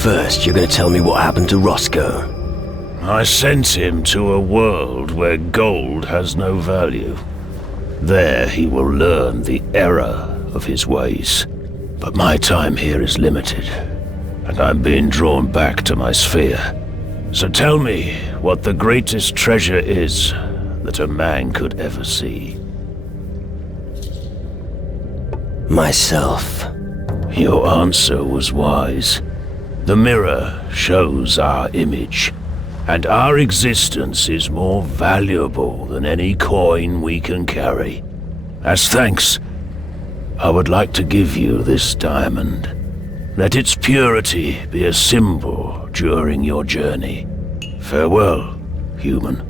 First, you're gonna tell me what happened to Roscoe. I sent him to a world where gold has no value. There he will learn the error of his ways. But my time here is limited, and I'm being drawn back to my sphere. So tell me what the greatest treasure is that a man could ever see. Myself. Your answer was wise. The mirror shows our image, and our existence is more valuable than any coin we can carry. As thanks, I would like to give you this diamond. Let its purity be a symbol during your journey. Farewell, human.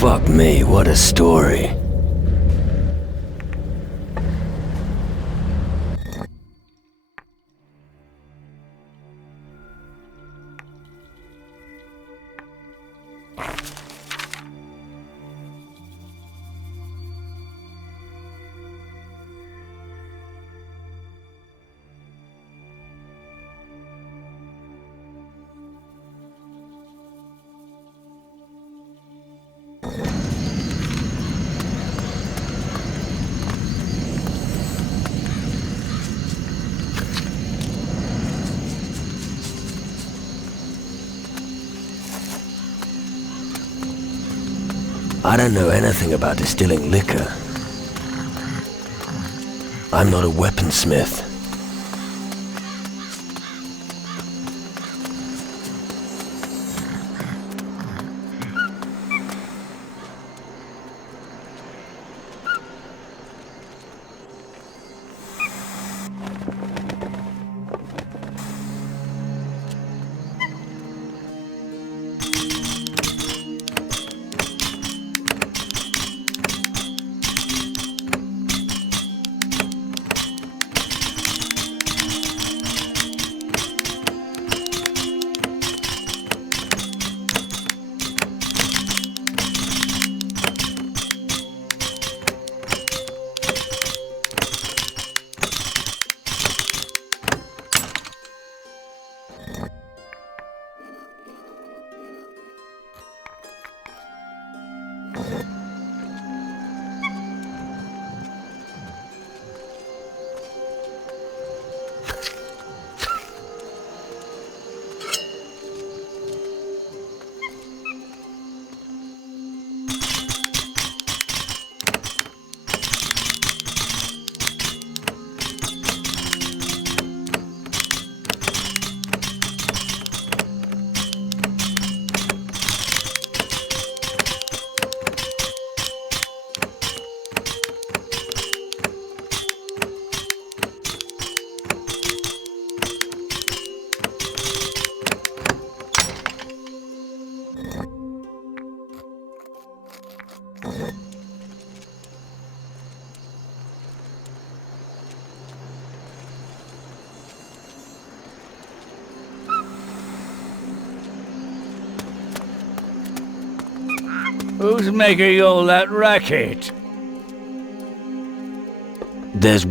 Fuck me, what a story. I don't know anything about distilling liquor. I'm not a weaponsmith. Who's making all that racket? There's...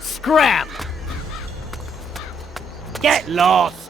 Scrap! Get lost!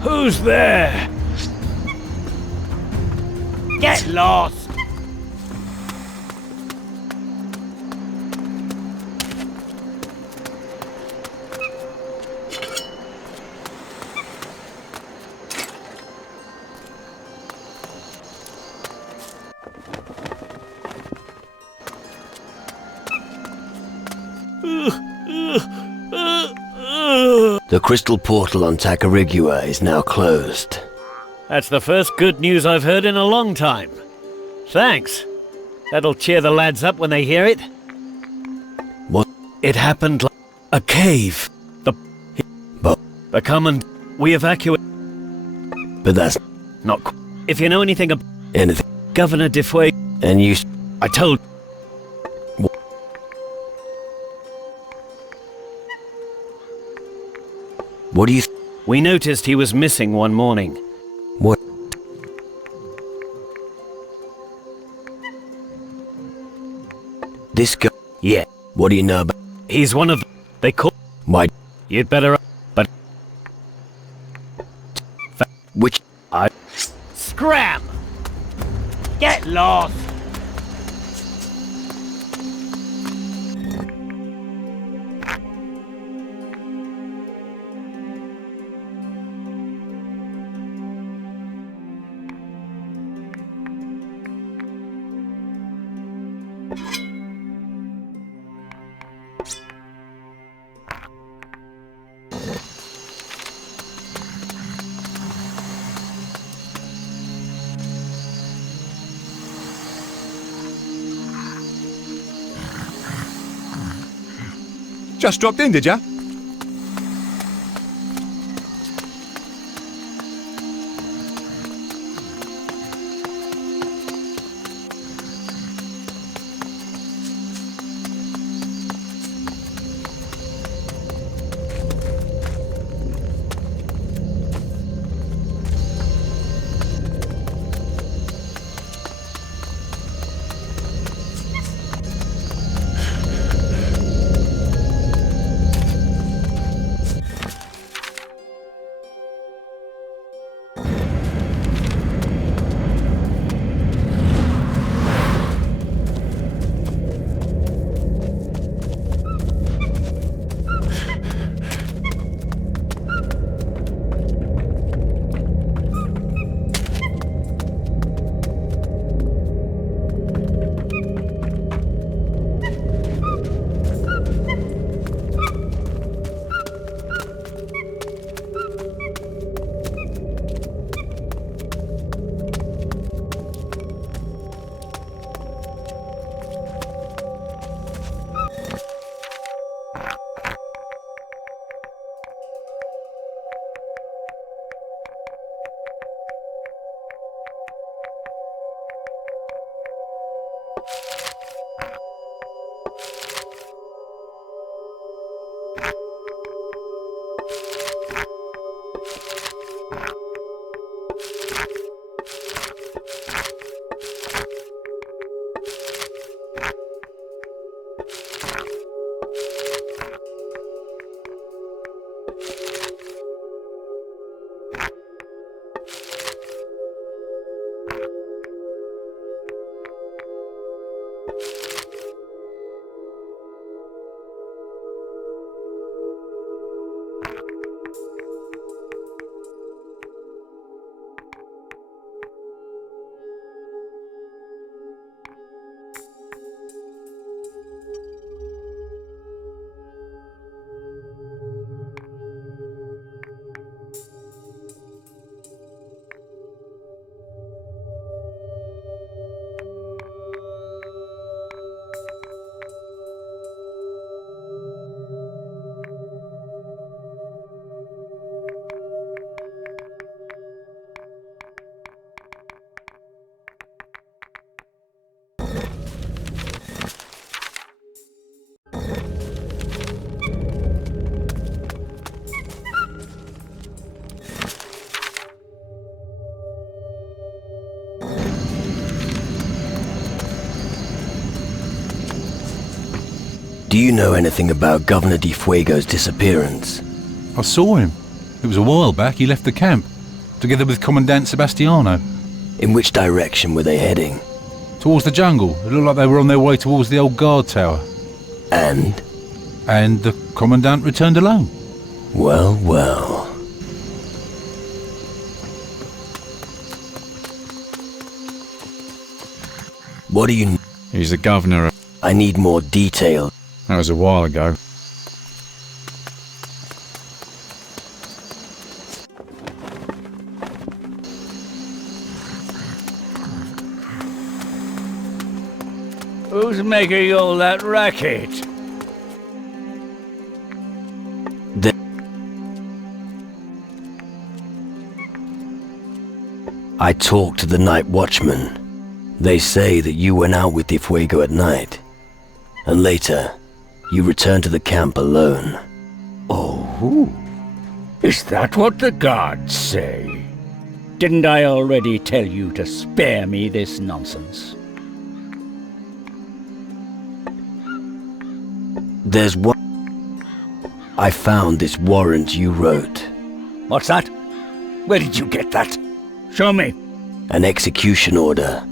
Who's there? Get lost! The crystal portal on Tacarigua is now closed. That's the first good news I've heard in a long time. Thanks. That'll cheer the lads up when they hear it. What? It happened like a cave. The common... We evacuate... But that's Not... If you know anything about... anything. Governor Defoe... And you... I told... What do you... We noticed he was missing one morning. What? This guy... Yeah. What do you know about... He's one of... They call... My... You'd better... But... Which... Scram! Get lost! Just dropped in, did ya? Do you know anything about Governor Defuego's disappearance? I saw him. It was a while back he left the camp, together with Commandant Sebastiano. In which direction were they heading? Towards the jungle. It looked like they were on their way towards the old guard tower. And? And the Commandant returned alone. Well, well. What do you... He's the governor. I need more detail. That was a while ago. Who's making all that racket? I talked to the night watchman. They say that you went out with Fuego at night, and later, you returned to the camp alone. Oh, is that what the guards say? Didn't I already tell you to spare me this nonsense? There's one... I found this warrant you wrote. What's that? Where did you get that? Show me. An execution order.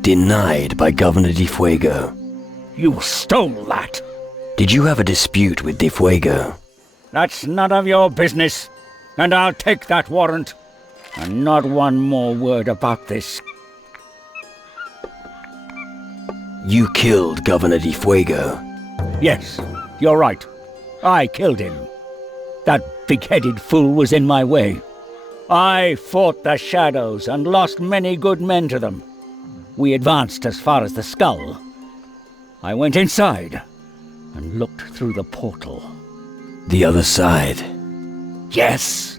Denied by Governor Fuego. You stole that. Did you have a dispute with Fuego? That's none of your business. And I'll take that warrant. And not one more word about this. You killed Governor Fuego. Yes, you're right. I killed him. That big-headed fool was in my way. I fought the shadows and lost many good men to them. We advanced as far as the skull. I went inside and looked through the portal. The other side? Yes,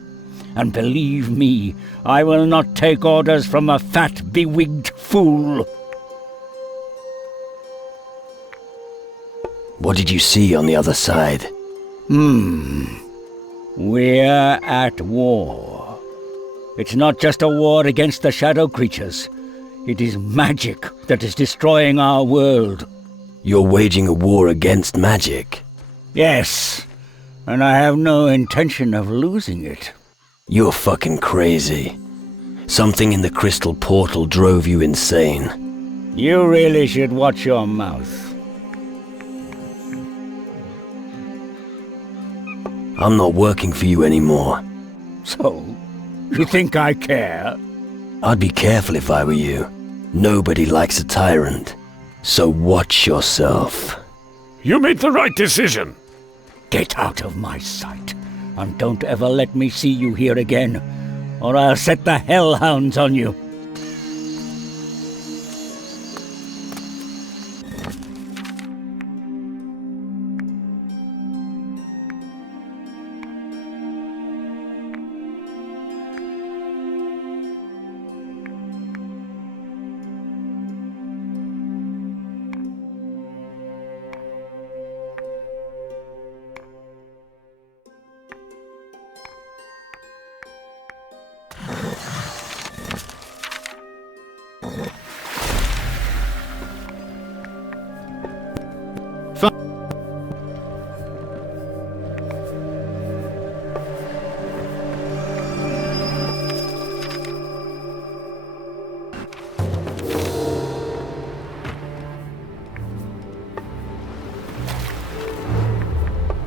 and believe me, I will not take orders from a fat, bewigged fool. What did you see on the other side? We're at war. It's not just a war against the shadow creatures. It is magic that is destroying our world. You're waging a war against magic? Yes, and I have no intention of losing it. You're fucking crazy. Something in the crystal portal drove you insane. You really should watch your mouth. I'm not working for you anymore. So, you think I care? I'd be careful if I were you. Nobody likes a tyrant. So watch yourself. You made the right decision. Get out of my sight, and don't ever let me see you here again, or I'll set the hellhounds on you.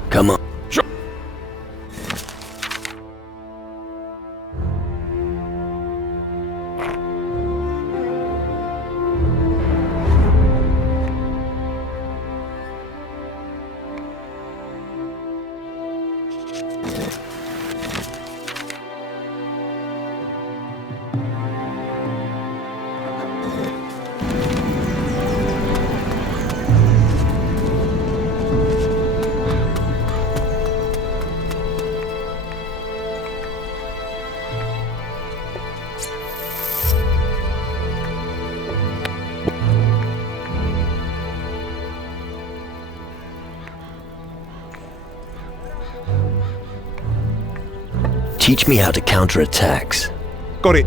Come on. Sure. Teach me how to counter attacks. Got it.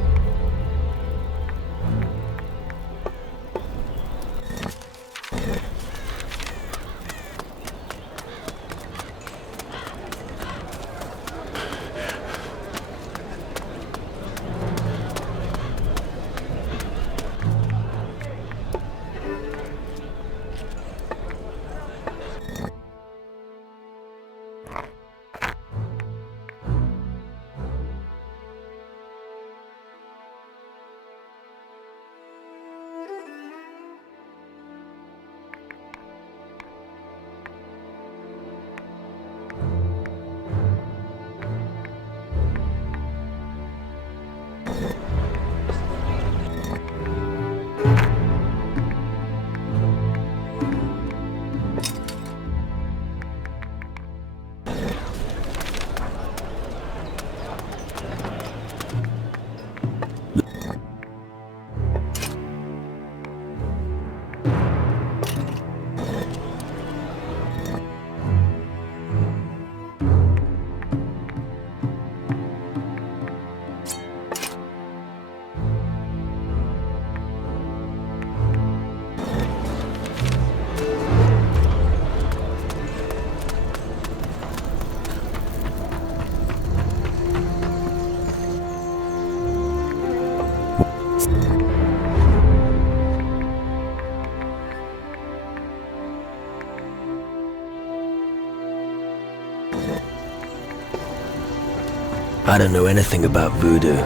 I don't know anything about voodoo.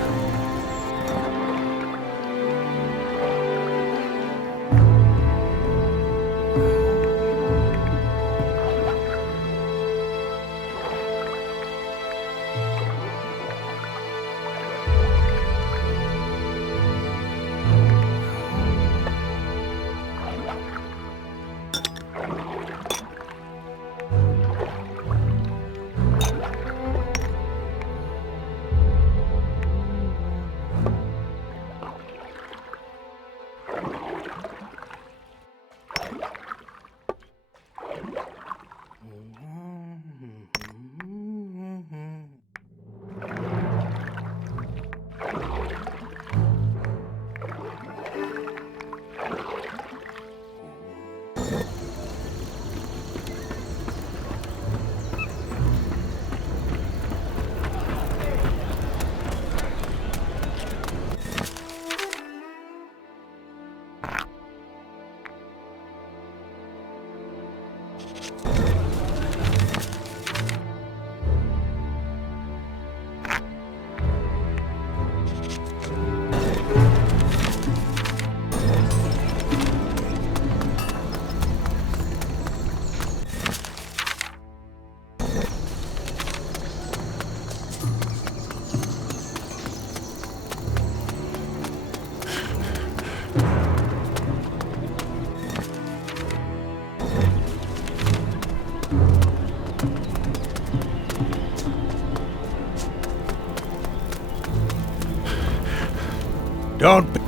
Don't be...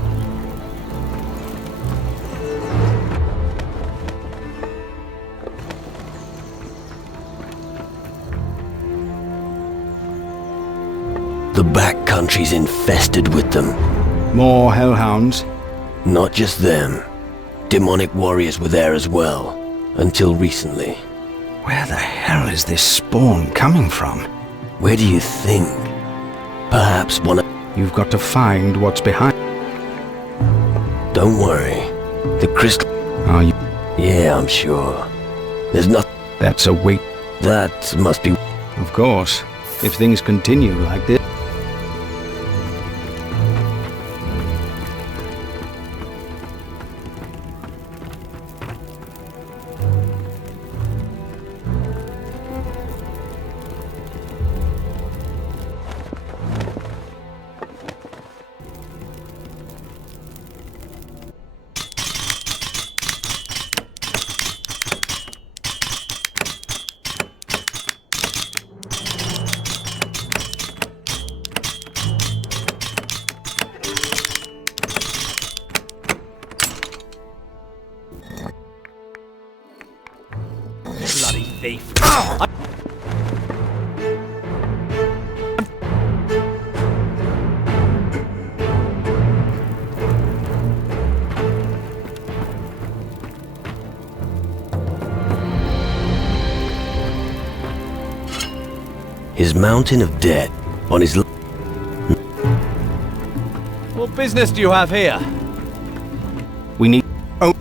The back country's infested with them. More hellhounds? Not just them. Demonic warriors were there as well, until recently. Where the hell is this spawn coming from? Where do you think? Perhaps one of... You've got to find what's behind. Don't worry. The crystal... Are you? Yeah, I'm sure. There's not... That's a wait. That must be... Of course. If things continue like this... Bloody thief. His mountain of debt on his... What business do you have here? We need... Oh!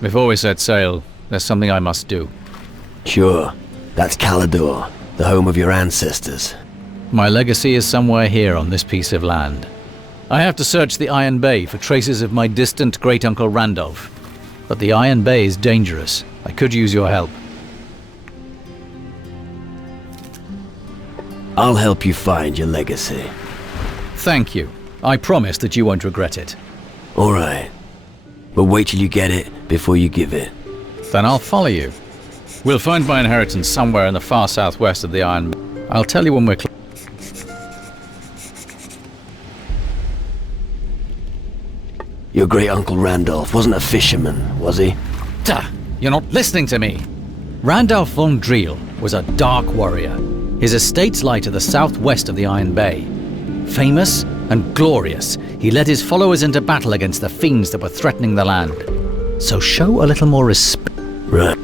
Before we set sail, there's something I must do. Sure. That's Calador, the home of your ancestors. My legacy is somewhere here on this piece of land. I have to search the Iron Bay for traces of my distant great-uncle Randolph. But the Iron Bay is dangerous. I could use your help. I'll help you find your legacy. Thank you. I promise that you won't regret it. Alright. But wait till you get it before you give it. Then I'll follow you. We'll find my inheritance somewhere in the far southwest of the Iron Bay. I'll tell you when we're close. Your great-uncle Randolph wasn't a fisherman, was he? Duh! You're not listening to me! Randolph von Driel was a dark warrior. His estates lie to the southwest of the Iron Bay. Famous and glorious, he led his followers into battle against the fiends that were threatening the land. So show a little more respect. Right.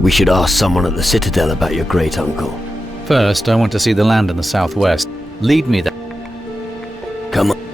We should ask someone at the Citadel about your great-uncle. First, I want to see the land in the southwest. Lead me there. Come on.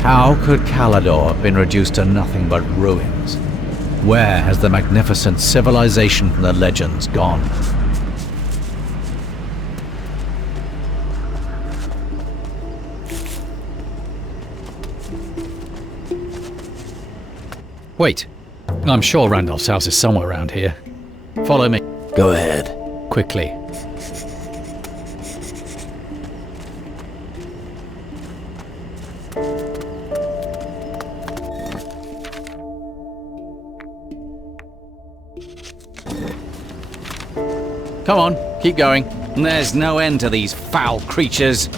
How could Calador have been reduced to nothing but ruins? Where has the magnificent civilization from the legends gone? Wait, I'm sure Randolph's house is somewhere around here. Follow me. Go ahead. Quickly. Come on, keep going. There's no end to these foul creatures.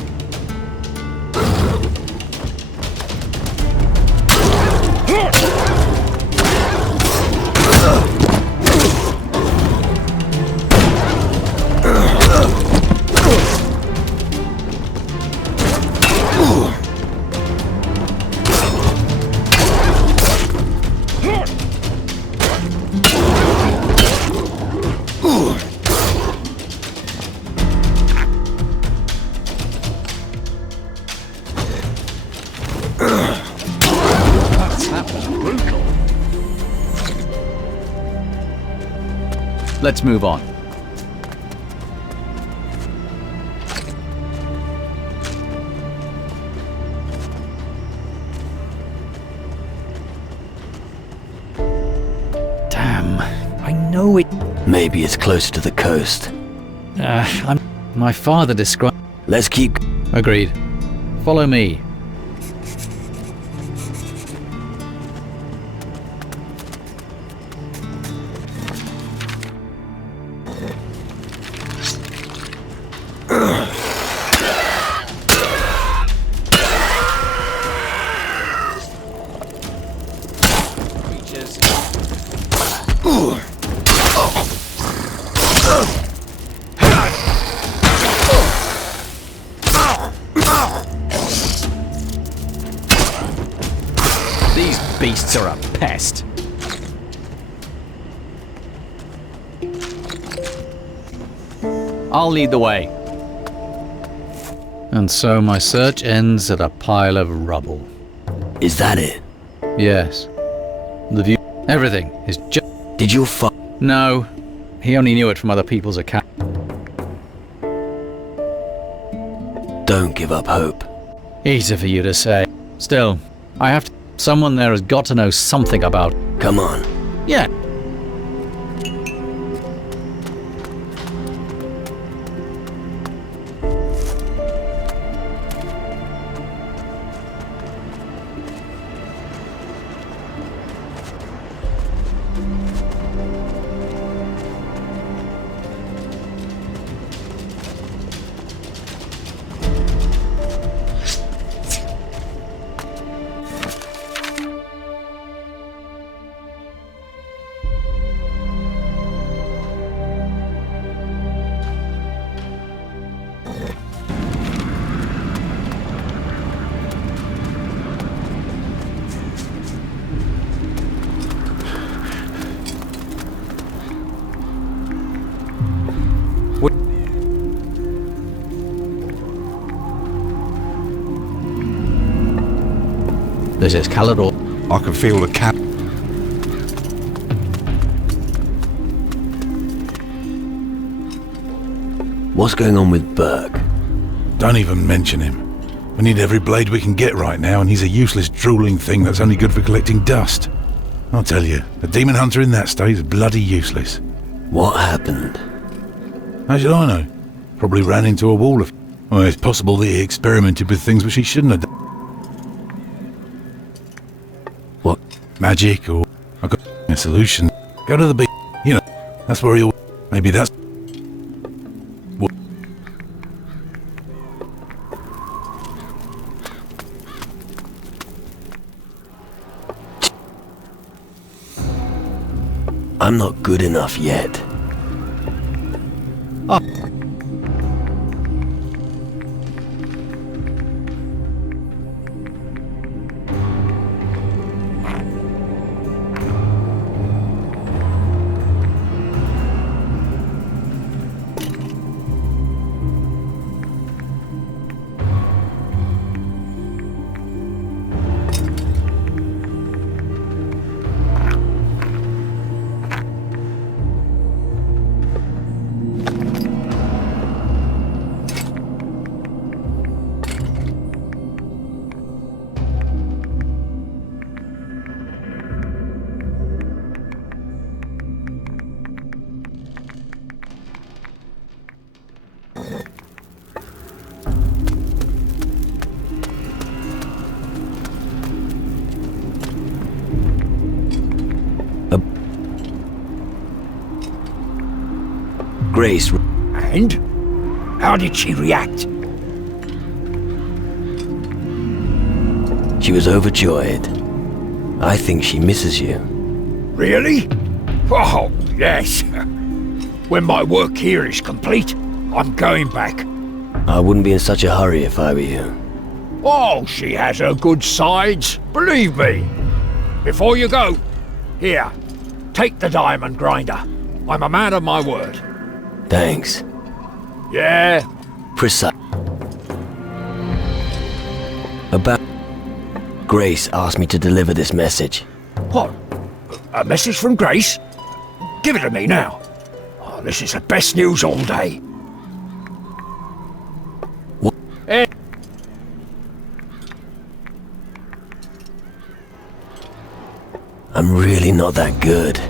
Let's move on. Damn, I know it. Maybe it's closer to the coast. My father described. Let's keep... Agreed. Follow me. These beasts are a pest. I'll lead the way. And so my search ends at a pile of rubble. Is that it? Yes. The view... Everything is just... Did your No. He only knew it from other people's accounts. Don't give up hope. Easy for you to say. Still, I have to... Someone there has got to know something about... Come on. Yeah. This is Calidor. I can feel the cap. What's going on with Burke? Don't even mention him. We need every blade we can get right now, and he's a useless drooling thing that's only good for collecting dust. I'll tell you, a demon hunter in that state is bloody useless. What happened? How should I know? Probably ran into a wall of... Well, it's possible that he experimented with things which he shouldn't have done. What? Magic, or... I got a solution. Go to the beach. You know, that's where he'll... Maybe that's... What? I'm not good enough yet. Grace. And? How did she react? She was overjoyed. I think she misses you. Really? Oh, yes. When my work here is complete, I'm going back. I wouldn't be in such a hurry if I were you. Oh, she has her good sides, believe me. Before you go, here, take the diamond grinder. I'm a man of my word. Thanks. Yeah? Precise. About... Grace asked me to deliver this message. What? A message from Grace? Give it to me now. Oh, this is the best news all day. What? I'm really not that good.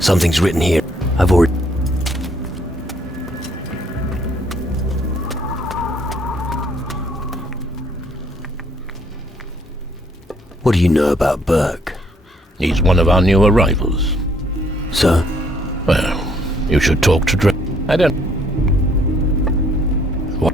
Something's written here. I've already... What do you know about Burke? He's one of our new arrivals. So? Well, you should talk to Dre. I don't... What?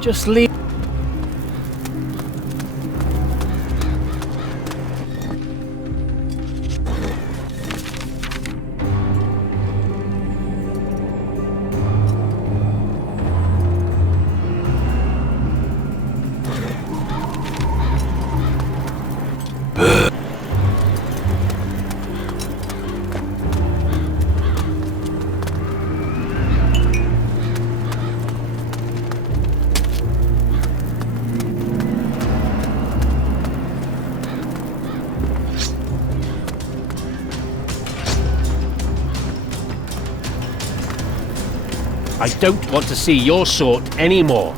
Just leave. I don't want to see your sort anymore.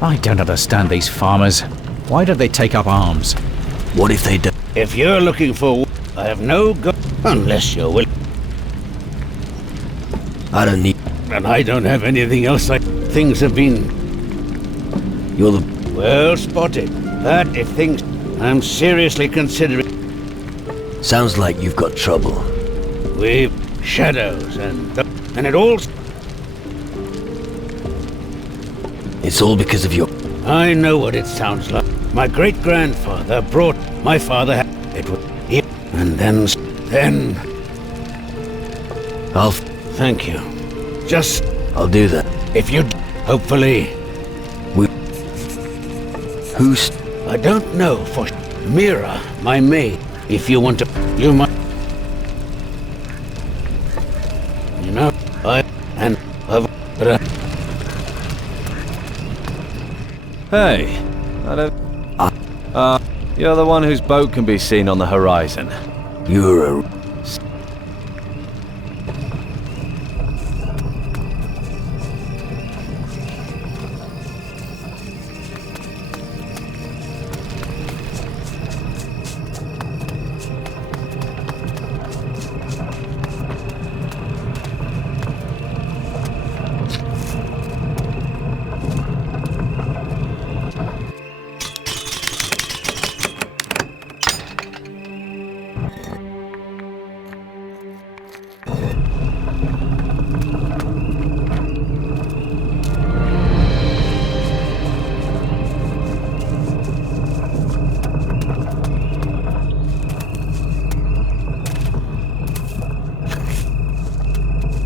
I don't understand these farmers. Why don't they take up arms? What if they do? If you're looking for, I have no gun unless you're willing. I don't need... And I don't have anything else. Things have been You're the... well spotted. That if things, I'm seriously considering. Sounds like you've got trouble. We've shadows and it all. It's all because of your... I know what it sounds like. My great-grandfather brought my father. It was him, and then. Thank you. Just I'll do that. if you, hopefully. Who's... I don't know for Mira, my maid. If you want to, you might. You know, Hey, I don't... you're the one whose boat can be seen on the horizon. You're a...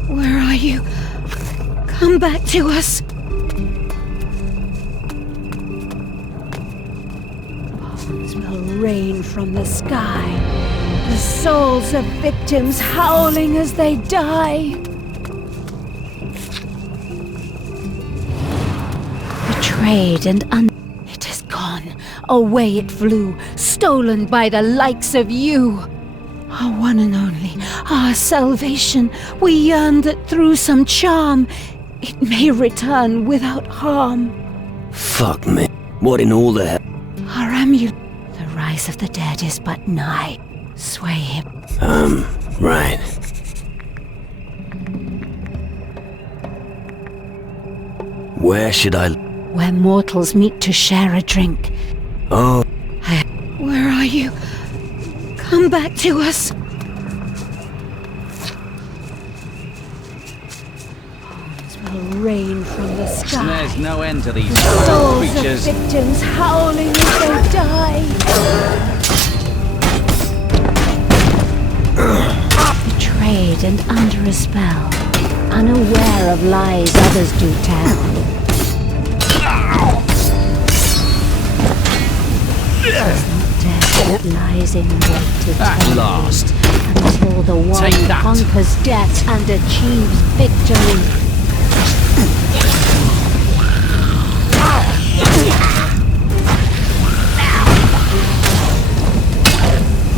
Where are you? Come back to us. Bones will rain from the sky. The souls of victims howling as they die. Betrayed and it is gone. Away it flew, stolen by the likes of you. Our one and only, our salvation. We yearn that through some charm, it may return without harm. Fuck me. What in all the hell? Our amulet. The rise of the dead is but nigh. Sway him. Right. Where should I... Where mortals meet to share a drink. Oh, Where are you? Come back to us. Bones will rain from the sky. There's no end to these Souls of creatures. victims howling as they die. Betrayed and under a spell, unaware of lies others do tell. Is not dead. lies in wait to At take last. until the one Take that. conquers death and achieves victory.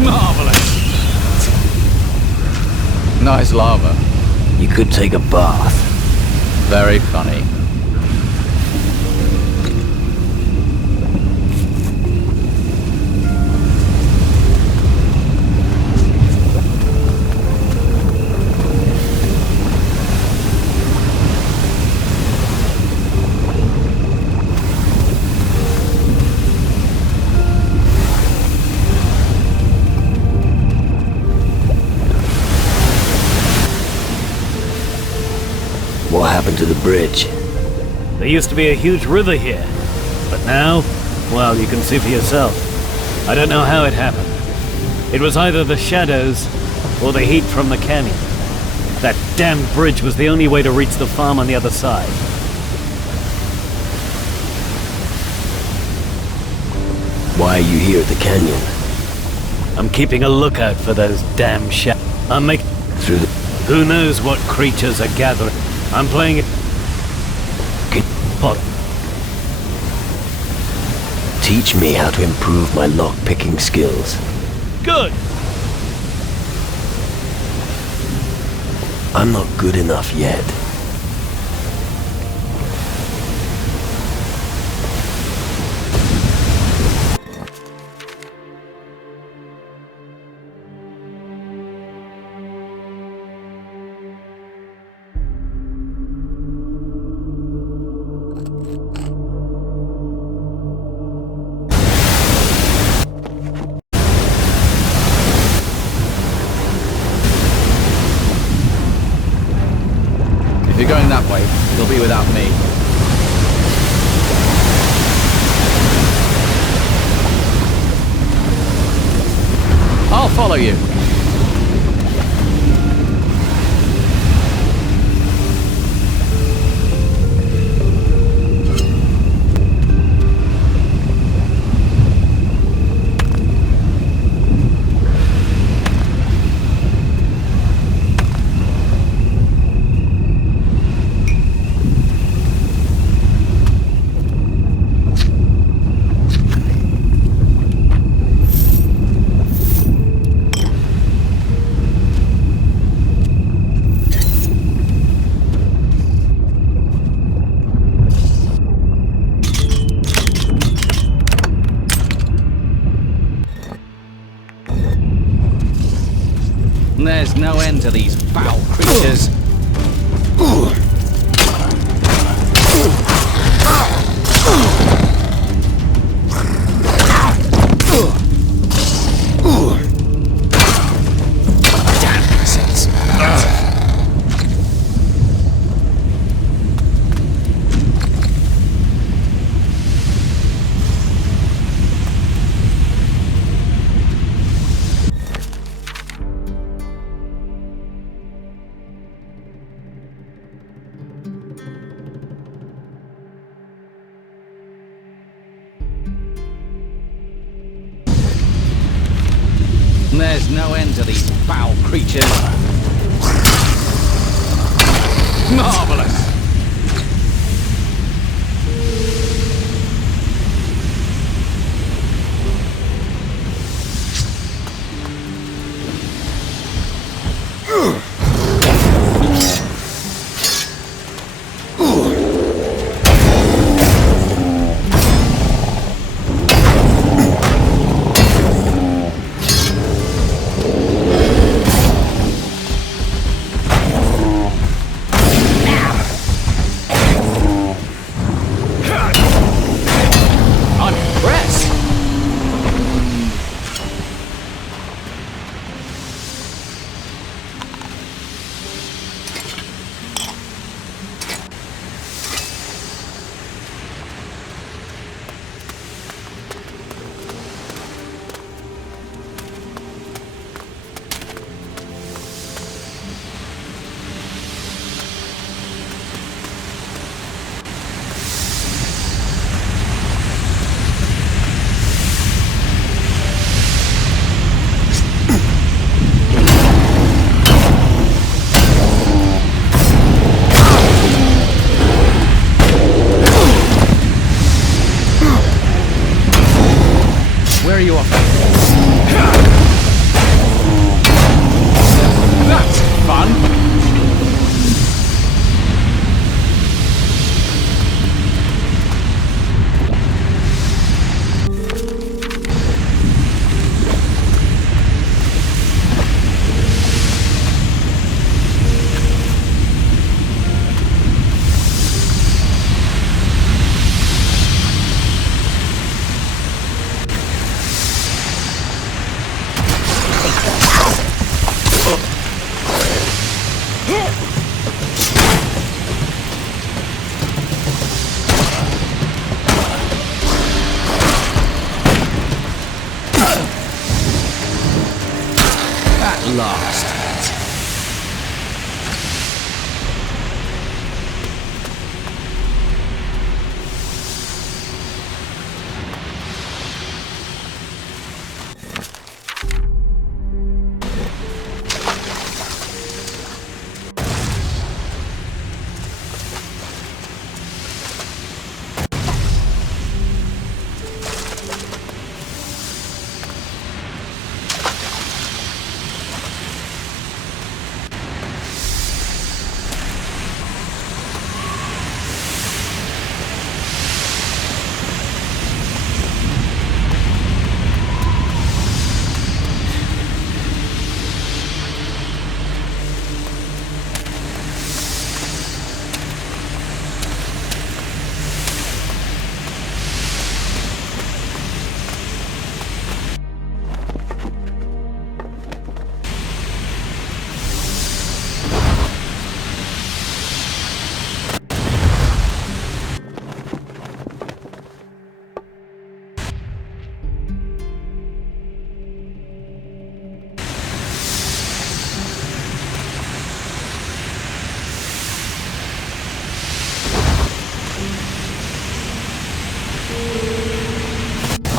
Marvelous. Nice lava. You could take a bath. Very funny. What happened to the bridge? There used to be a huge river here. But now, well, you can see for yourself. I don't know how it happened. It was either the shadows or the heat from the canyon. That damned bridge was the only way to reach the farm on the other side. Why are you here at the canyon? I'm keeping a lookout for those damn shadows. I'm making Through the... Who knows what creatures are gathering? I'm playing it. Pot. Teach me how to improve my lock-picking skills. Good. I'm not good enough yet. If you're going that way, you'll be without me. I'll follow you. There's no end to these foul creatures. Damn insects. There's no end to these foul creatures. Marvelous! last.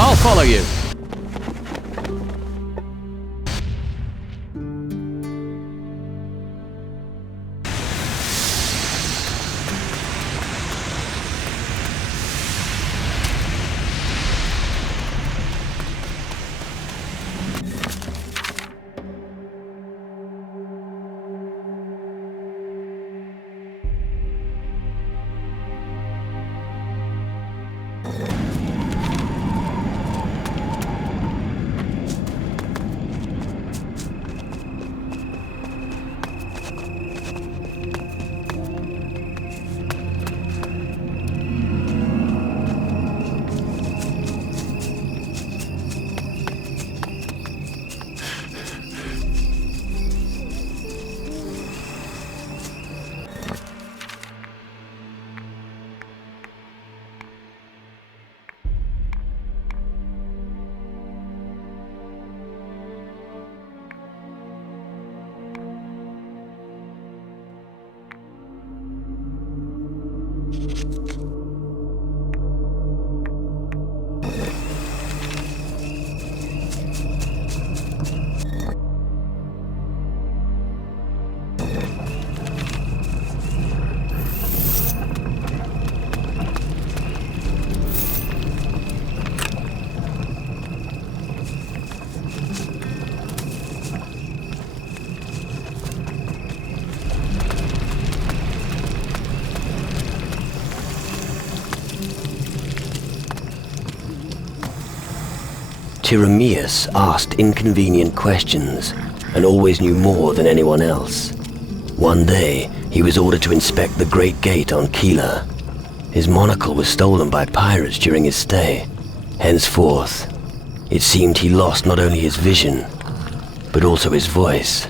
I'll follow you. Tyramius asked inconvenient questions and always knew more than anyone else. One day, he was ordered to inspect the Great Gate on Keeler. His monocle was stolen by pirates during his stay. Henceforth, it seemed he lost not only his vision, but also his voice.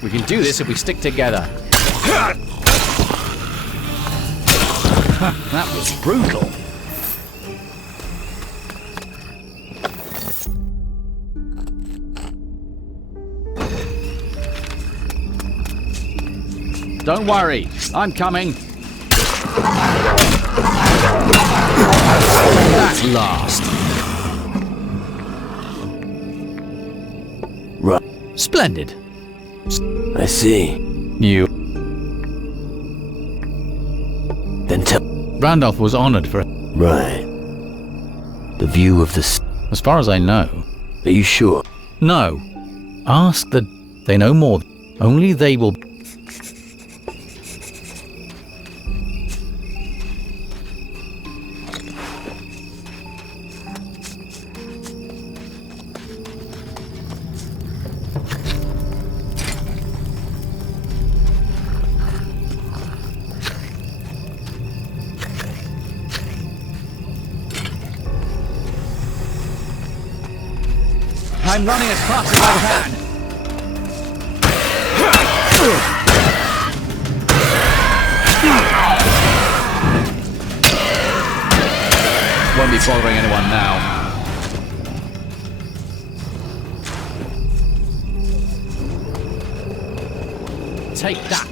We can do this if we stick together. That was brutal. Don't worry, I'm coming. That last. Right. Splendid. I see. You. Then tell... Randolph was honored for... Right. The view of the... As far as I know, Are you sure? No. Ask the... They know more. Only they will... I'm running as fast as I can. Won't be bothering anyone now. Take that.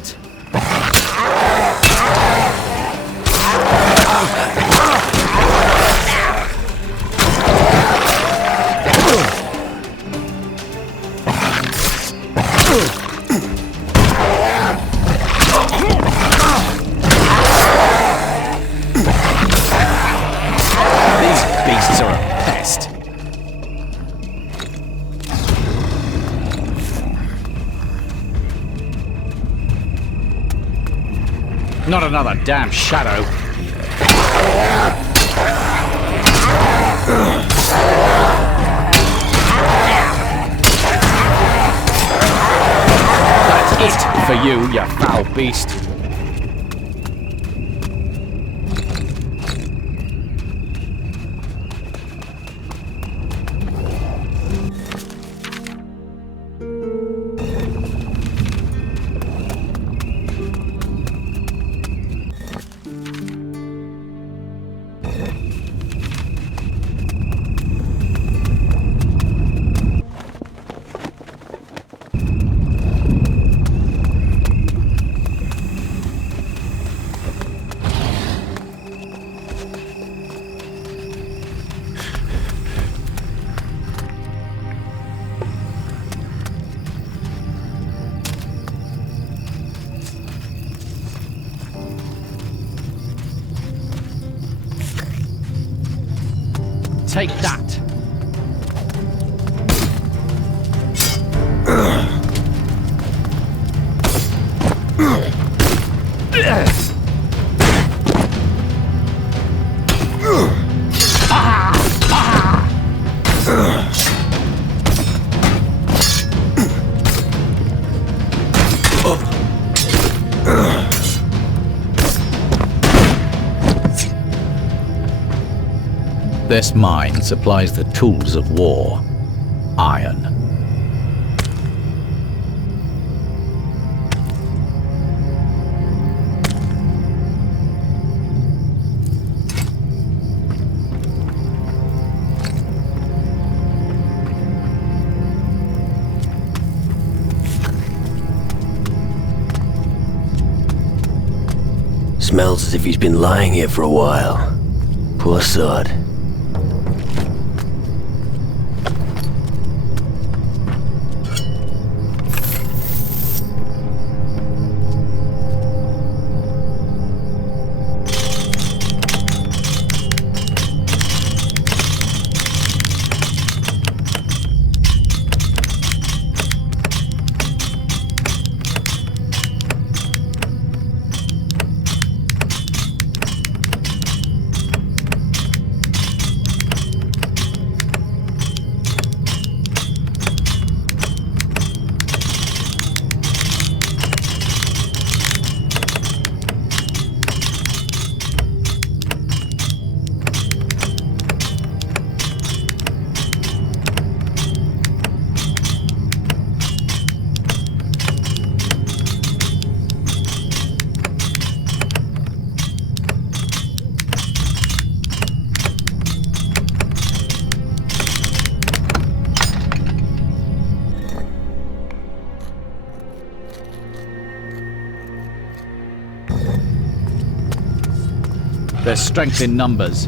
Not another damn shadow. That's it for you, you foul beast. Take that. This mine supplies the tools of war. Iron. Smells as if he's been lying here for a while. Poor sod. There's strength in numbers.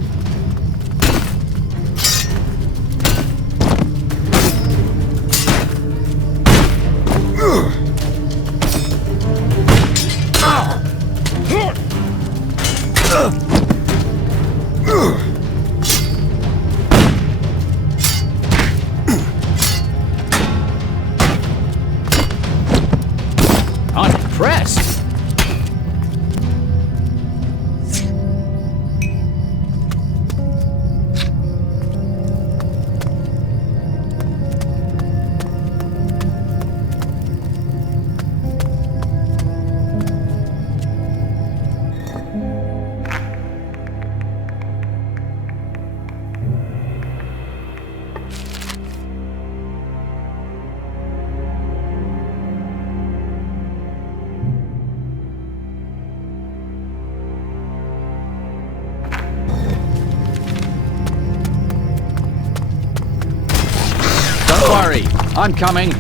Don't worry, I'm coming.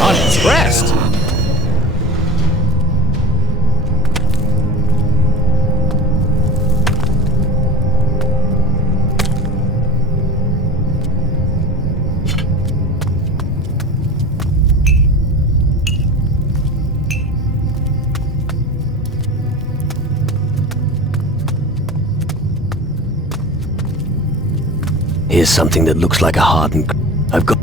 I'm impressed. Here's something that looks like a hardened... I've got...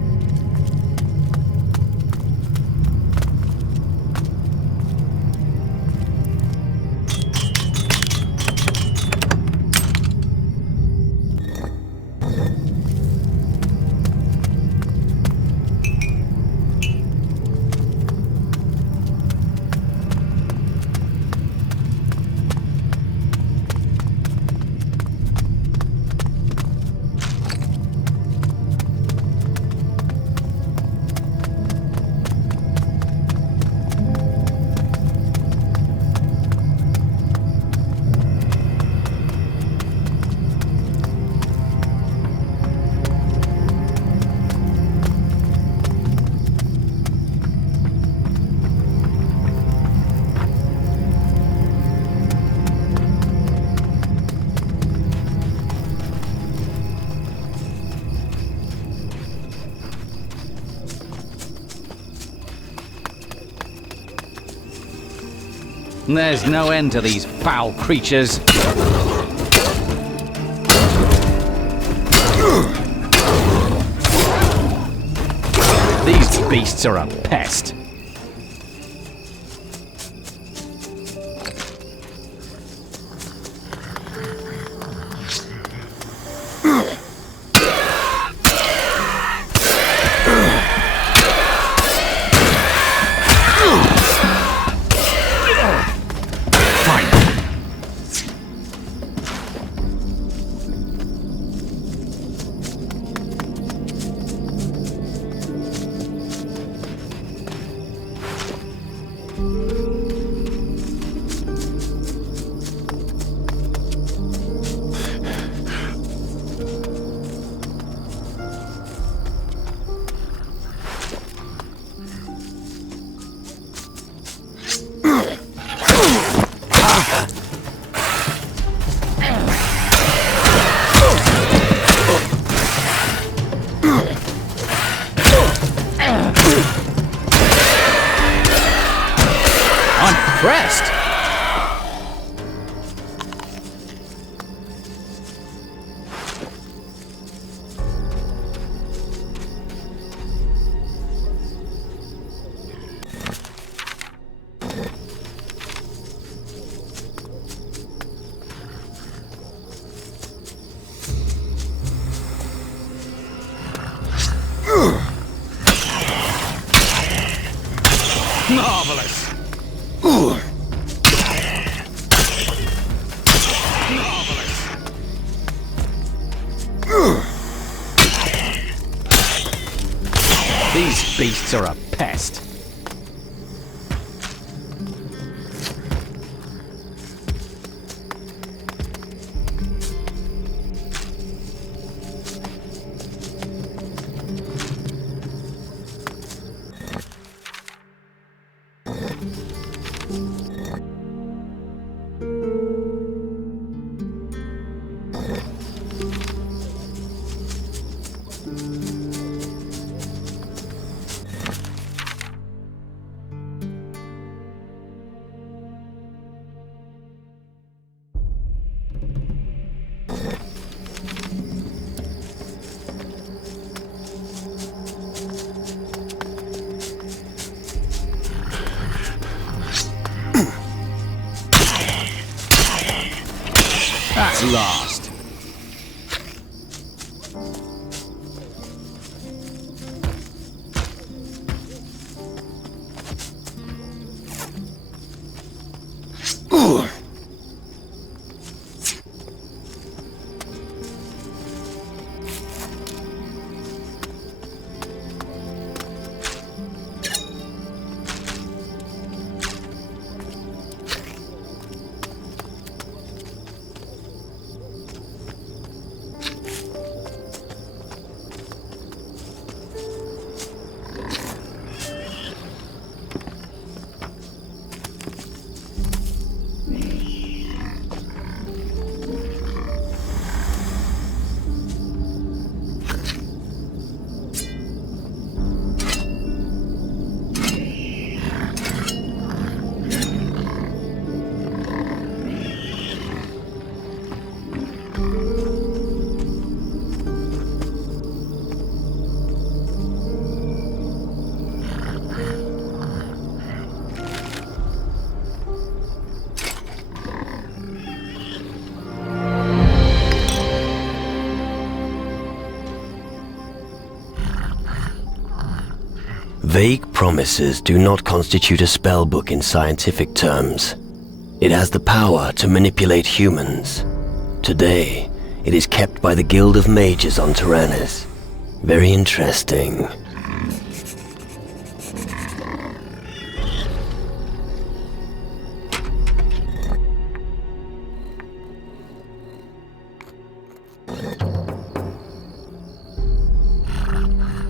There's no end to these foul creatures. These beasts are a pest. Impressed. Marvelous. These beasts are a pest. At last. Vague promises do not constitute a spellbook in scientific terms. It has the power to manipulate humans. Today, it is kept by the Guild of Mages on Tyrannus. Very interesting.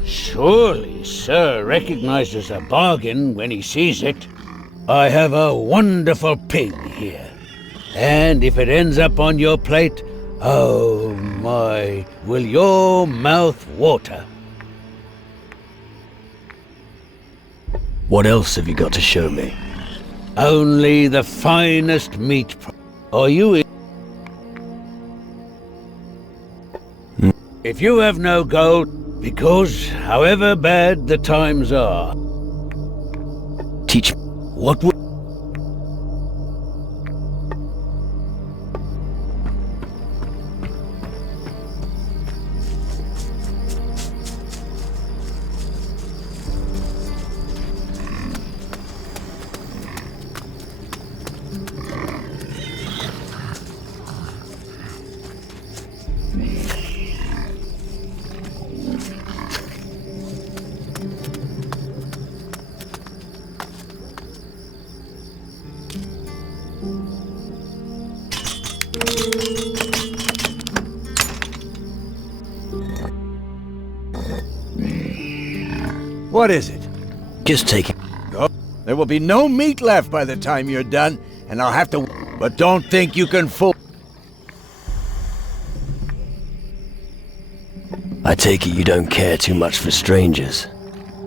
Surely, sir recognizes a bargain when he sees it. I have a wonderful pig here. And if it ends up on your plate, oh my, will your mouth water? What else have you got to show me? Only the finest meat. Are you in? If you have no gold, because however bad the times are, Teach what would... What is it? Just take it. Oh, there will be no meat left by the time you're done, and I'll have to... But don't think you can fool... I take it you don't care too much for strangers.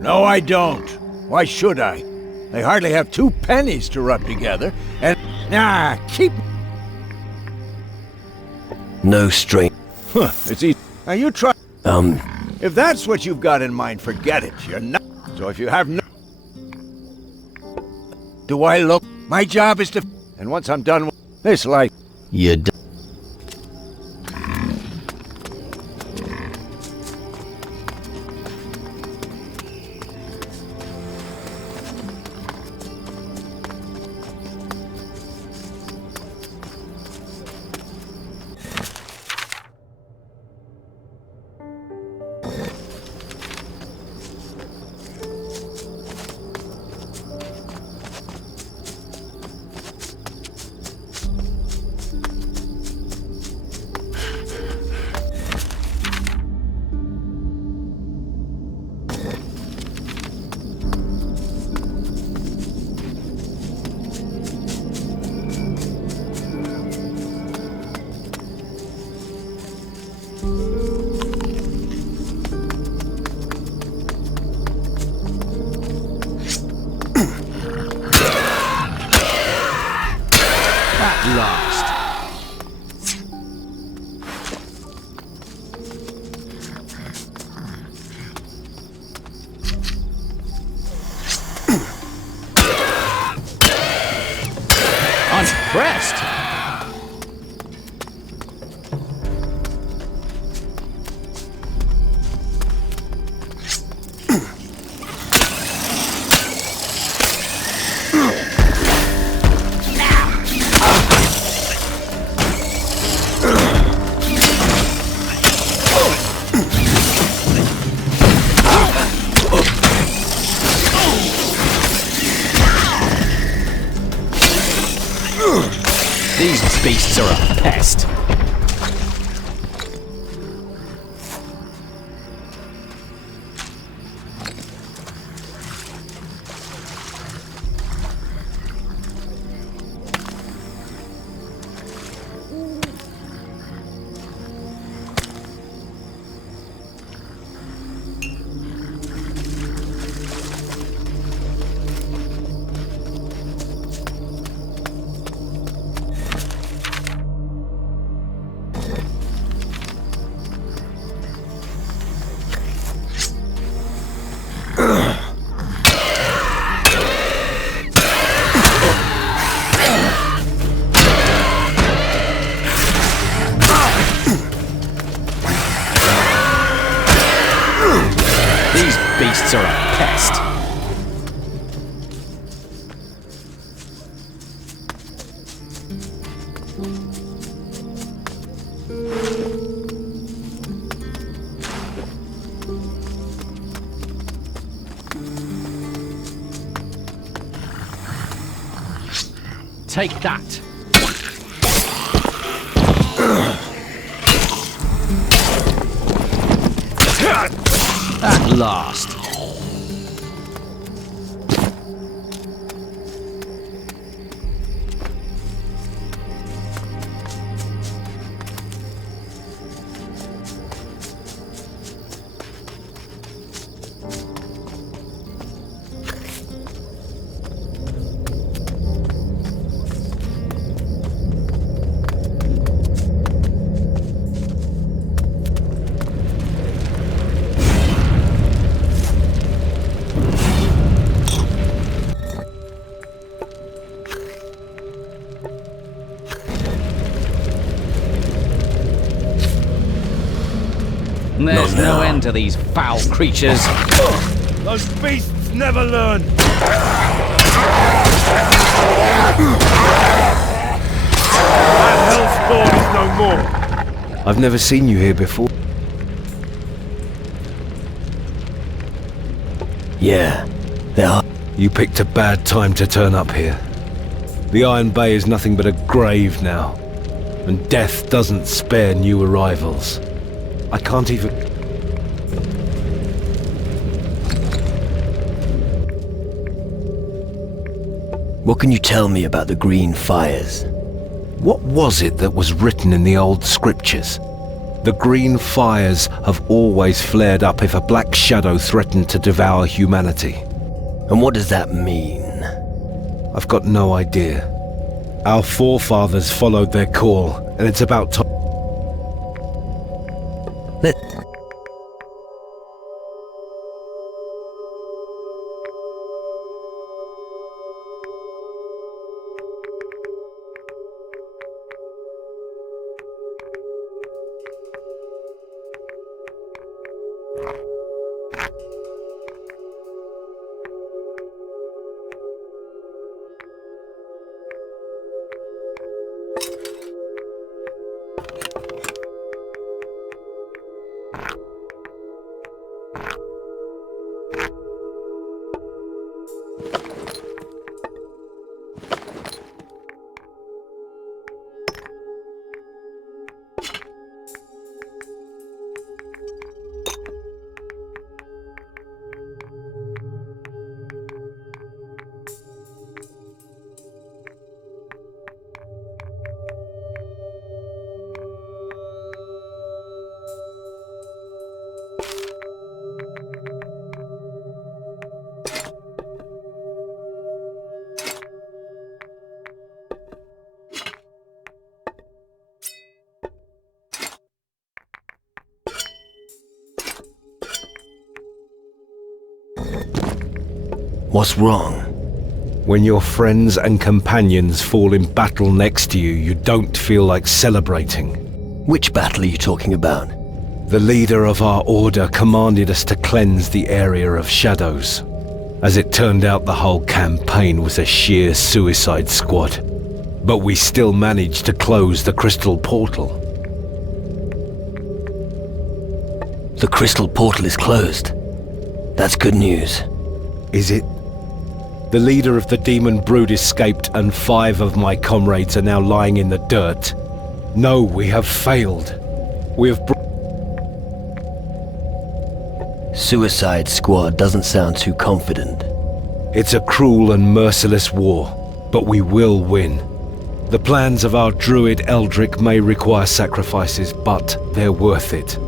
No, I don't. Why should I? They hardly have 2 pennies to rub together, and... Nah, keep... No stranger. Huh, it's easy. Are you trying... If that's what you've got in mind, forget it. You're not... So if you have no... Do I look... My job is to... And once I'm done with this life... You're done. Impressed. These beasts are a pest. take that. At last. There's no end to these foul creatures. Those beasts never learn! That hellspawn is no more! I've never seen you here before. Yeah, there are. You picked a bad time to turn up here. The Iron Bay is nothing but a grave now, and death doesn't spare new arrivals. I can't even... What can you tell me about the green fires? What was it that was written in the old scriptures? The green fires have always flared up if a black shadow threatened to devour humanity. And what does that mean? I've got no idea. Our forefathers followed their call, and it's about time. What's wrong? When your friends and companions fall in battle next to you, you don't feel like celebrating. Which battle are you talking about? The leader of our order commanded us to cleanse the area of shadows. As it turned out, the whole campaign was a sheer suicide squad. But we still managed to close the crystal portal. The crystal portal is closed. That's good news. Is it? The leader of the demon brood escaped, and 5 of my comrades are now lying in the dirt. No, we have failed. We have Suicide Squad doesn't sound too confident. It's a cruel and merciless war, but we will win. The plans of our druid Eldrick may require sacrifices, but they're worth it.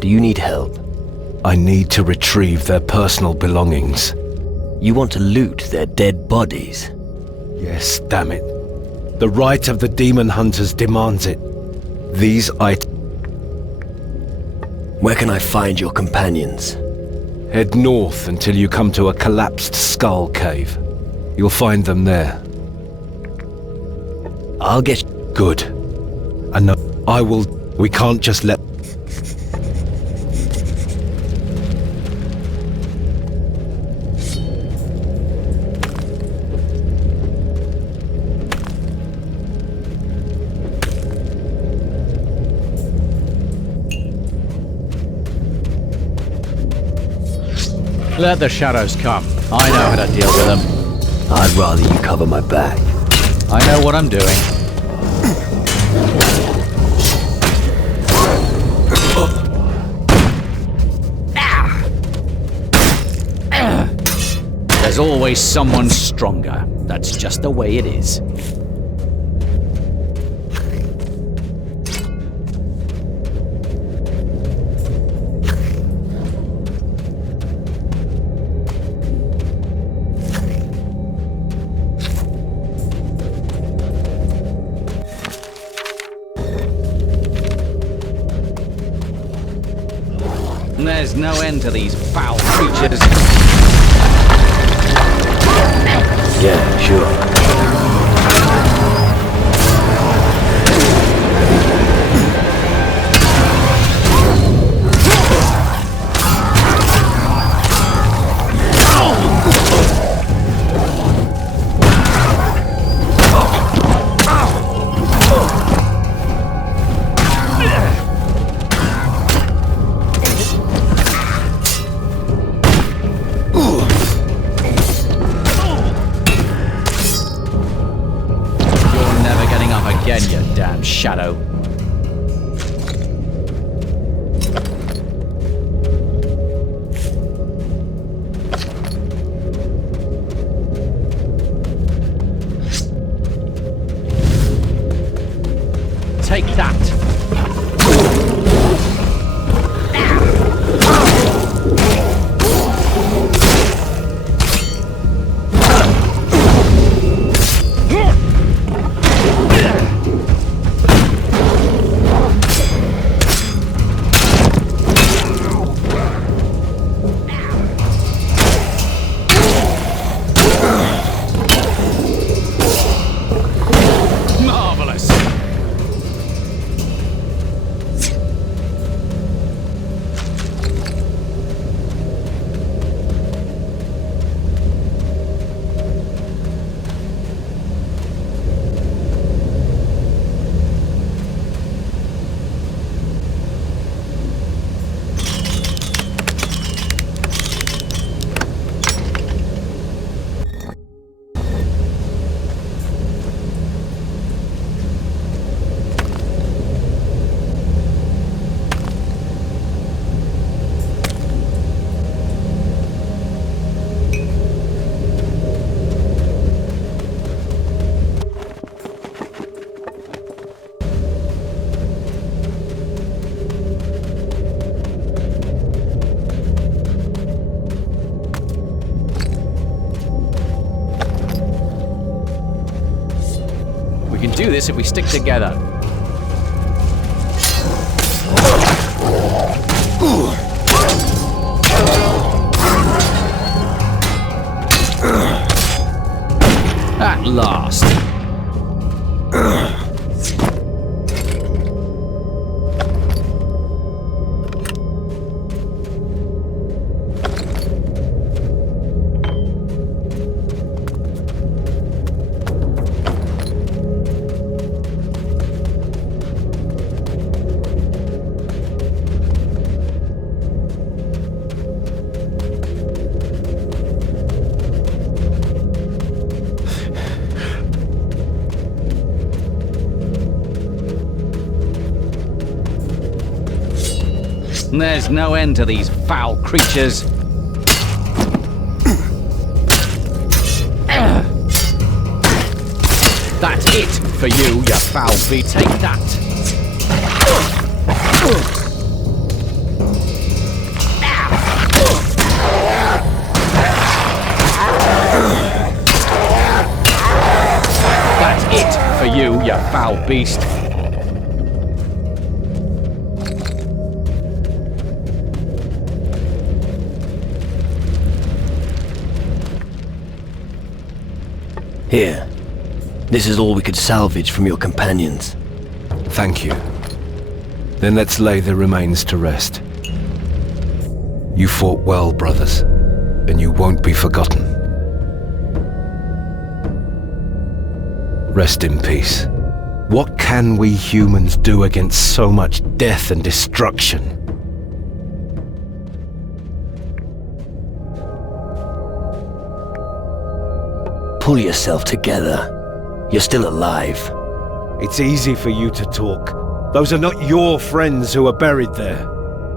Do you need help? I need to retrieve their personal belongings. You want to loot their dead bodies? Yes, damn it. The right of the demon hunters demands it. These items... Where can I find your companions? Head north until you come to a collapsed skull cave. You'll find them there. I'll get... Good. And no, I will... We can't just let... Let the shadows come. I know how to deal with them. I'd rather you cover my back. I know what I'm doing. There's always someone stronger. That's just the way it is. There's no end to these foul creatures. Yeah, sure. Again, you damn shadow. Take that. We can do this if we stick together. At last. There's no end to these foul creatures. That's it for you, you foul beast. Take that. That's it for you, you foul beast. Here. This is all we could salvage from your companions. Thank you. Then let's lay the remains to rest. You fought well, brothers, and you won't be forgotten. Rest in peace. What can we humans do against so much death and destruction? pull yourself together. You're still alive. It's easy for you to talk. Those are not your friends who are buried there.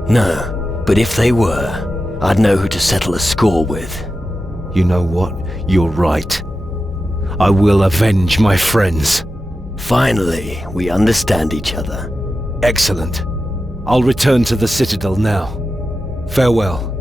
No, but if they were, I'd know who to settle a score with. You know what? You're right. I will avenge my friends. Finally, we understand each other. Excellent. I'll return to the Citadel now. Farewell.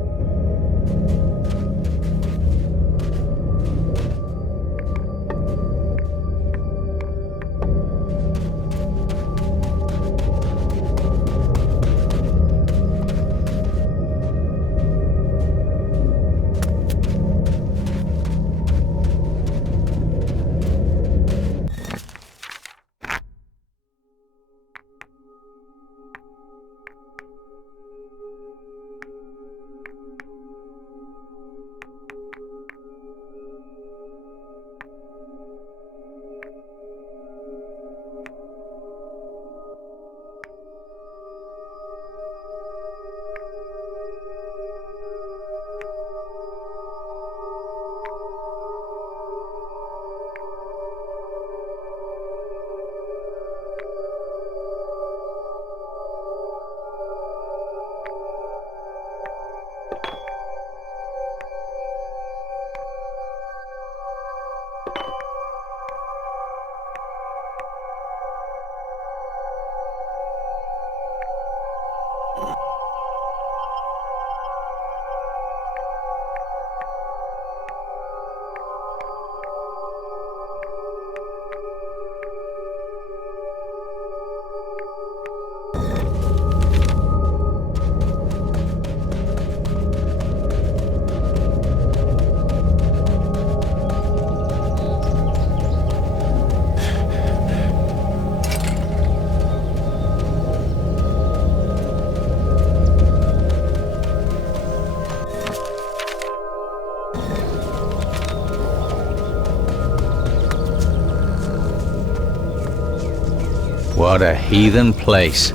What a heathen place.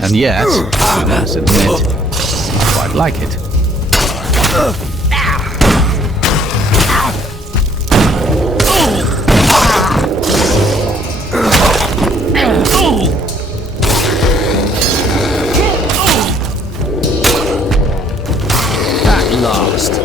And yet, I must admit, I quite like it. At last.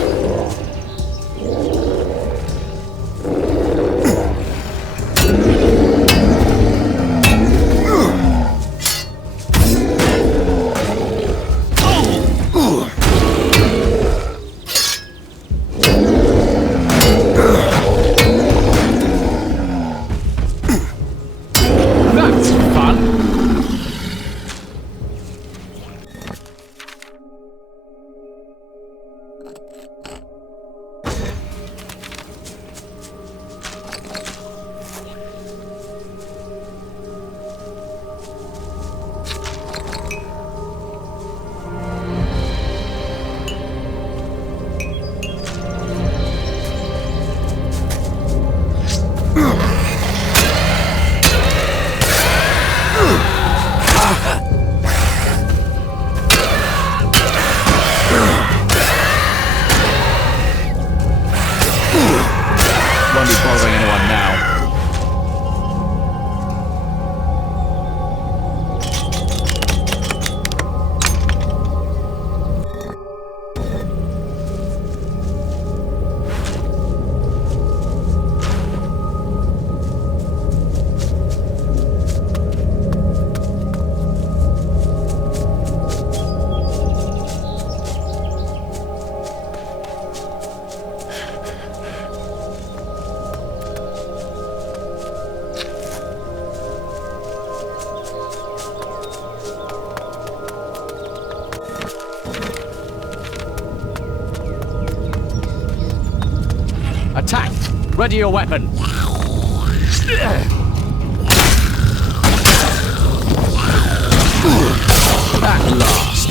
Won't be bothering anyone now. Attack! Ready your weapon! At last!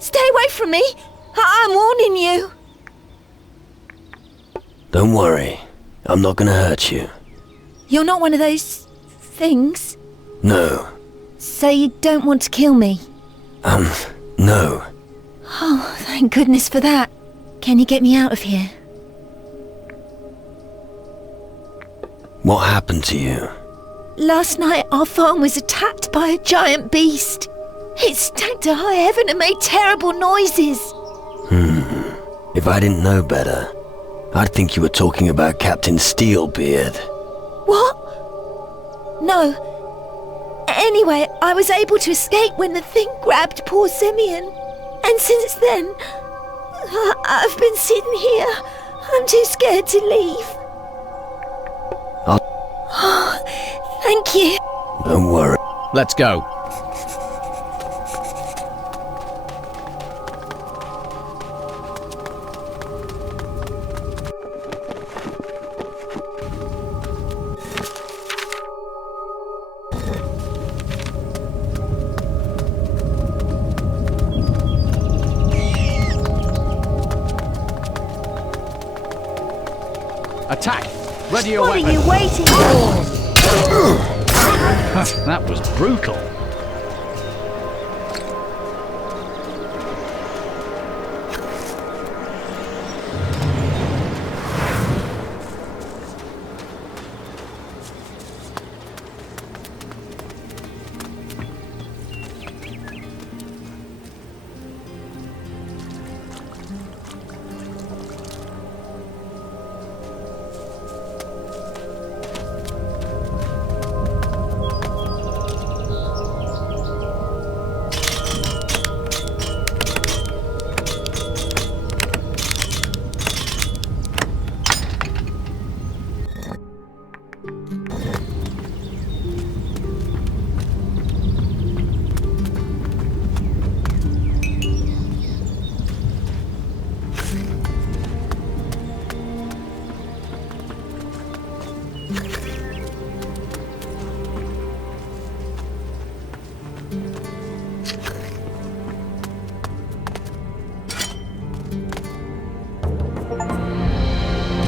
Stay away from me! I'm warning you. Don't worry. I'm not gonna hurt you. You're not one of those... things? No. So you don't want to kill me? No. Oh, thank goodness for that. Can you get me out of here? What happened to you? Last night our farm was attacked by a giant beast. It stank to high heaven and made terrible noises. If I didn't know better, I'd think you were talking about Captain Steelbeard. What? No. Anyway, I was able to escape when the thing grabbed poor Simeon. And since then, I've been sitting here. I'm too scared to leave. Oh, thank you. Don't worry. Let's go. Attack! Ready your weapon! What are you waiting for? That was brutal.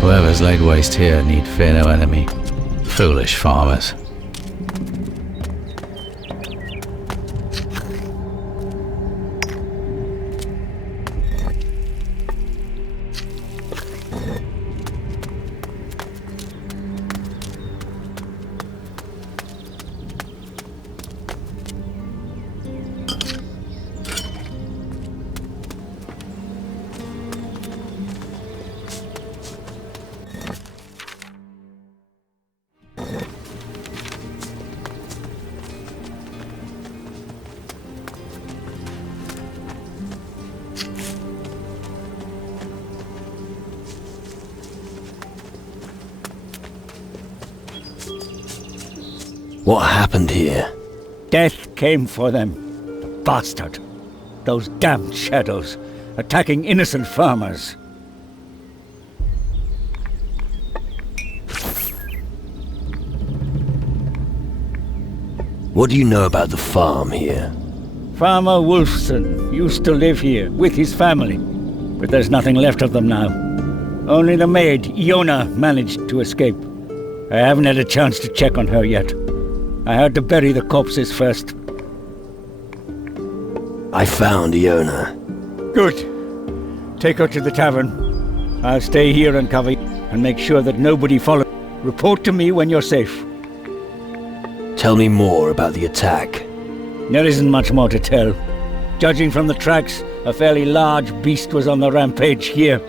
Whoever's laid waste here need fear no enemy. Foolish farmers. What happened here? Death came for them. Bastard. Those damned shadows, attacking innocent farmers. What do you know about the farm here? Farmer Wolfson used to live here with his family, but there's nothing left of them now. Only the maid, Iona, managed to escape. I haven't had a chance to check on her yet. I had to bury the corpses first. I found Iona. Good. Take her to the tavern. I'll stay here and cover you and make sure that nobody follows. Report to me when you're safe. Tell me more about the attack. There isn't much more to tell. Judging from the tracks, a fairly large beast was on the rampage here.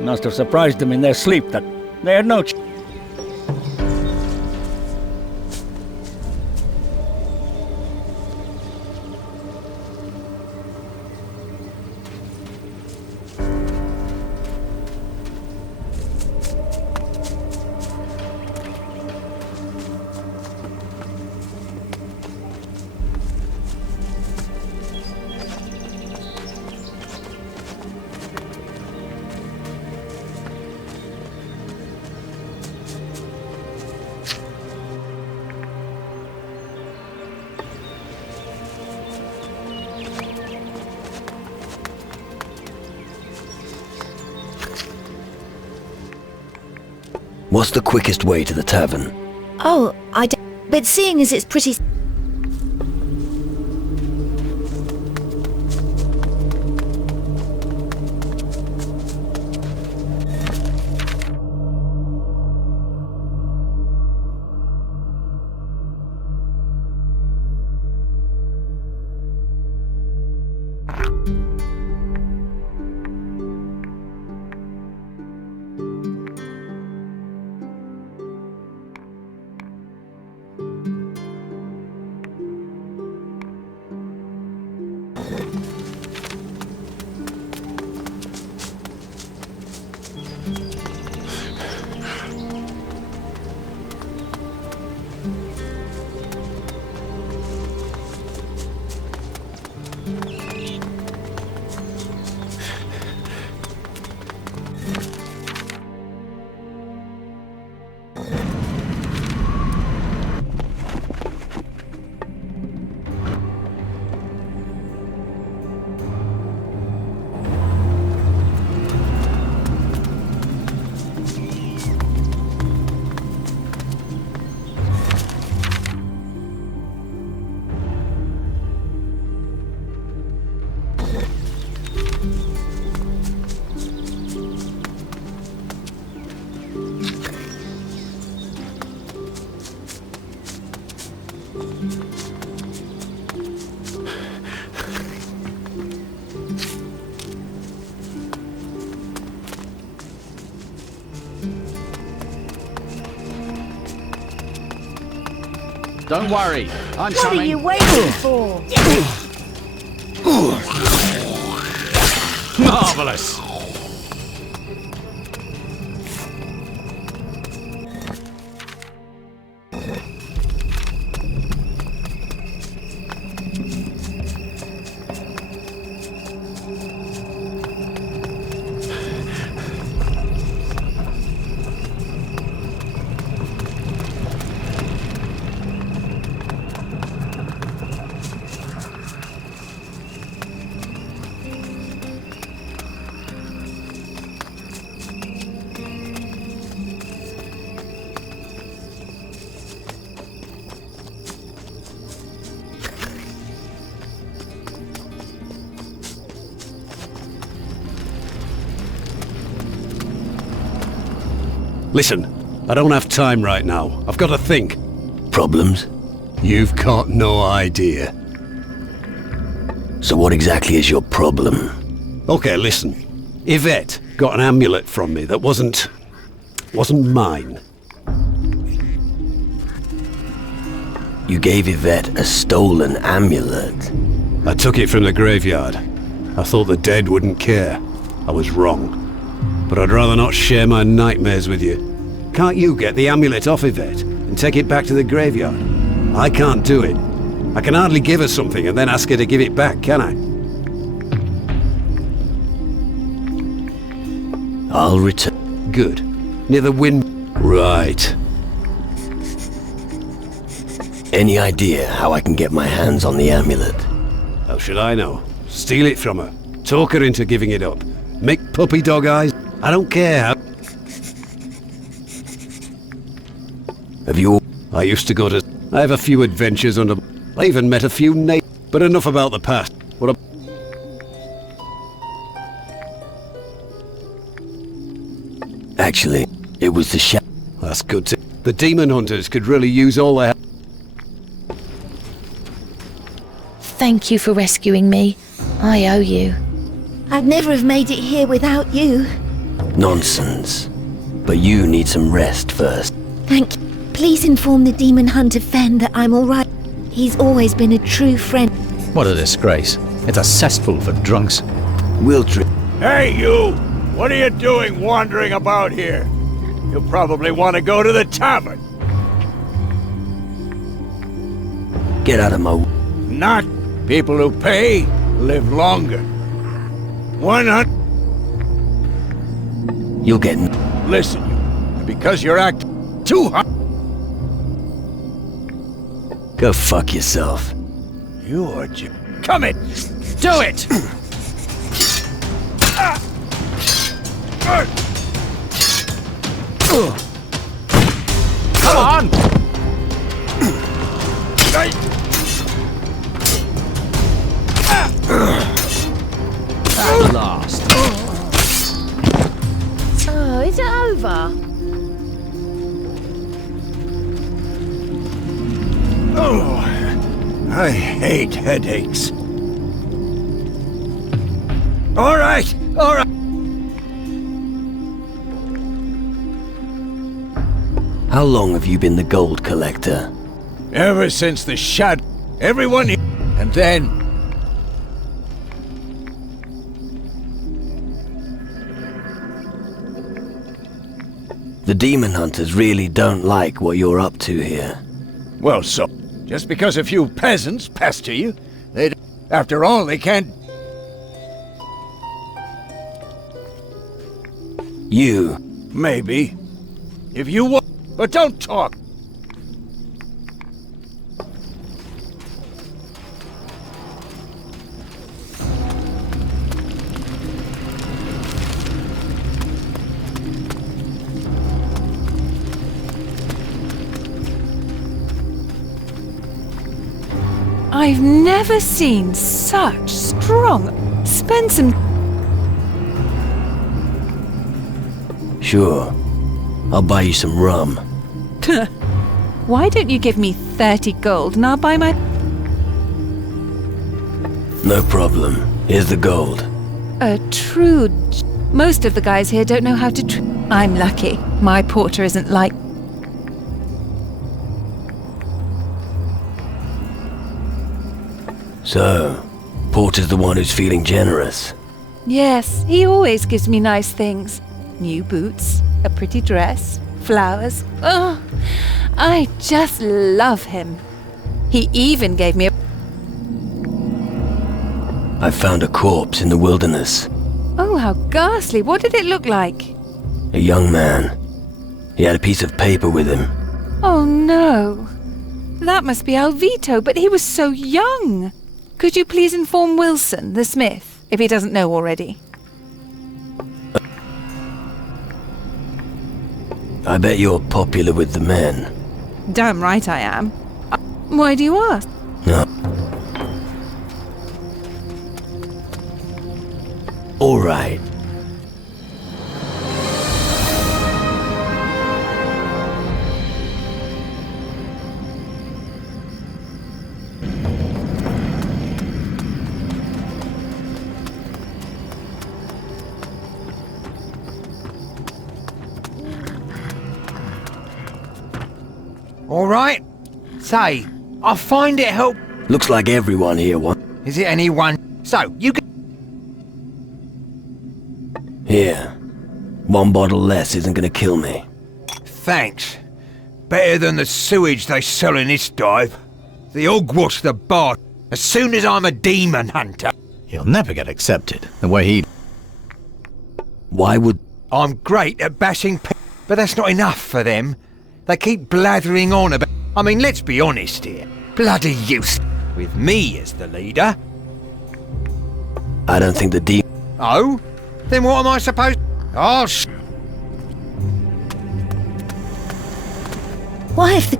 Must have surprised them in their sleep that they had no What's the quickest way to the tavern? Oh, but seeing as it's pretty... Don't worry, I'm What coming. are you waiting for? Marvelous! Listen, I don't have time right now. I've got to think. Problems? You've got no idea. So what exactly is your problem? Okay, listen. Yvette got an amulet from me that wasn't mine. You gave Yvette a stolen amulet? I took it from the graveyard. I thought the dead wouldn't care. I was wrong. But I'd rather not share my nightmares with you. Can't you get the amulet off Yvette and take it back to the graveyard? I can't do it. I can hardly give her something and then ask her to give it back, can I? I'll return. Good. Near the wind. Right. Any idea how I can get my hands on the amulet? How should I know? Steal it from her. Talk her into giving it up. Make puppy dog eyes. I don't care how... Have you... I used to go to... I have a few adventures under... I even met a few But enough about the past. What a... Actually, it was the That's good to... The demon hunters could really use all their... Thank you for rescuing me. I owe you. I'd never have made it here without you. Nonsense. But you need some rest first. Thank you. Please inform the demon hunter Fen that I'm all right. He's always been a true friend. What a disgrace. It's a cesspool for drunks. We'll treat... Hey, you! What are you doing wandering about here? You'll probably want to go to the tavern. Get out of my... Not. People who pay live longer. 100... You'll get... Listen, and because you're acting too hard... Go fuck yourself. You are just... Come it! Do it! Is it over? Oh, I hate headaches. All right, all right. How long have you been the gold collector? Ever since the shadow, everyone, and then the demon hunters really don't like what you're up to here. well, so just because a few peasants pester you, they, after all, they can't. You? Maybe, if you want, but don't talk. I've never seen such strong. Spend some. Sure. I'll buy you some rum. Why don't you give me 30 gold and I'll buy my. No problem. Here's the gold. A true. Most of the guys here don't know how to. I'm lucky. My porter isn't like. So, Porter's the one who's feeling generous. Yes, he always gives me nice things. New boots, a pretty dress, flowers. Oh, I just love him. He even gave me a. I found a corpse in the wilderness. Oh, how ghastly. What did it look like? A young man. He had a piece of paper with him. Oh, no. That must be Alvito, but he was so young. Could you please inform Wilson, the smith, if he doesn't know already? I bet you're popular with the men. Damn right I am. Why do you ask? No. All right. All right. Say, I find it help. Looks like everyone here wants. Is it anyone? So, you can. Here. One bottle less isn't gonna kill me. Thanks. Better than the sewage they sell in this dive. The hogwash the bar. As soon as I'm a demon hunter. He'll never get accepted the way he. Why would. I'm great at bashing but that's not enough for them. They keep blathering on about. I mean, let's be honest here. Bloody use. With me as the leader. I don't think the demon. Oh? Then what am I supposed. Oh, Why if the.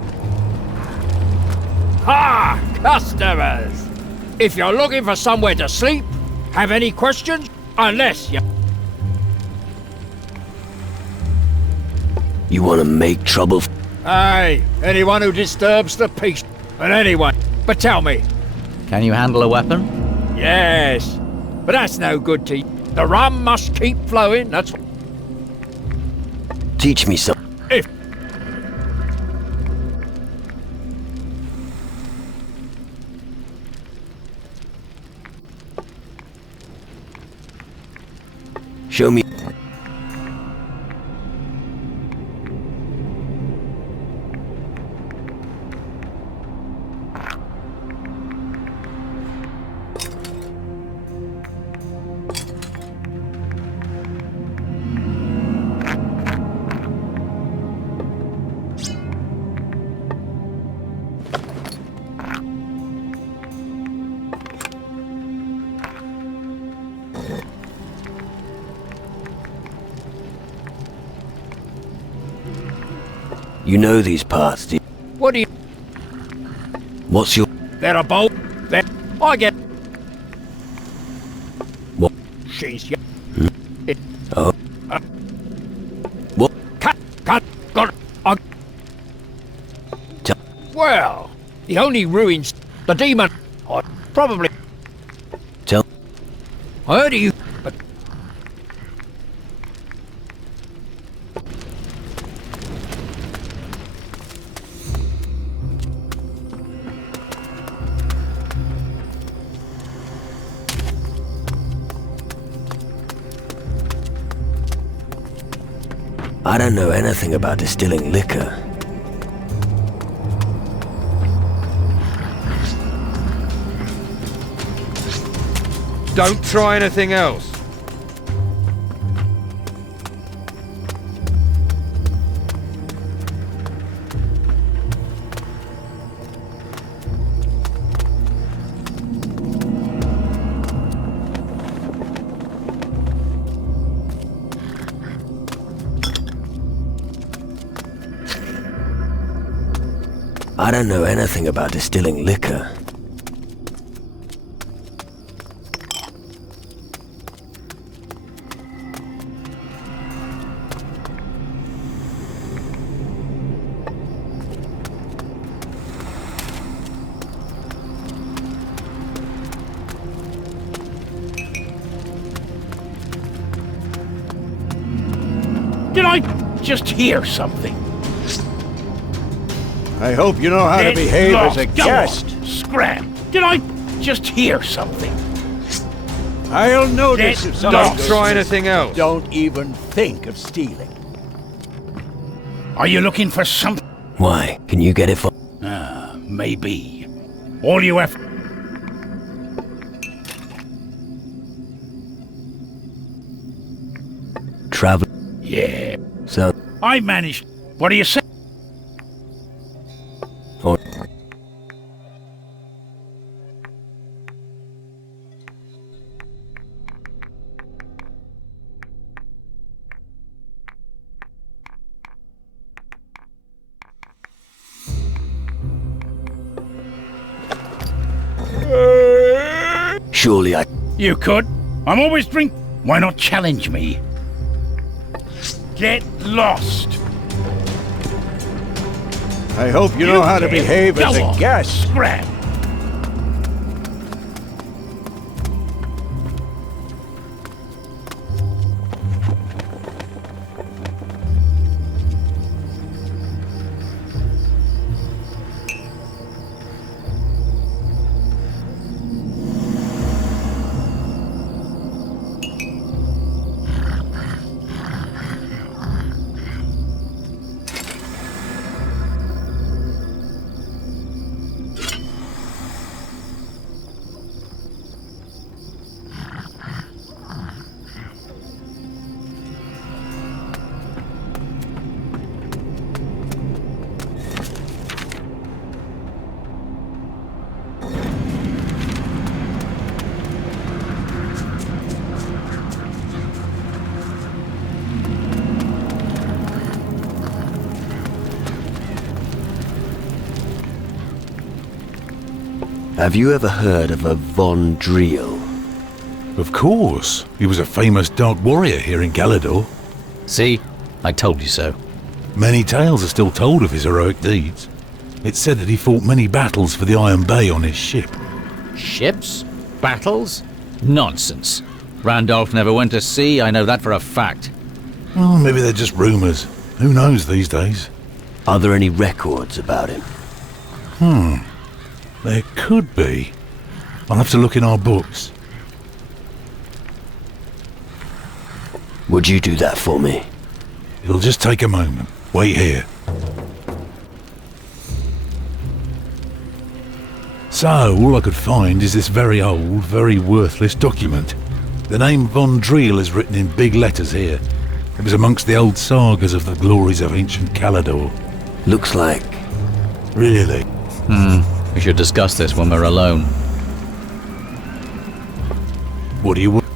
Ha! Customers! If you're looking for somewhere to sleep, have any questions? Unless you... You wanna make trouble? Hey, anyone who disturbs the peace. And anyone. But tell me. Can you handle a weapon? Yes. But that's no good to you. The rum must keep flowing, that's... Teach me some. If... Show me. You know these parts, do you? What do you... What's your... They're a boat. They're... I get... What? She's... Oh. Well, the only ruins... The demon... Probably... Tell... I heard of you, but... I don't know anything about distilling liquor. Don't try anything else. I don't know anything about distilling liquor. Did I just hear something? I hope you know how to behave as a guest. Scrap! Did I just hear something? I'll notice if someone Don't try anything else. Don't even think of stealing. Are you looking for something? Why? Can you get it for... Maybe. All you have... Travel... Yeah. So... I managed... What do you say? Or... Surely I... You could. I'm always drink... Why not challenge me? Get lost! I hope you know how to behave as a guest. Scrap! Have you ever heard of a Von Driel? Of course. He was a famous dark warrior here in Galador. See? I told you so. Many tales are still told of his heroic deeds. It's said that he fought many battles for the Iron Bay on his ship. Ships? Battles? Nonsense. Randolph never went to sea, I know that for a fact. Oh, maybe they're just rumours. Who knows these days? Are there any records about him? There could be. I'll have to look in our books. Would you do that for me? It'll just take a moment. Wait here. So, all I could find is this very old, very worthless document. The name Von Driel is written in big letters here. It was amongst the old sagas of the glories of ancient Galador. Looks like... Really? We should discuss this when we're alone. What do you want?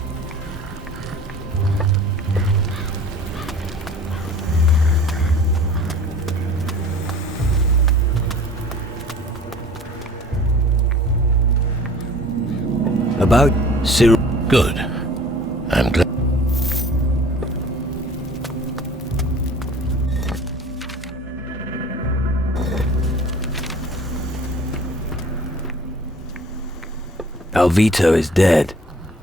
About Cyril... Good. I'm glad. Alvito is dead.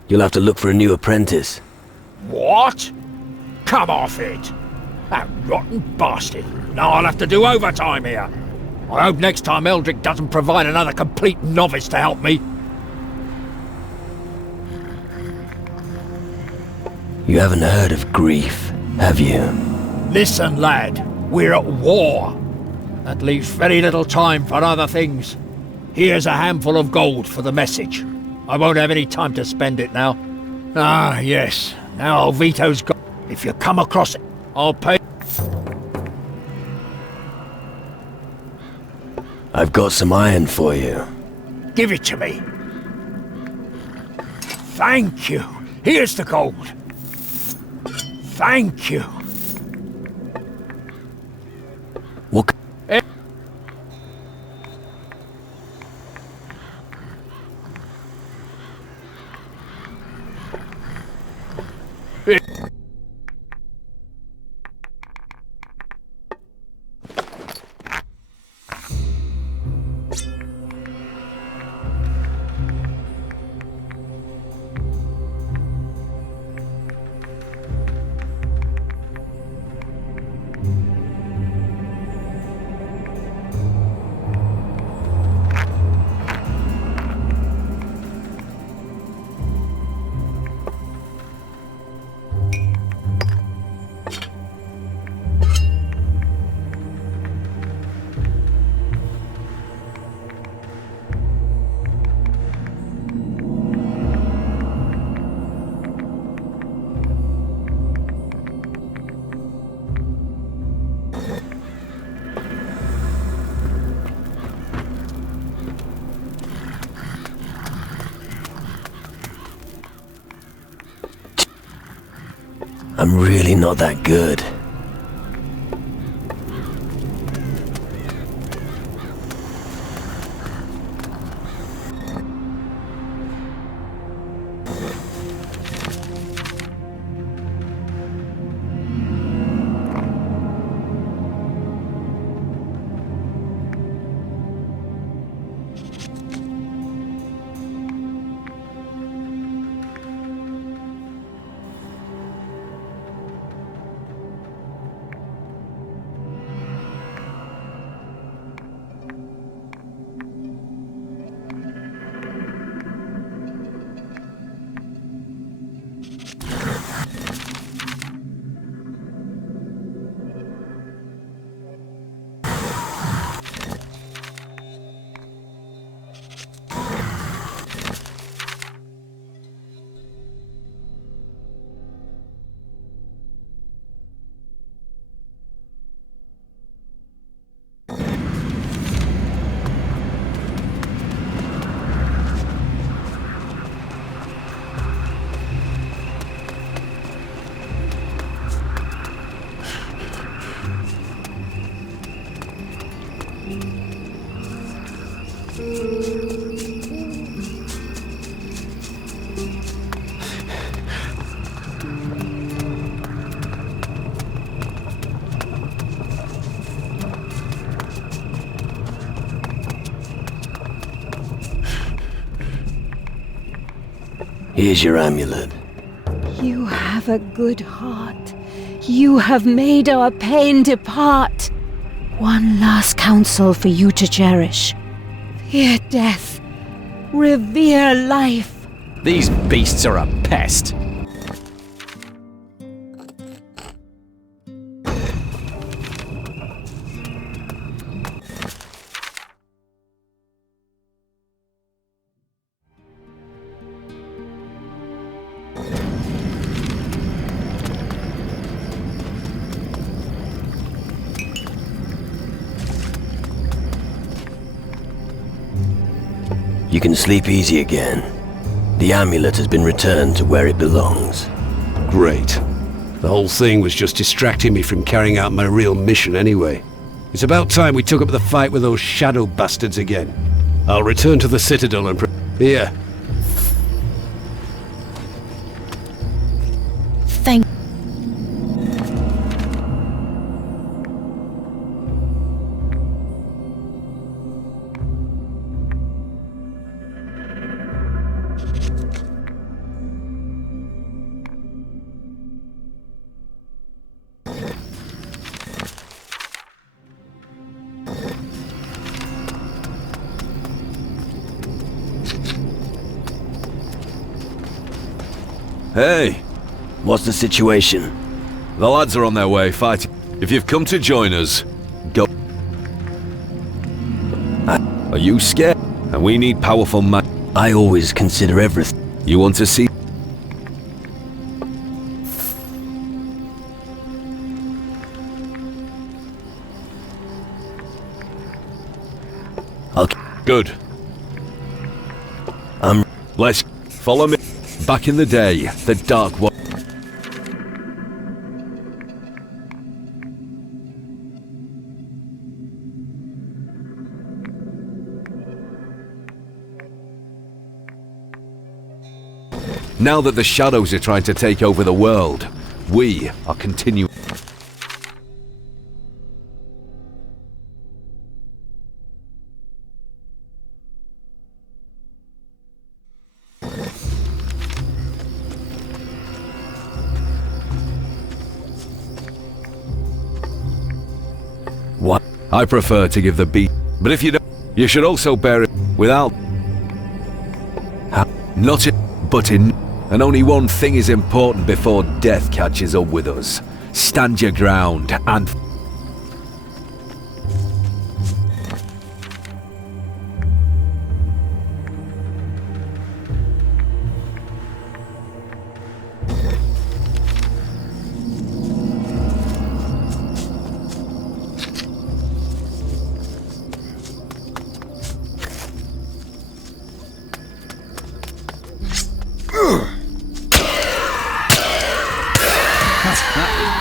You'll have to look for a new apprentice. What? Come off it! That rotten bastard! Now I'll have to do overtime here! I hope next time Eldrick doesn't provide another complete novice to help me. You haven't heard of grief, have you? Listen, lad, we're at war. That leaves very little time for other things. Here's a handful of gold for the message. I won't have any time to spend it now. Ah, yes. Now Alvito's gone. If you come across it, I'll pay. I've got some iron for you. Give it to me. Thank you. Here's the gold. Thank you. What? I'm really not that good. Here's your amulet. You have a good heart. You have made our pain depart. One last counsel for you to cherish. Fear death. Revere life. These beasts are a pest. You can sleep easy again. The amulet has been returned to where it belongs. Great. The whole thing was just distracting me from carrying out my real mission anyway. It's about time we took up the fight with those shadow bastards again. I'll return to the Citadel and Here. Thank Hey, What's the situation? the lads are on their way fighting. If you've come to join us, go. Are you scared? And we need powerful men. I always consider everything. You want to see? Good. Let's follow me. Back in the day, the Dark One. Now that the Shadows are trying to take over the world, we are continuing. What? I prefer to give the beat, but if you don't, you should also bear it without. Not it, but in. And only one thing is important before death catches up with us. Stand your ground and.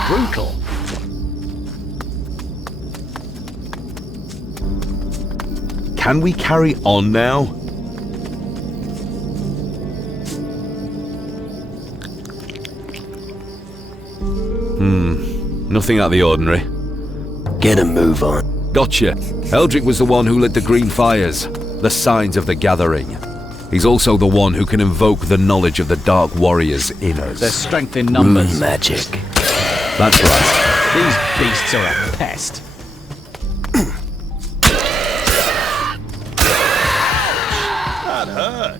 Brutal. Can we carry on now? Nothing out of the ordinary. Get a move on. Gotcha. Eldrick was the one who lit the green fires, the signs of the gathering. He's also the one who can invoke the knowledge of the Dark Warriors in us. There's strength in numbers. Magic. That's right. These beasts are a pest. That hurt.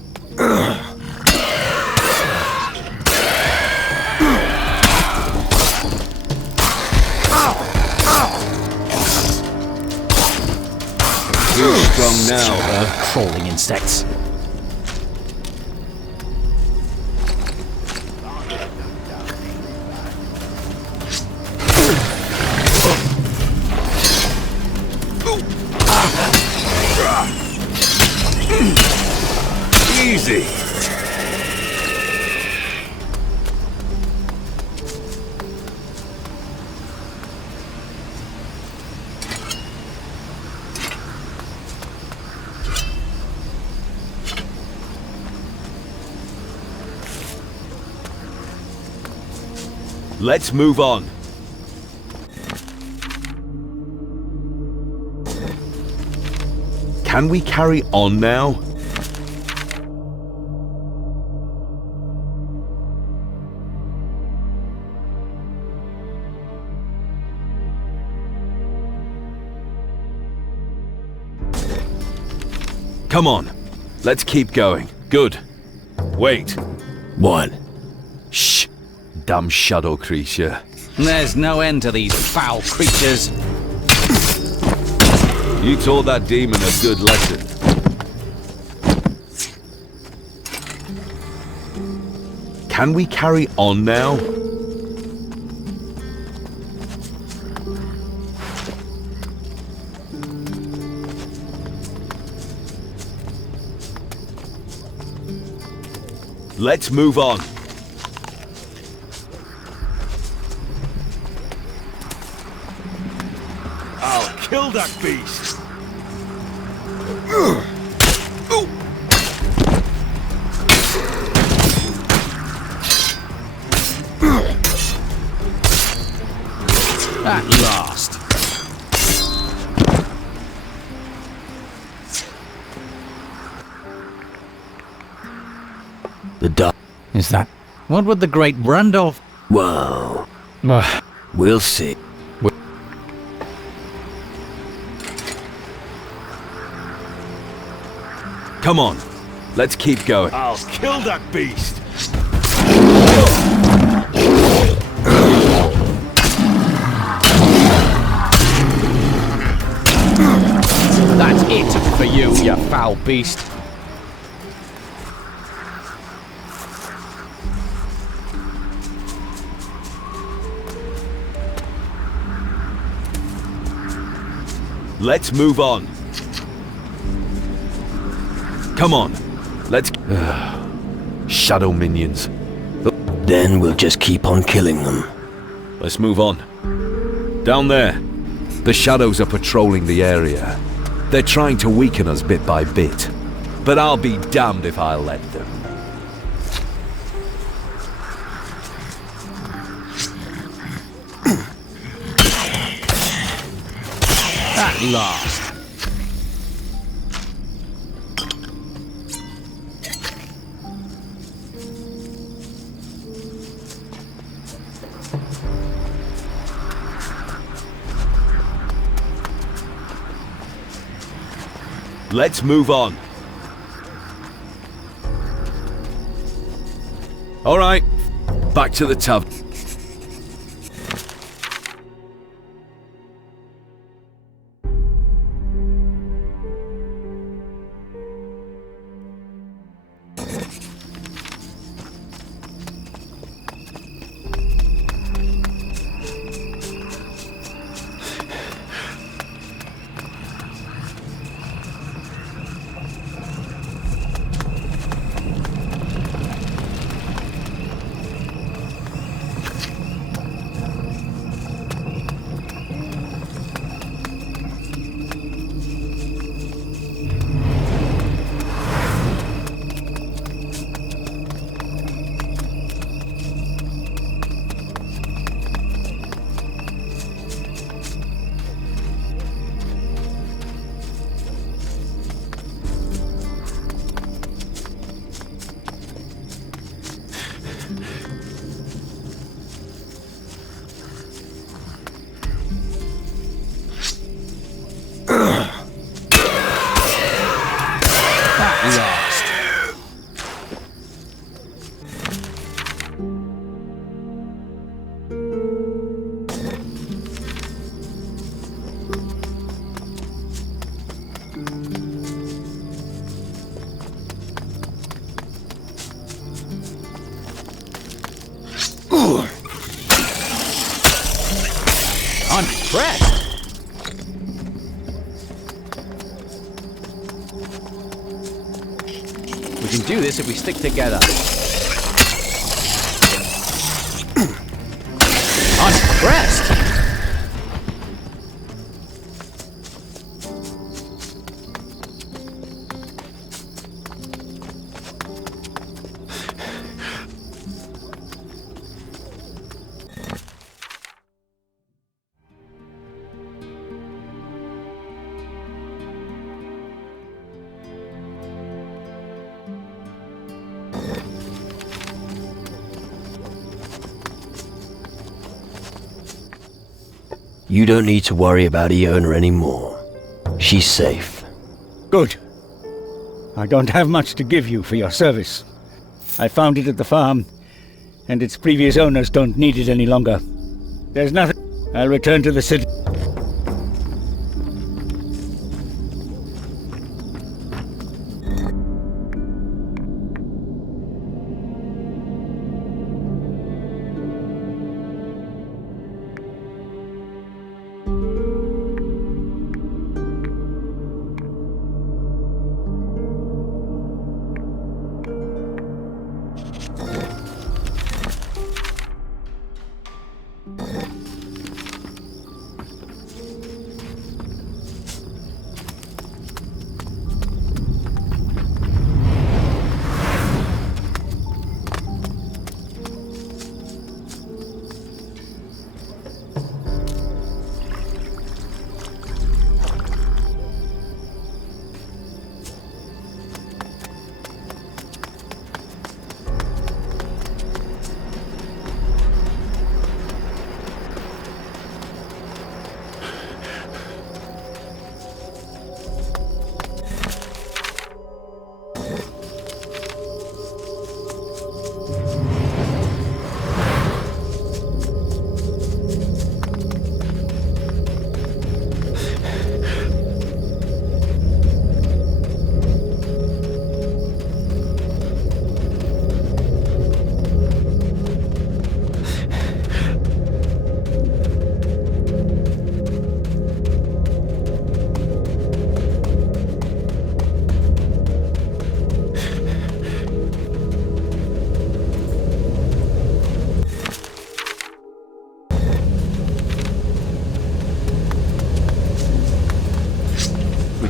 Too strong now, Crawling insects. Easy. Let's move on. Can we carry on now? Come on, let's keep going. Good. Wait. What? Shh. Damn shadow creature. There's no end to these foul creatures. You taught that demon a good lesson. Can we carry on now? Let's move on. I'll kill that beast. At last. The dark. Is that? What would the great Randolph? Well, we'll see. Come on, let's keep going. I'll kill that beast. for you, you foul beast. Let's move on. Come on, let's... Shadow minions. Then we'll just keep on killing them. Let's move on. Down there. The shadows are patrolling the area. They're trying to weaken us bit by bit. But I'll be damned if I'll let them. At last. Let's move on. All right, back to the tavern. I'm impressed. We can do this if we stick together. I'm impressed. You don't need to worry about Iona anymore. She's safe. Good. I don't have much to give you for your service. I found it at the farm, and its previous owners don't need it any longer. There's nothing. I'll return to the city.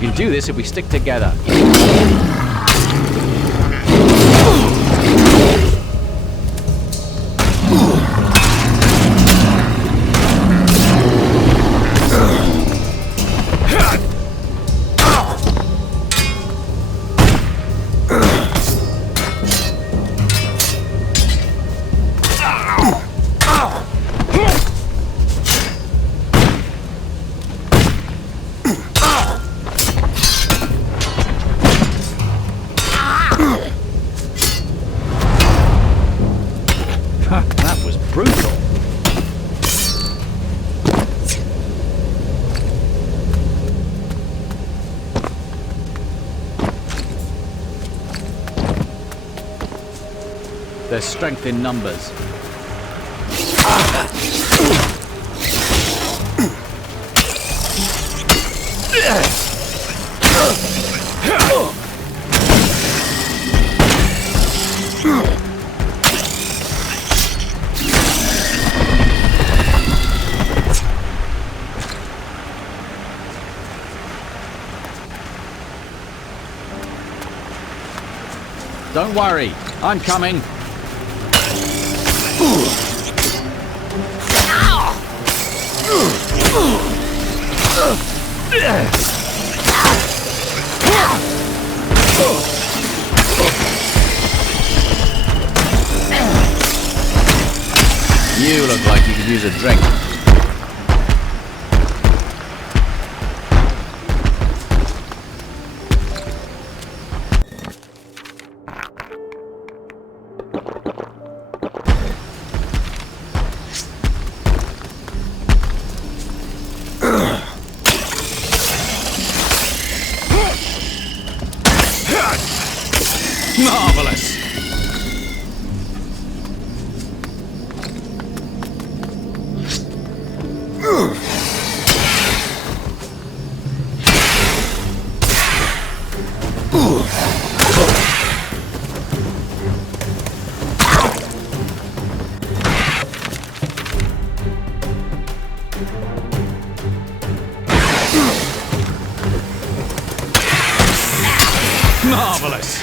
can do this if we stick together. That was brutal. There's strength in numbers. Don't worry, I'm coming. You look like you could use a drink. Marvelous! Marvelous!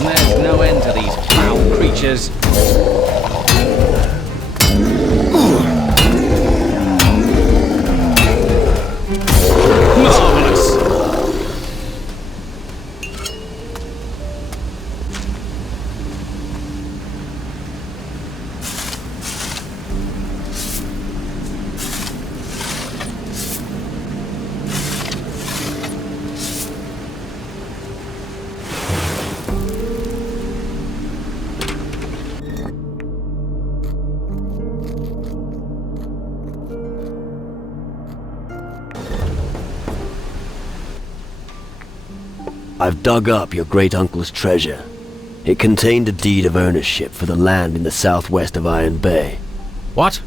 There's no end to these foul creatures. Marvelous! I've dug up your great-uncle's treasure. It contained a deed of ownership for the land in the southwest of Iron Bay. What?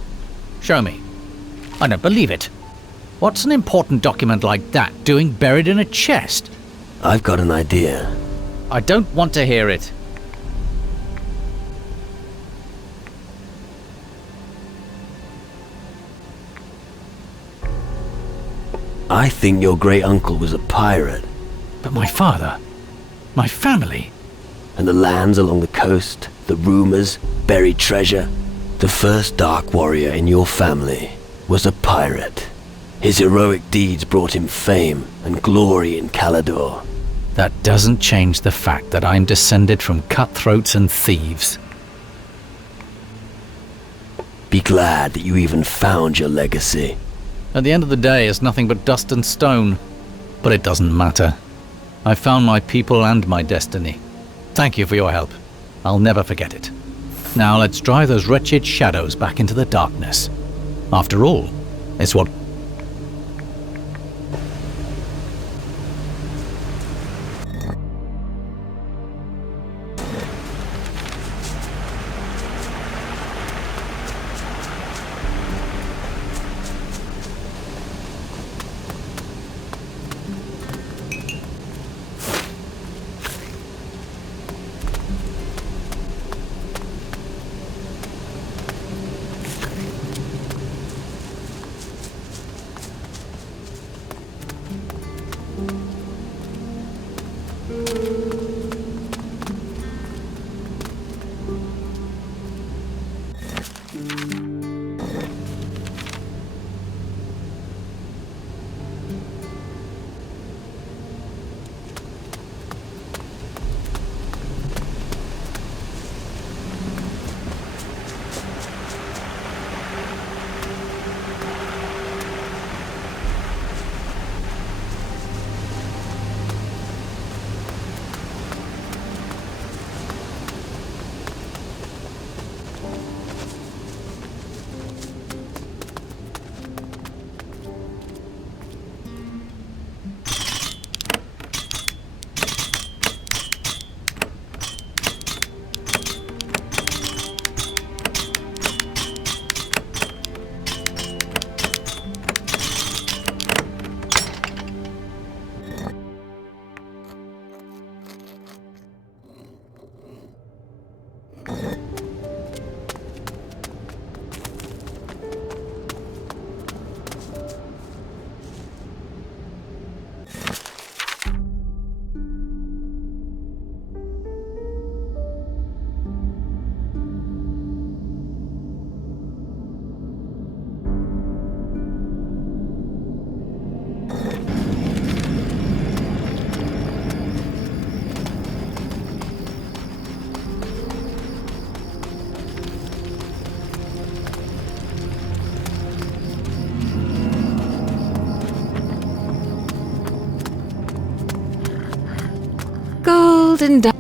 Show me. I don't believe it. What's an important document like that doing buried in a chest? I've got an idea. I don't want to hear it. I think your great-uncle was a pirate. But my father, my family... And the lands along the coast, the rumors, buried treasure. The first dark warrior in your family was a pirate. His heroic deeds brought him fame and glory in Calador. That doesn't change the fact that I'm descended from cutthroats and thieves. Be glad that you even found your legacy. At the end of the day, it's nothing but dust and stone. But it doesn't matter. I found my people and my destiny. Thank you for your help. I'll never forget it. Now let's drive those wretched shadows back into the darkness. After all, it's what... Golden Dawn.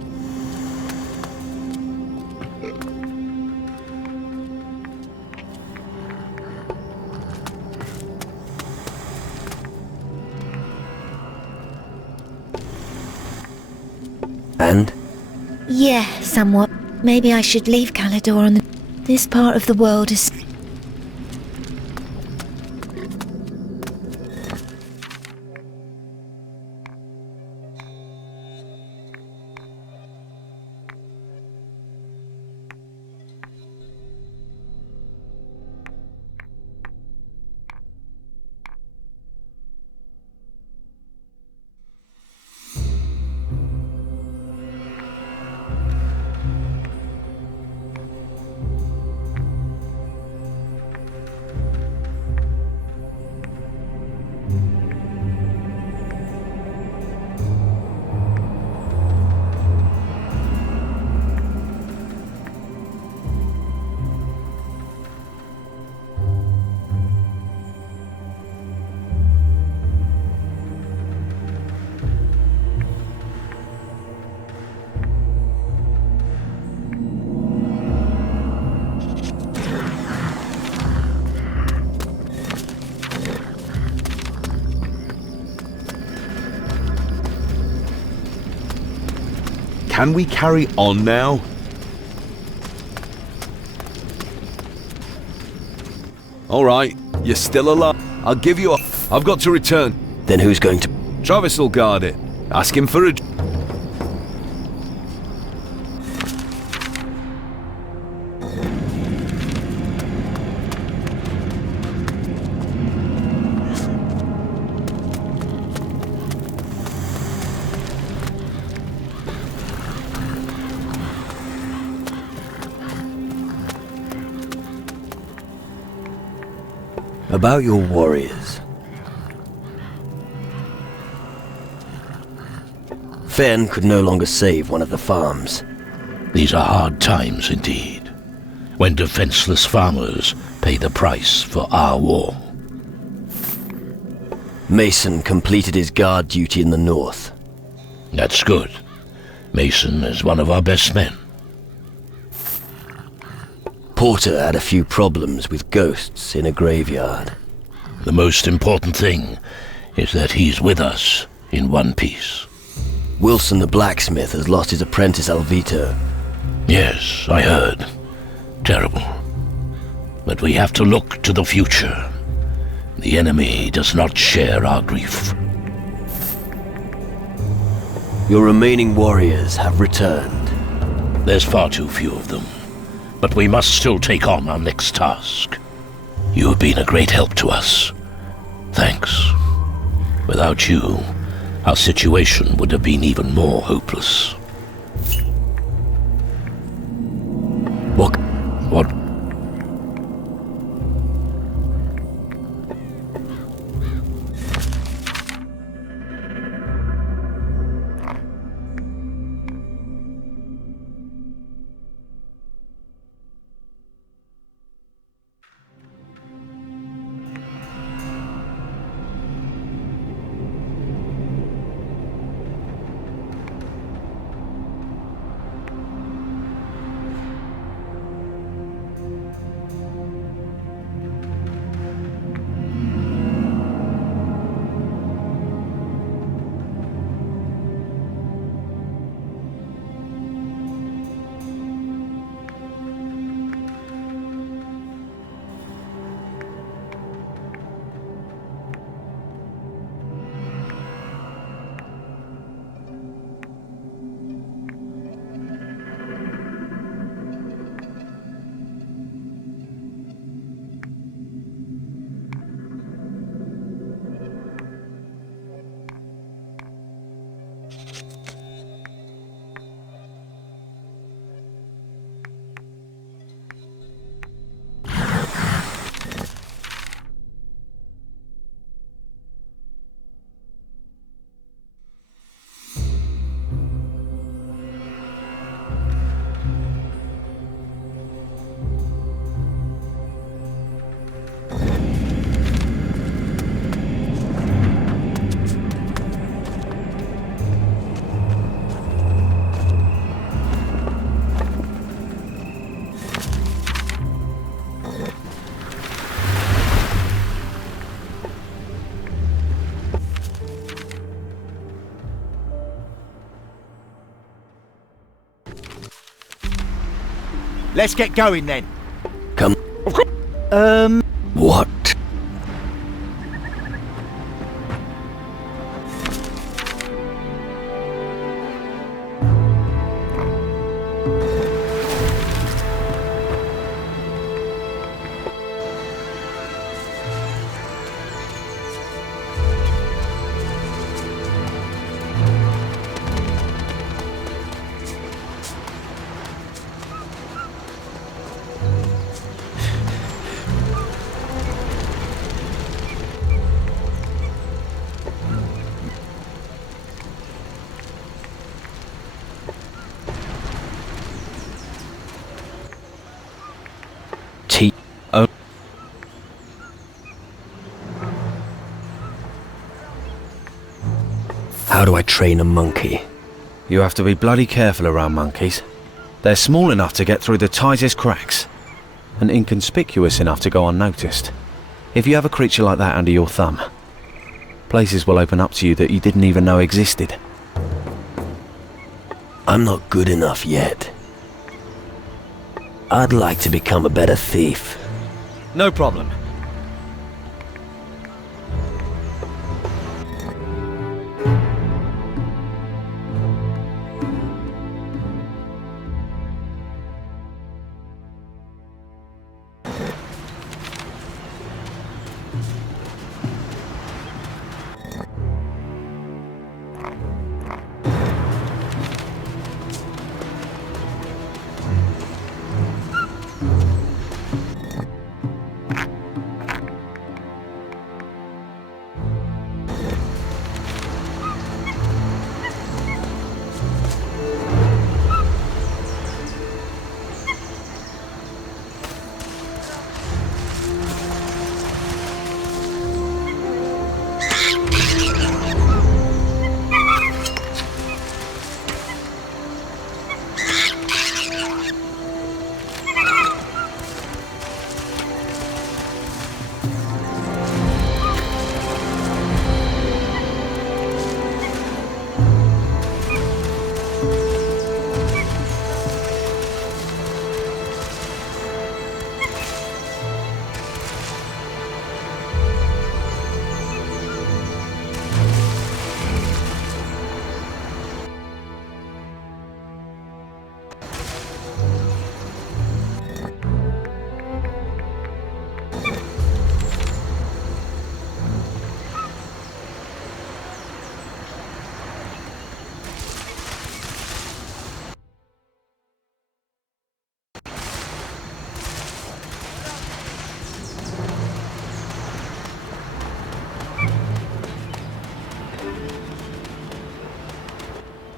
And? Yeah, somewhat. Maybe I should leave Calador on the... This part of the world is... Can we carry on now? All right, you're still alive. I'll give you a... I've got to return. Then who's going to... Travis will guard it. Ask him for a... About your warriors. Fen could no longer save one of the farms. These are hard times indeed, when defenseless farmers pay the price for our war. Mason completed his guard duty in the north. That's good. Mason is one of our best men. Porter had a few problems with ghosts in a graveyard. The most important thing is that he's with us in one piece. Wilson the blacksmith has lost his apprentice Alvito. Yes, I heard. Terrible. But we have to look to the future. The enemy does not share our grief. Your remaining warriors have returned. There's far too few of them, but we must still take on our next task. You have been a great help to us. Thanks. Without you, our situation would have been even more hopeless. What? Let's get going then. Come. Of course. What? How do I train a monkey? You have to be bloody careful around monkeys. They're small enough to get through the tightest cracks, and inconspicuous enough to go unnoticed. If you have a creature like that under your thumb, places will open up to you that you didn't even know existed. I'm not good enough yet. I'd like to become a better thief. No problem.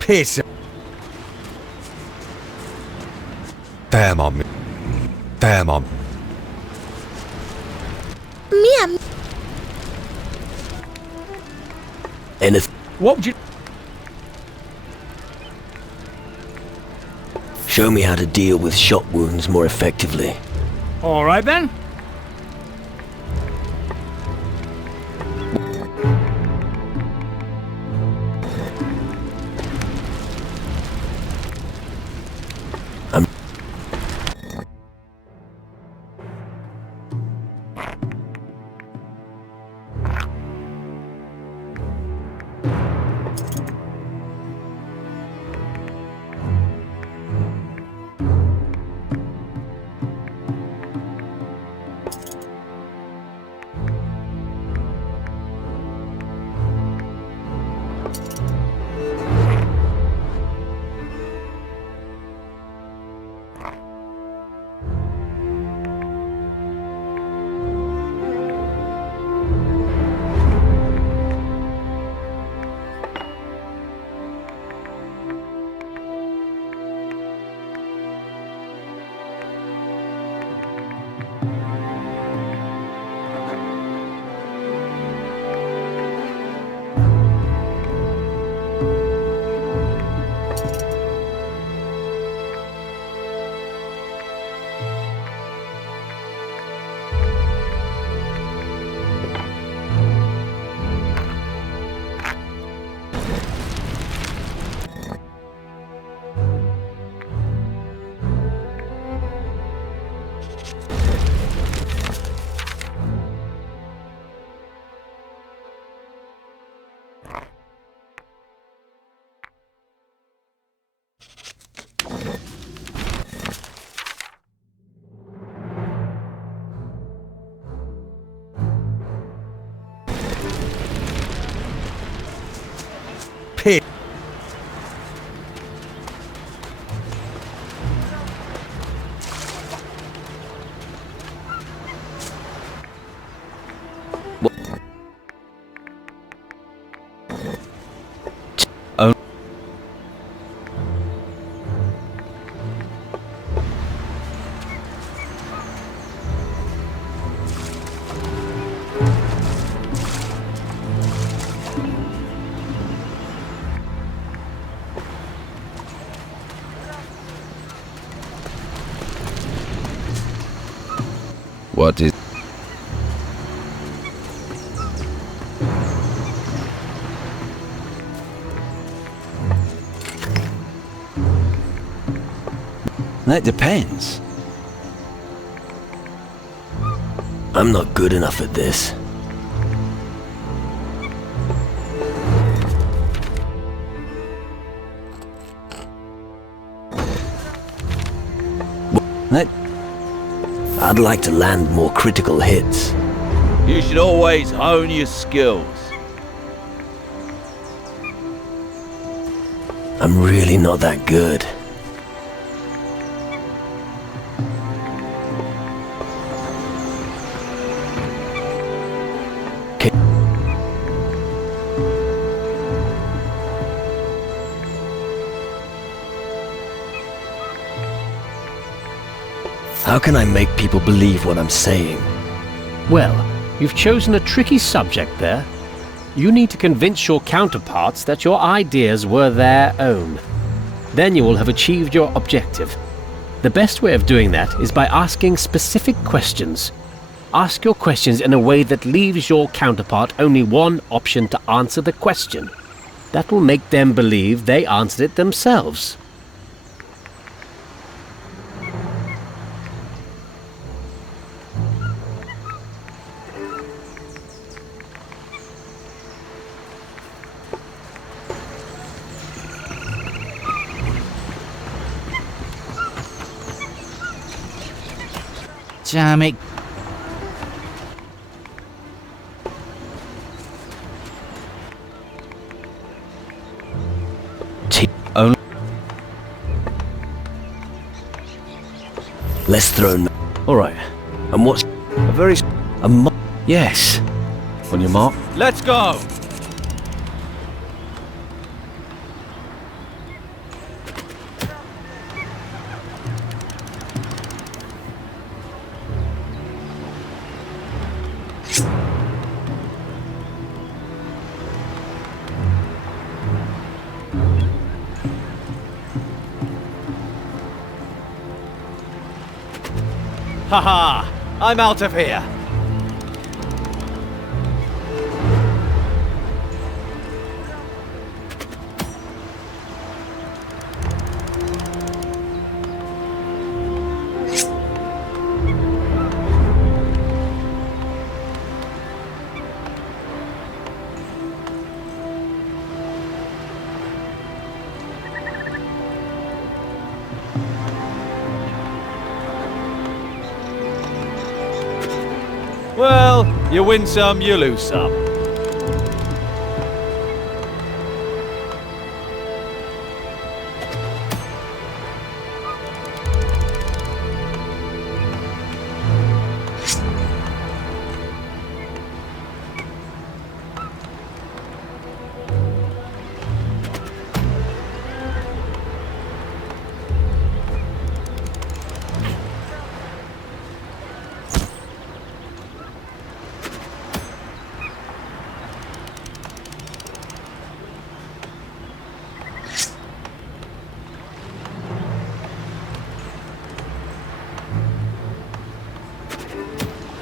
Piss. Damn on me. Damn on. Meow. Anything? What would you... Show me how to deal with shot wounds more effectively. All right, then. Pit. What is... That depends. I'm not good enough at this. I'd like to land more critical hits. You should always hone your skills. I'm really not that good. How can I make people believe what I'm saying? Well, you've chosen a tricky subject there. You need to convince your counterparts that your ideas were their own. Then you will have achieved your objective. The best way of doing that is by asking specific questions. Ask your questions in a way that leaves your counterpart only one option to answer the question. That will make them believe they answered it themselves. Damn it. Only less thrown. All right. And what's a very yes. On your mark. Let's go! Haha! I'm out of here! Well, you win some, you lose some.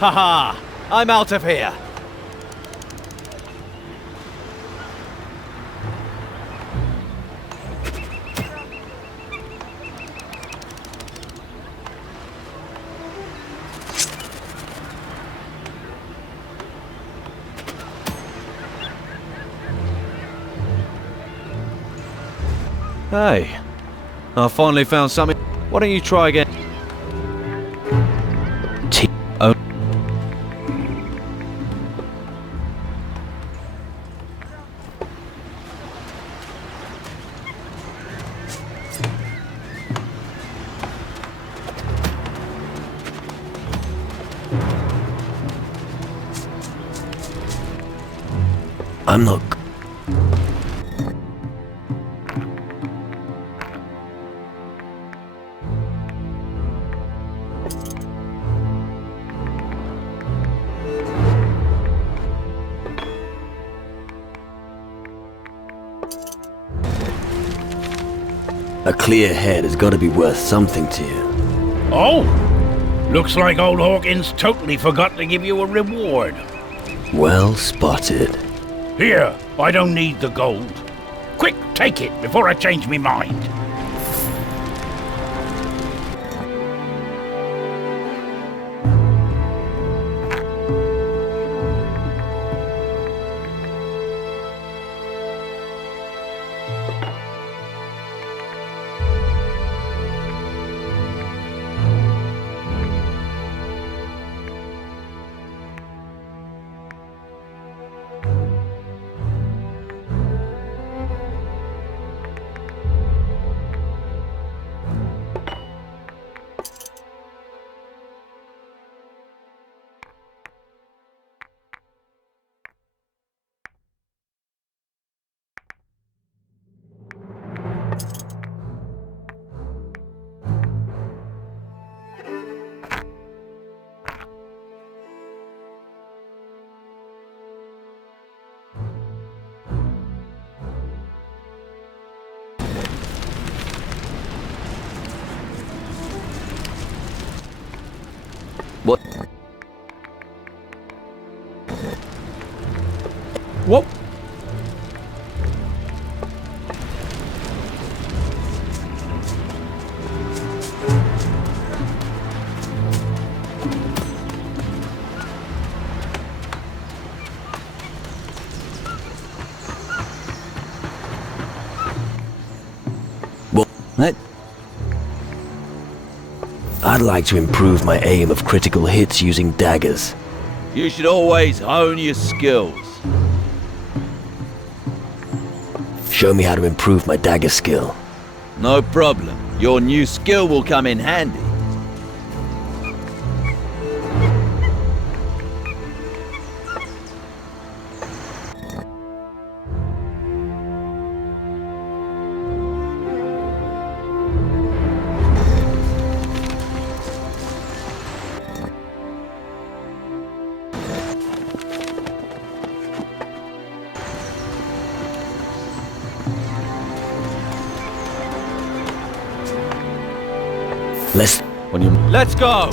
Haha! I'm out of here! Hey, I finally found something. Why don't you try again? I'm not... A clear head has got to be worth something to you. Oh? Looks like old Hawkins totally forgot to give you a reward. Well spotted. Here, I don't need the gold. Quick, take it before I change my mind. What? What? What? I'd like to improve my aim of critical hits using daggers. You should always hone your skills. Show me how to improve my dagger skill. No problem. Your new skill will come in handy. Let's go!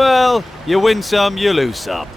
Well, you win some, you lose some.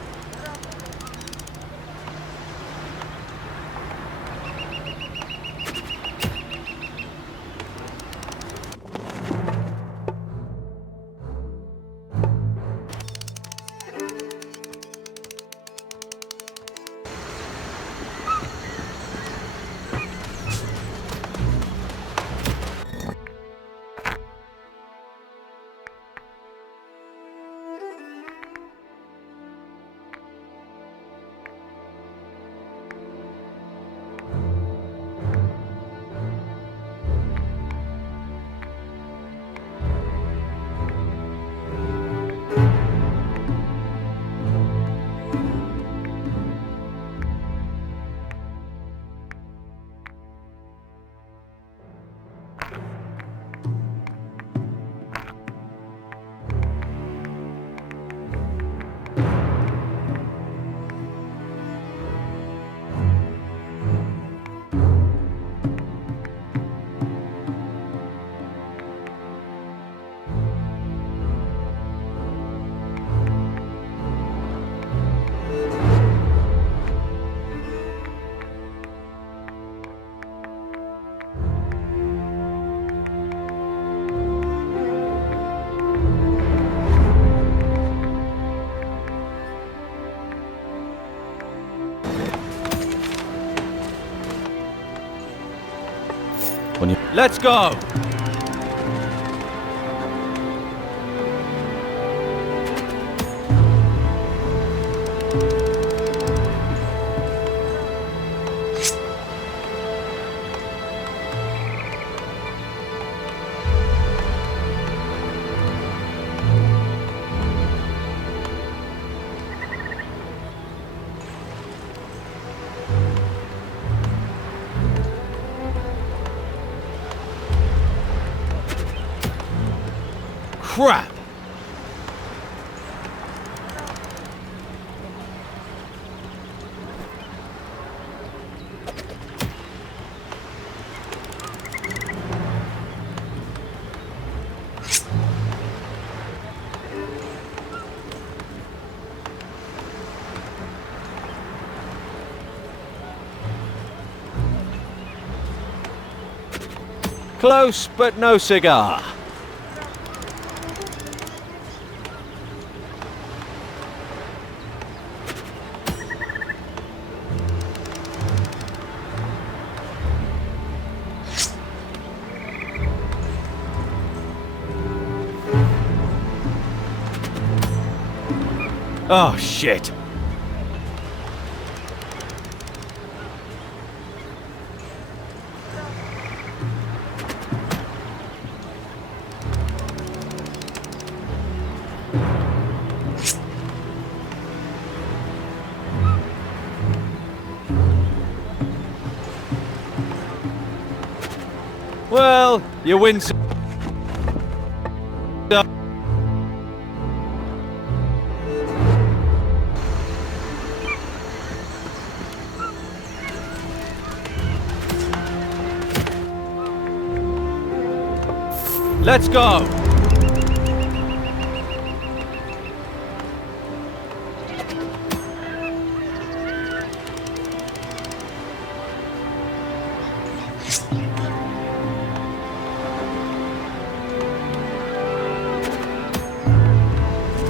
Let's go! Crap! Close, but no cigar. Oh, shit. Well, you win some. Let's go!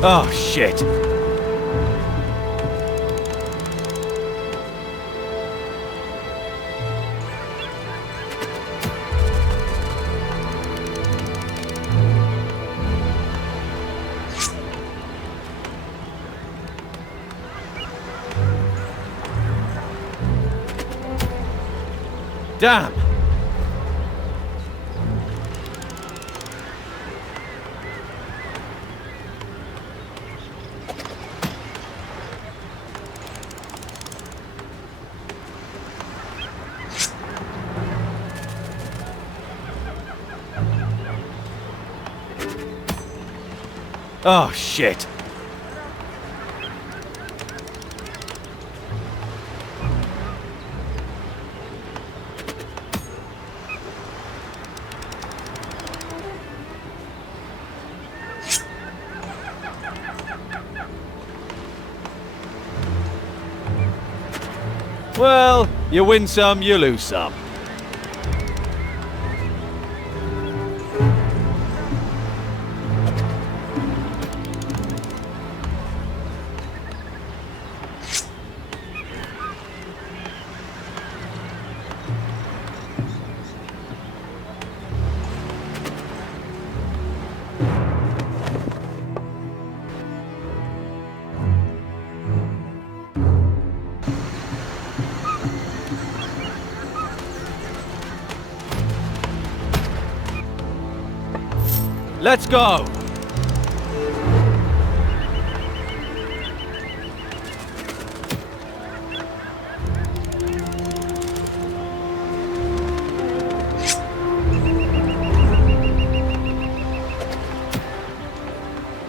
Oh, shit. Damn! Oh, shit. Well, you win some, you lose some. Let's go!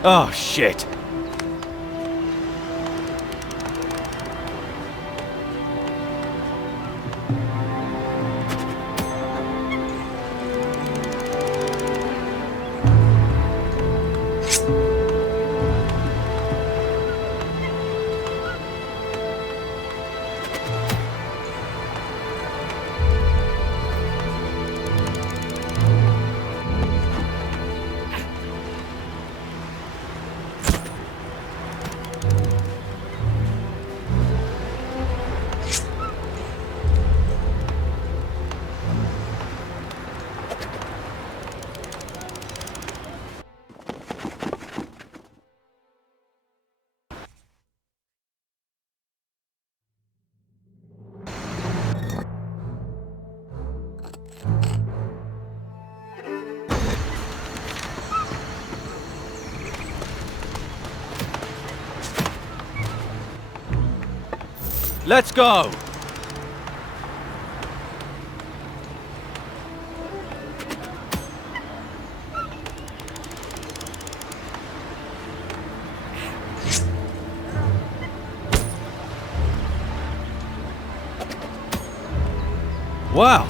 Oh, shit. Let's go! Wow,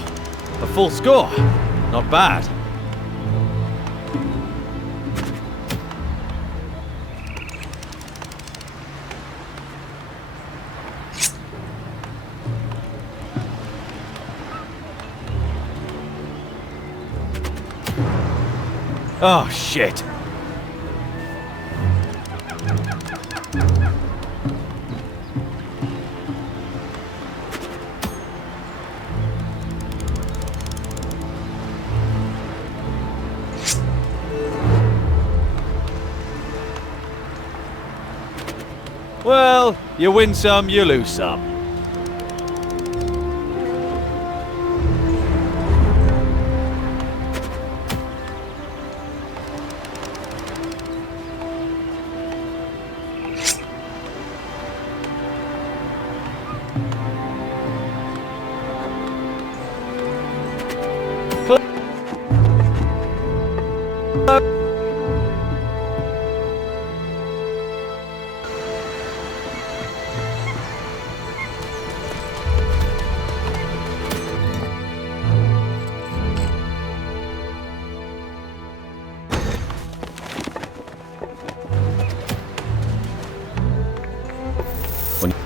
a full score. Not bad. Oh, shit. Well, you win some, you lose some.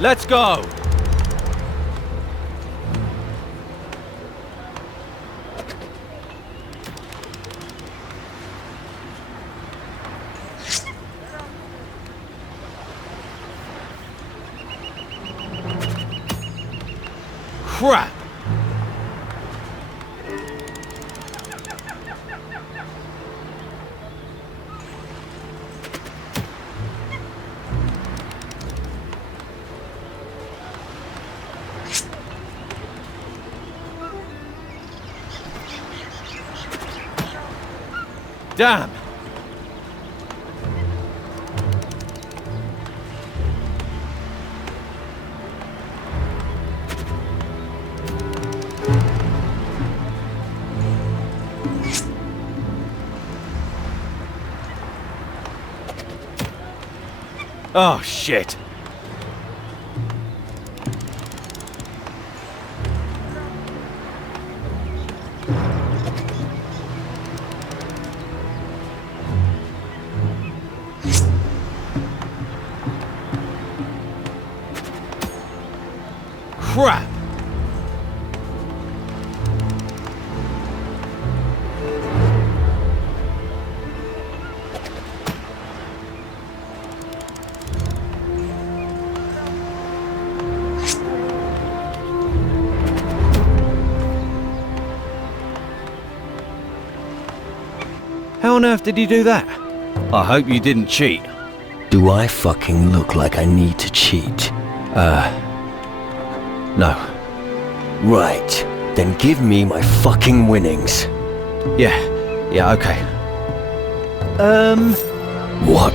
Let's go! Crap! Damn! Oh, shit. crap! How on earth did you do that? I hope you didn't cheat. Do I fucking look like I need to cheat? No. Right. Then give me my fucking winnings. Yeah, okay. What?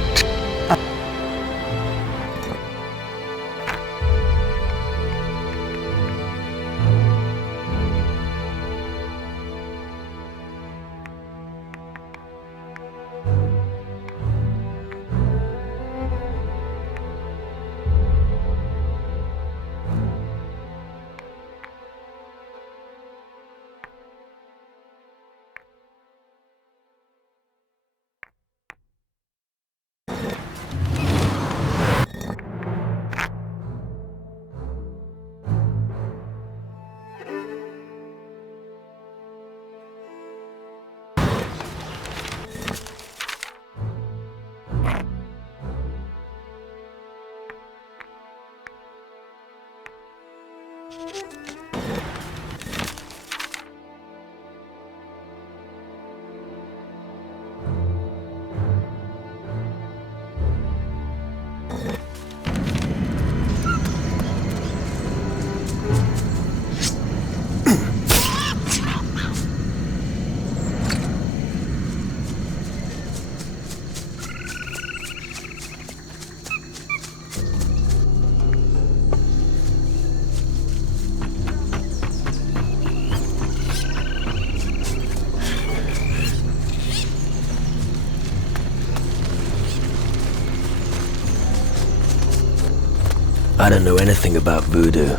I don't know anything about voodoo.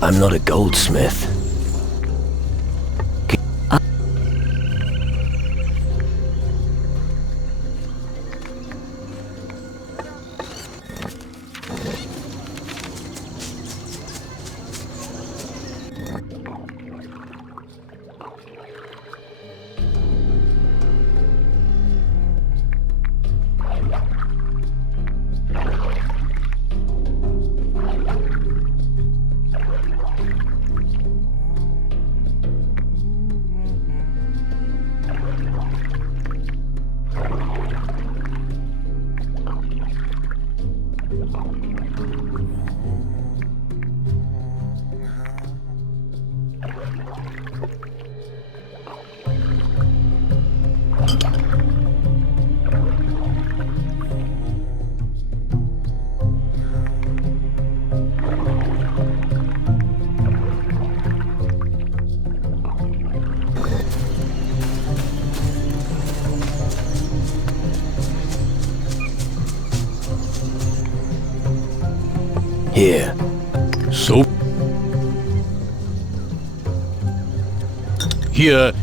I'm not a goldsmith. Here. So? Here.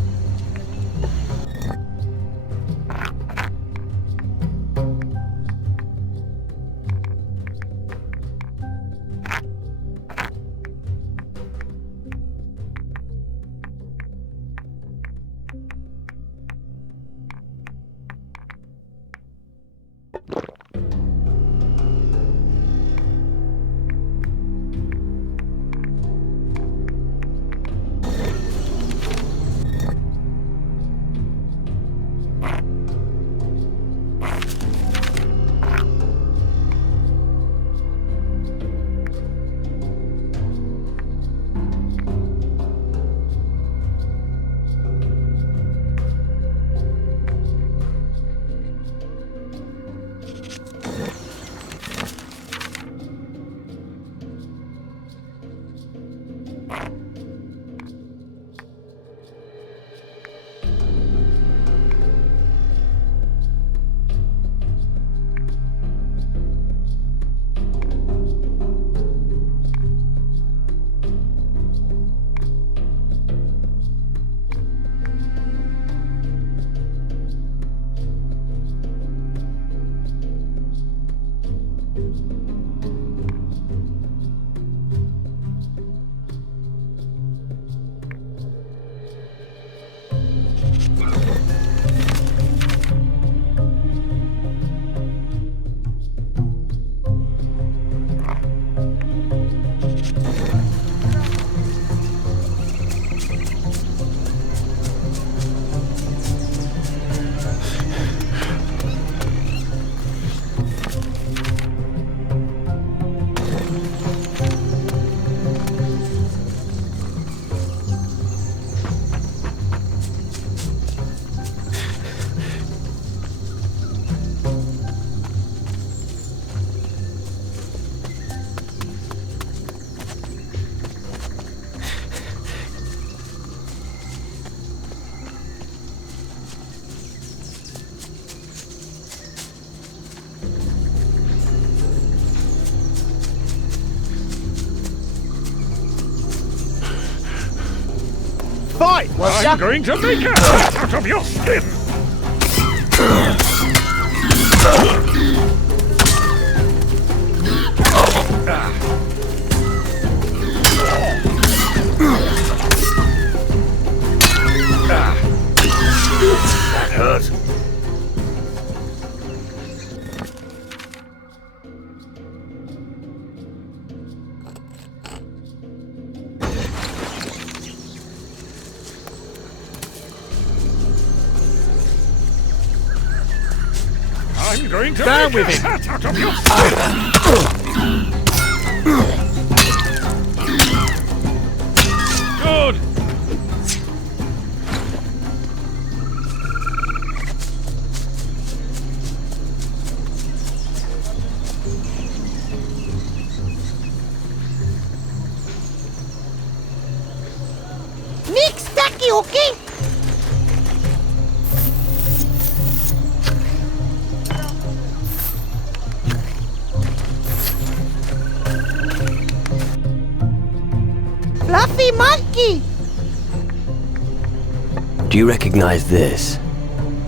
fight, was I'm going to make a hat out of your skin! That hurt. I'm going to Down make with a him. hat out of your Good. Nick Stacky, okay? Fluffy monkey! Do you recognize this?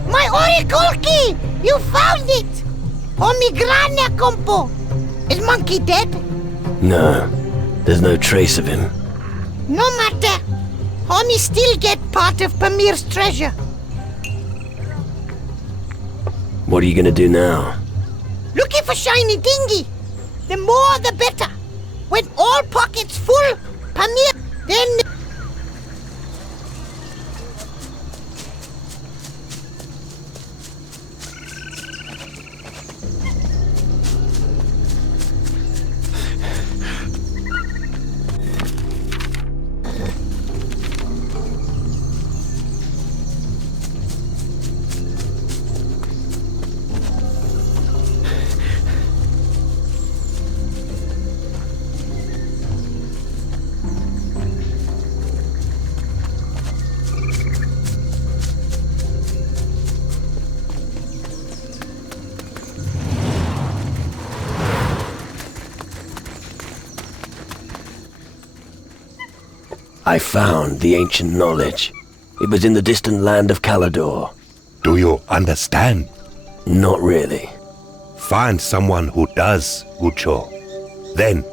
My oracle key! You found it! Omigrana compo! Is monkey dead? No, there's no trace of him. No matter. Homie still get part of Pamir's treasure. What are you gonna do now? Looking for shiny dinghy. The more the better. When all pockets full, Pamir, then... I found the ancient knowledge. It was in the distant land of Calidor. Do you understand? Not really. Find someone who does, Ucho. Then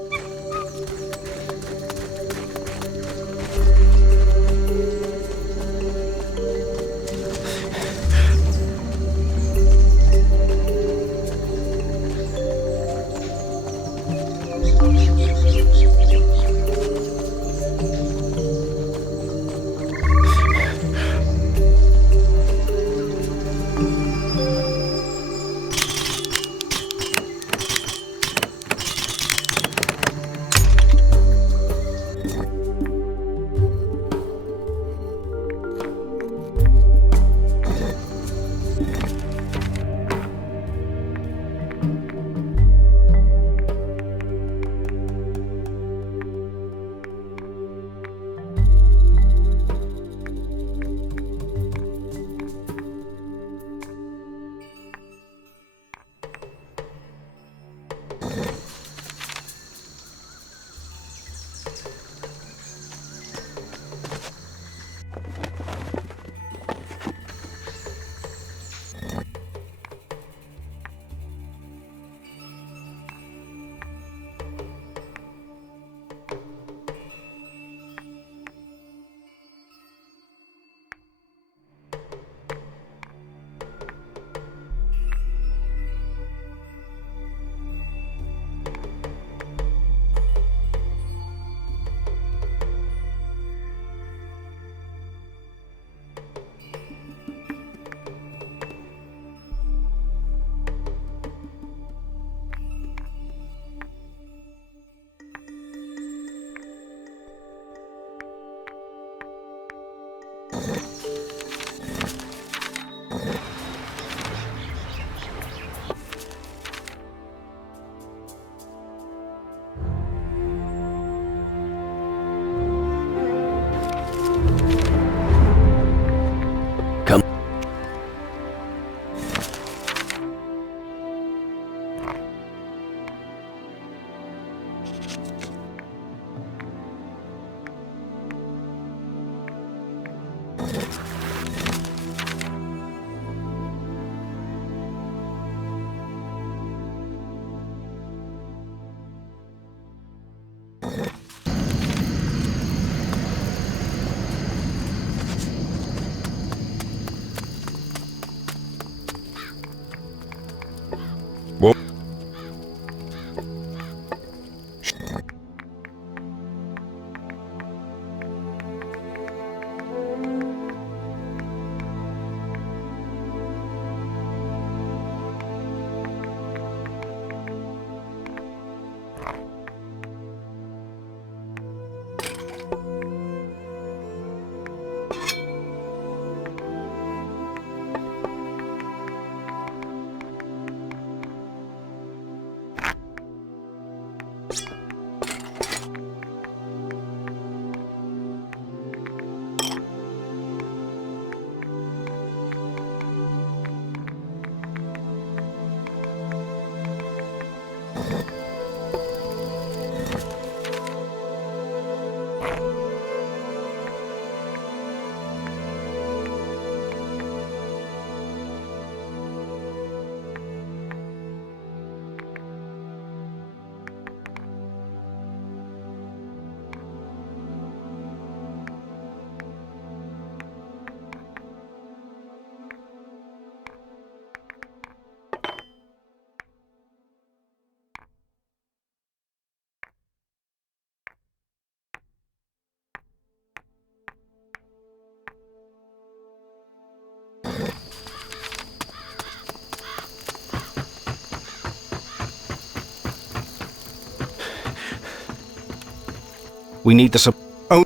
We need the Oh.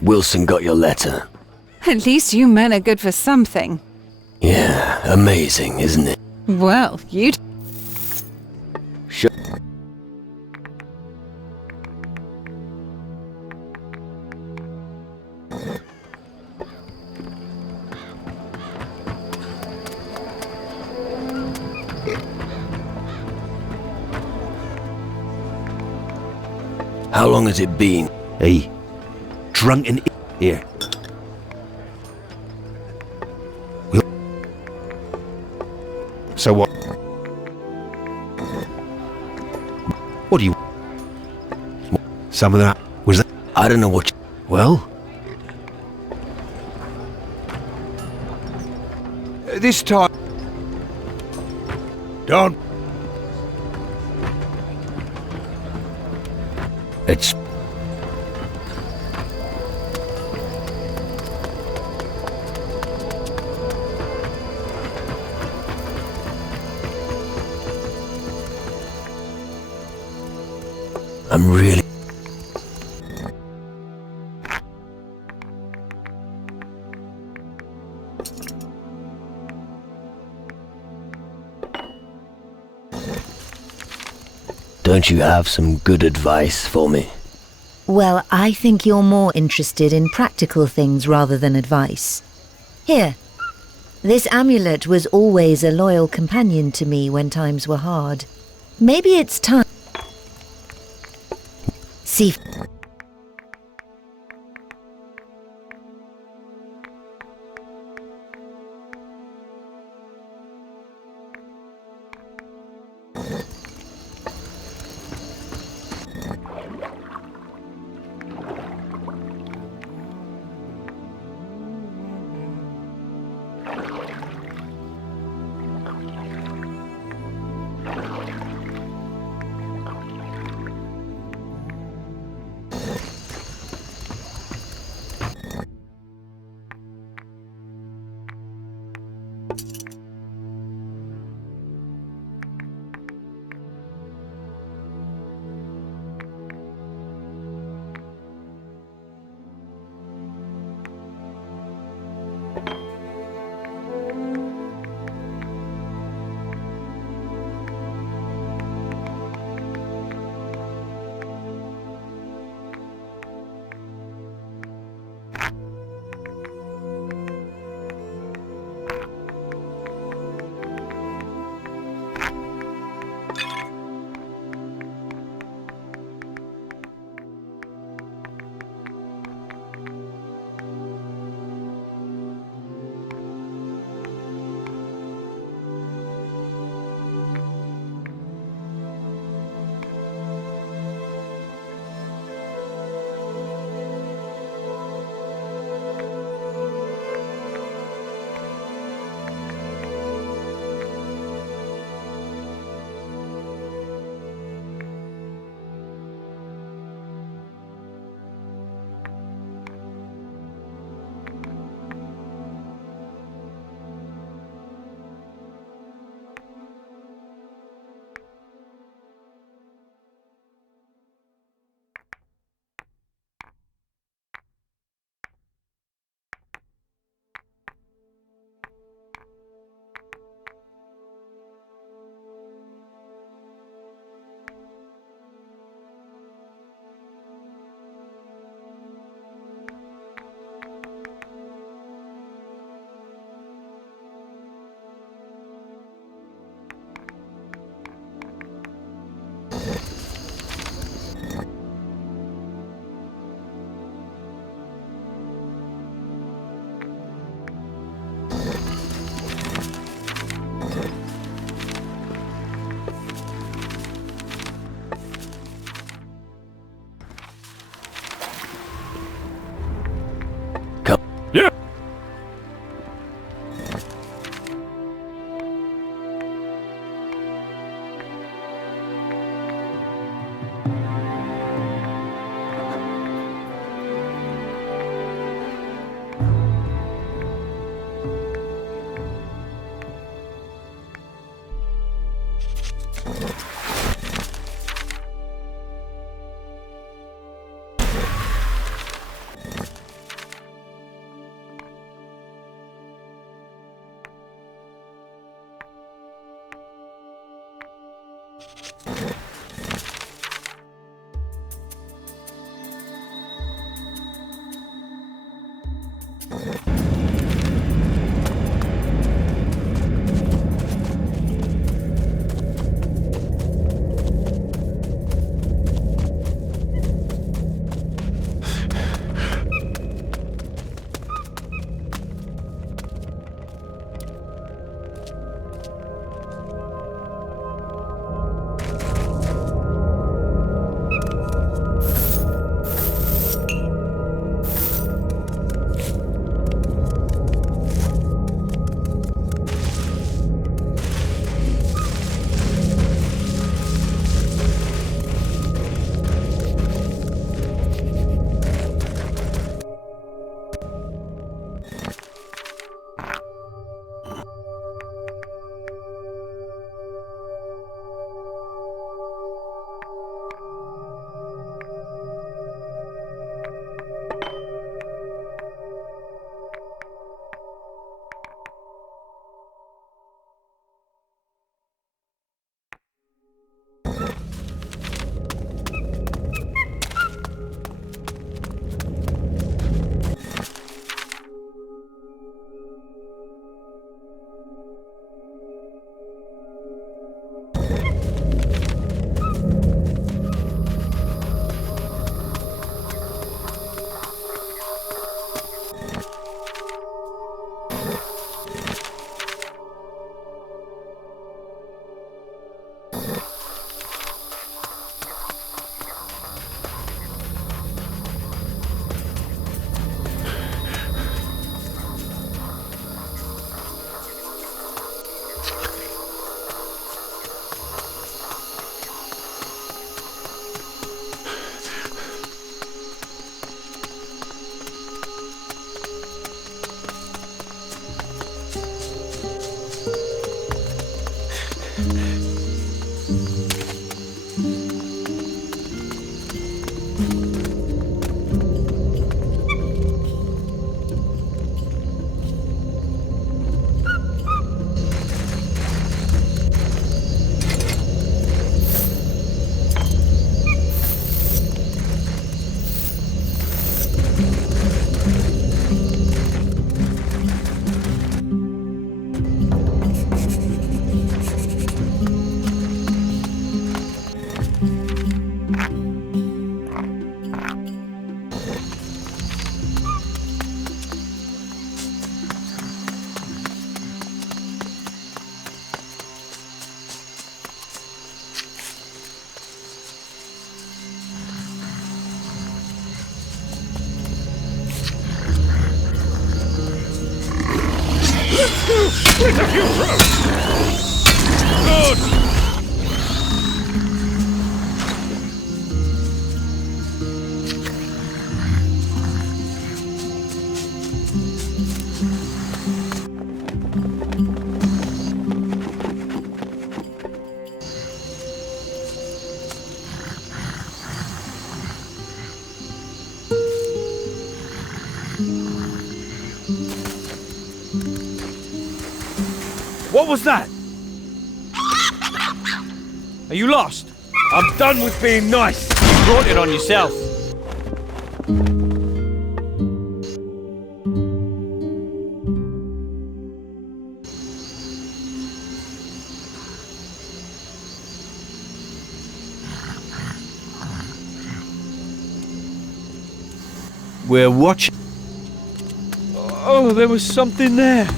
Wilson got your letter. At least you men are good for something. Yeah, amazing, isn't it? Well, you... Sure. How long has it been? Hey, drunken here. So what? What do you... Some of that was that... I don't know what you... Well? This time... Don't... It's... I'm really... Don't you have some good advice for me? Well, I think you're more interested in practical things rather than advice. Here, this amulet was always a loyal companion to me when times were hard. Maybe it's time... See... Split a few throats! Good! What was that? Are you lost? I'm done with being nice. You brought it on yourself. We're watching. Oh, there was something there.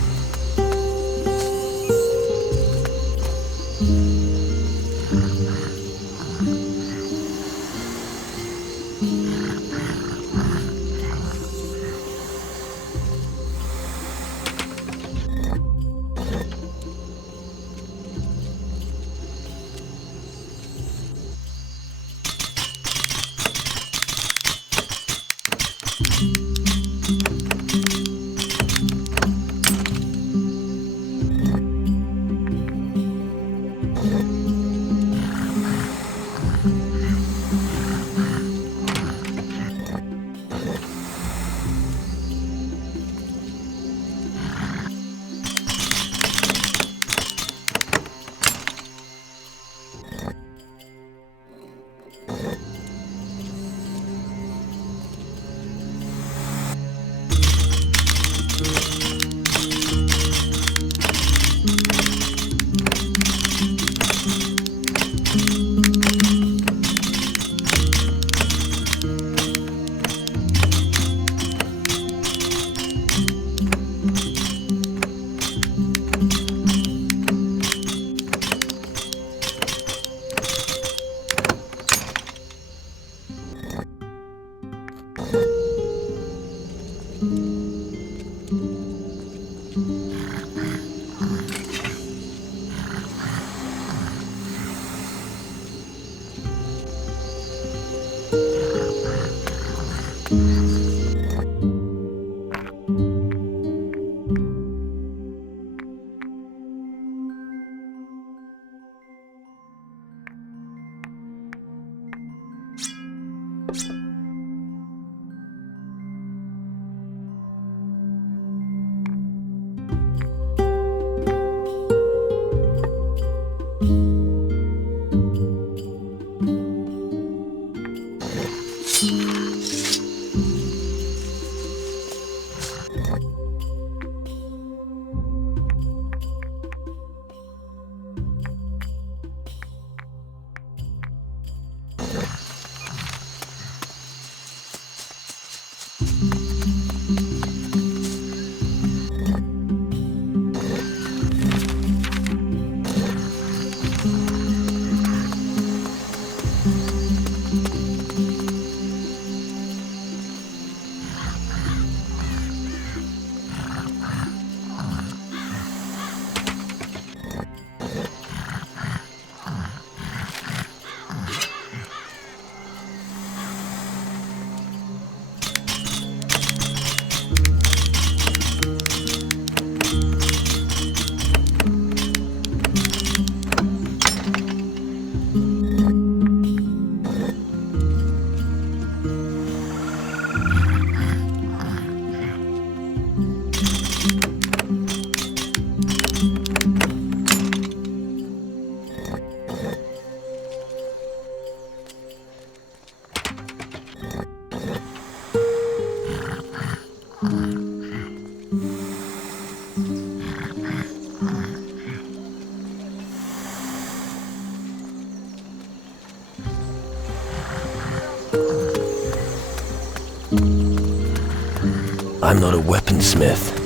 I'm not a weaponsmith.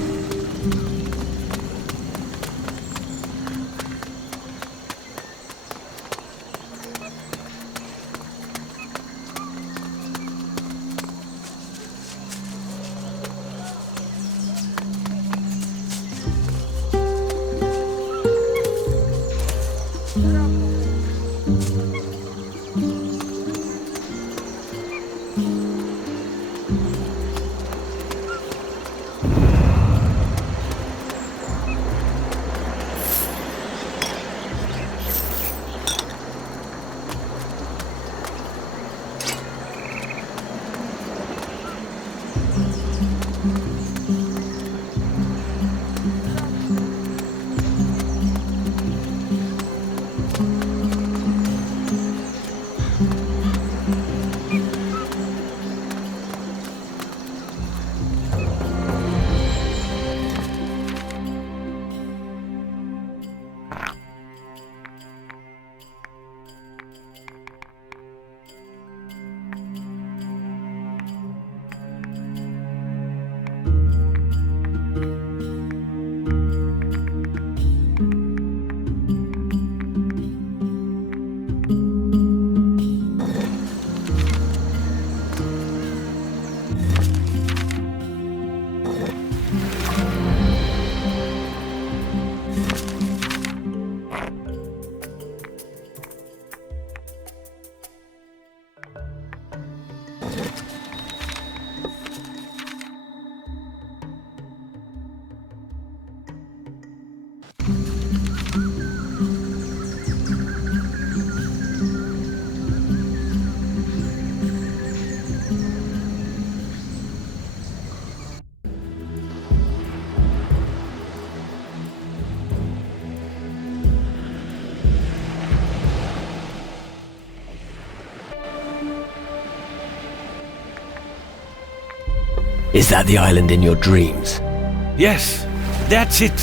Is that the island in your dreams? Yes, that's it.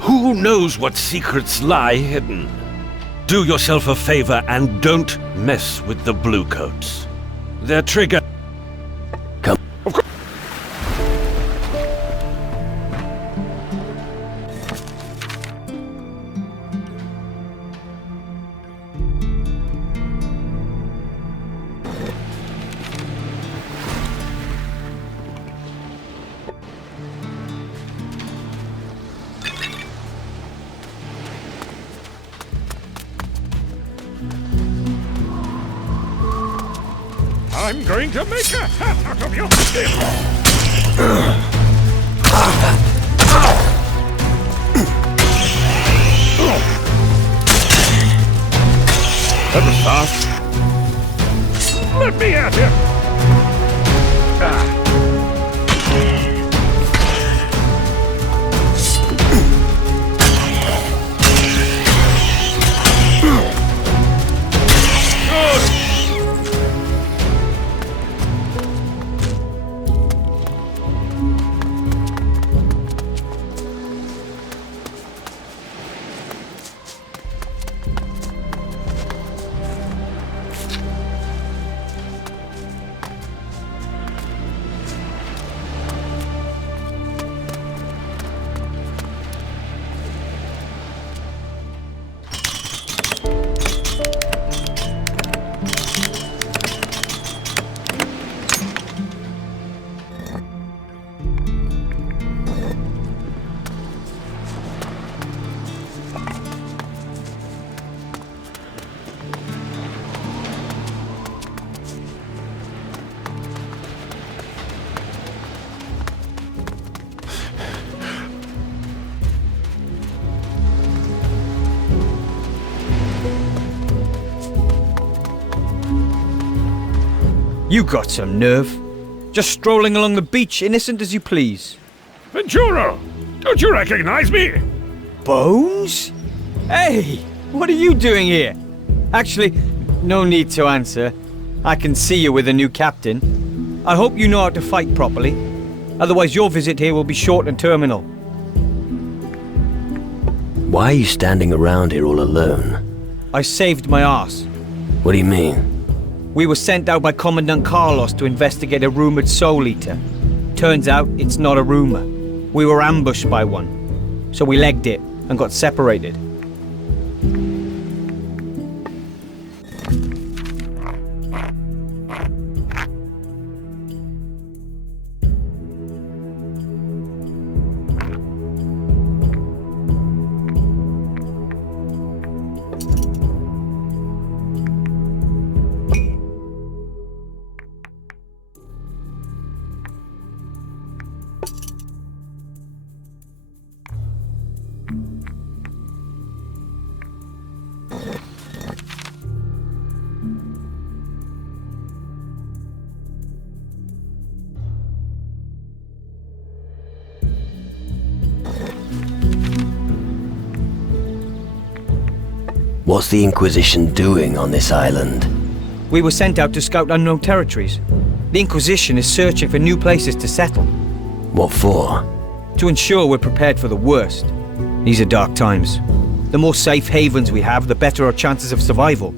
Who knows what secrets lie hidden? Do yourself a favor and don't mess with the bluecoats. Their trigger... Come. Of course. I'm going to make a hat out of your skin! That was fast. Let me at him! You got some nerve. Just strolling along the beach, innocent as you please. Venturo! Don't you recognize me? Bones? Hey, what are you doing here? Actually, no need to answer. I can see you with a new captain. I hope you know how to fight properly. Otherwise your visit here will be short and terminal. Why are you standing around here all alone? I saved my arse. What do you mean? We were sent out by Commandant Carlos to investigate a rumored soul eater. Turns out it's not a rumor. We were ambushed by one. So we legged it and got separated. What's the Inquisition doing on this island? We were sent out to scout unknown territories. The Inquisition is searching for new places to settle. What for? To ensure we're prepared for the worst. These are dark times. The more safe havens we have, the better our chances of survival.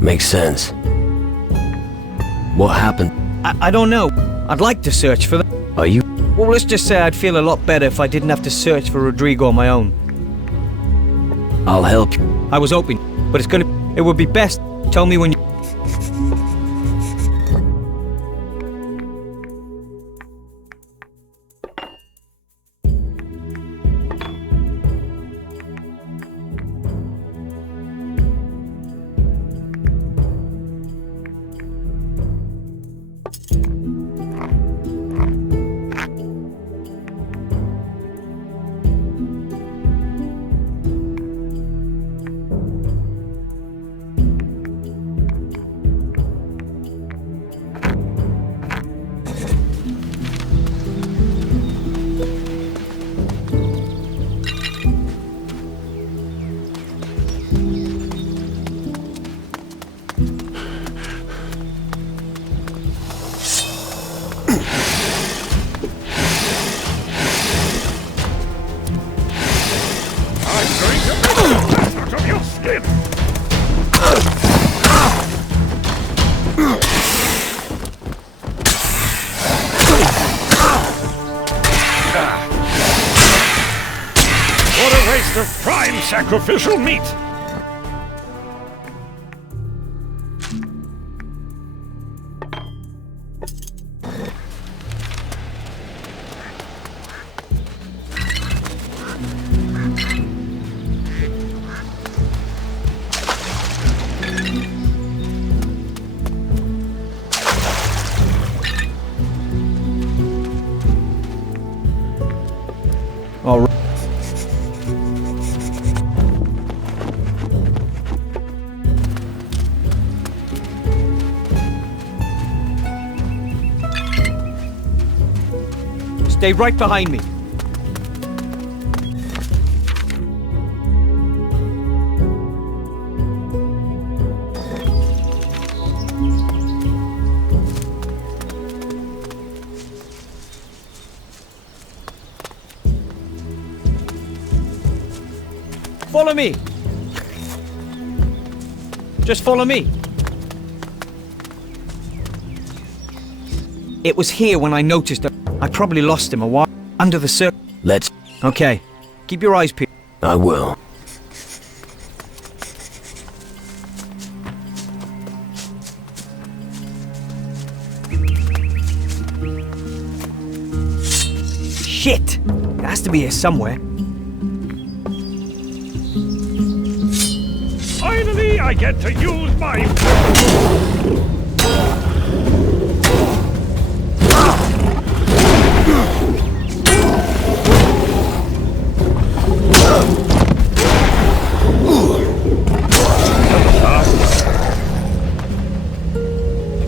Makes sense. What happened? I don't know. I'd like to search for them. Are you? Well, let's just say I'd feel a lot better if I didn't have to search for Rodrigo on my own. I'll help you. I was hoping, but it would be best. Tell me when you... What a waste of prime sacrificial meat! All right. Stay right behind me. Follow me. Just follow me. It was here when I noticed that I probably lost him a while under the circle. Let's... Okay. Keep your eyes peeled. I will. Shit! It has to be here somewhere. Finally, I get to use my...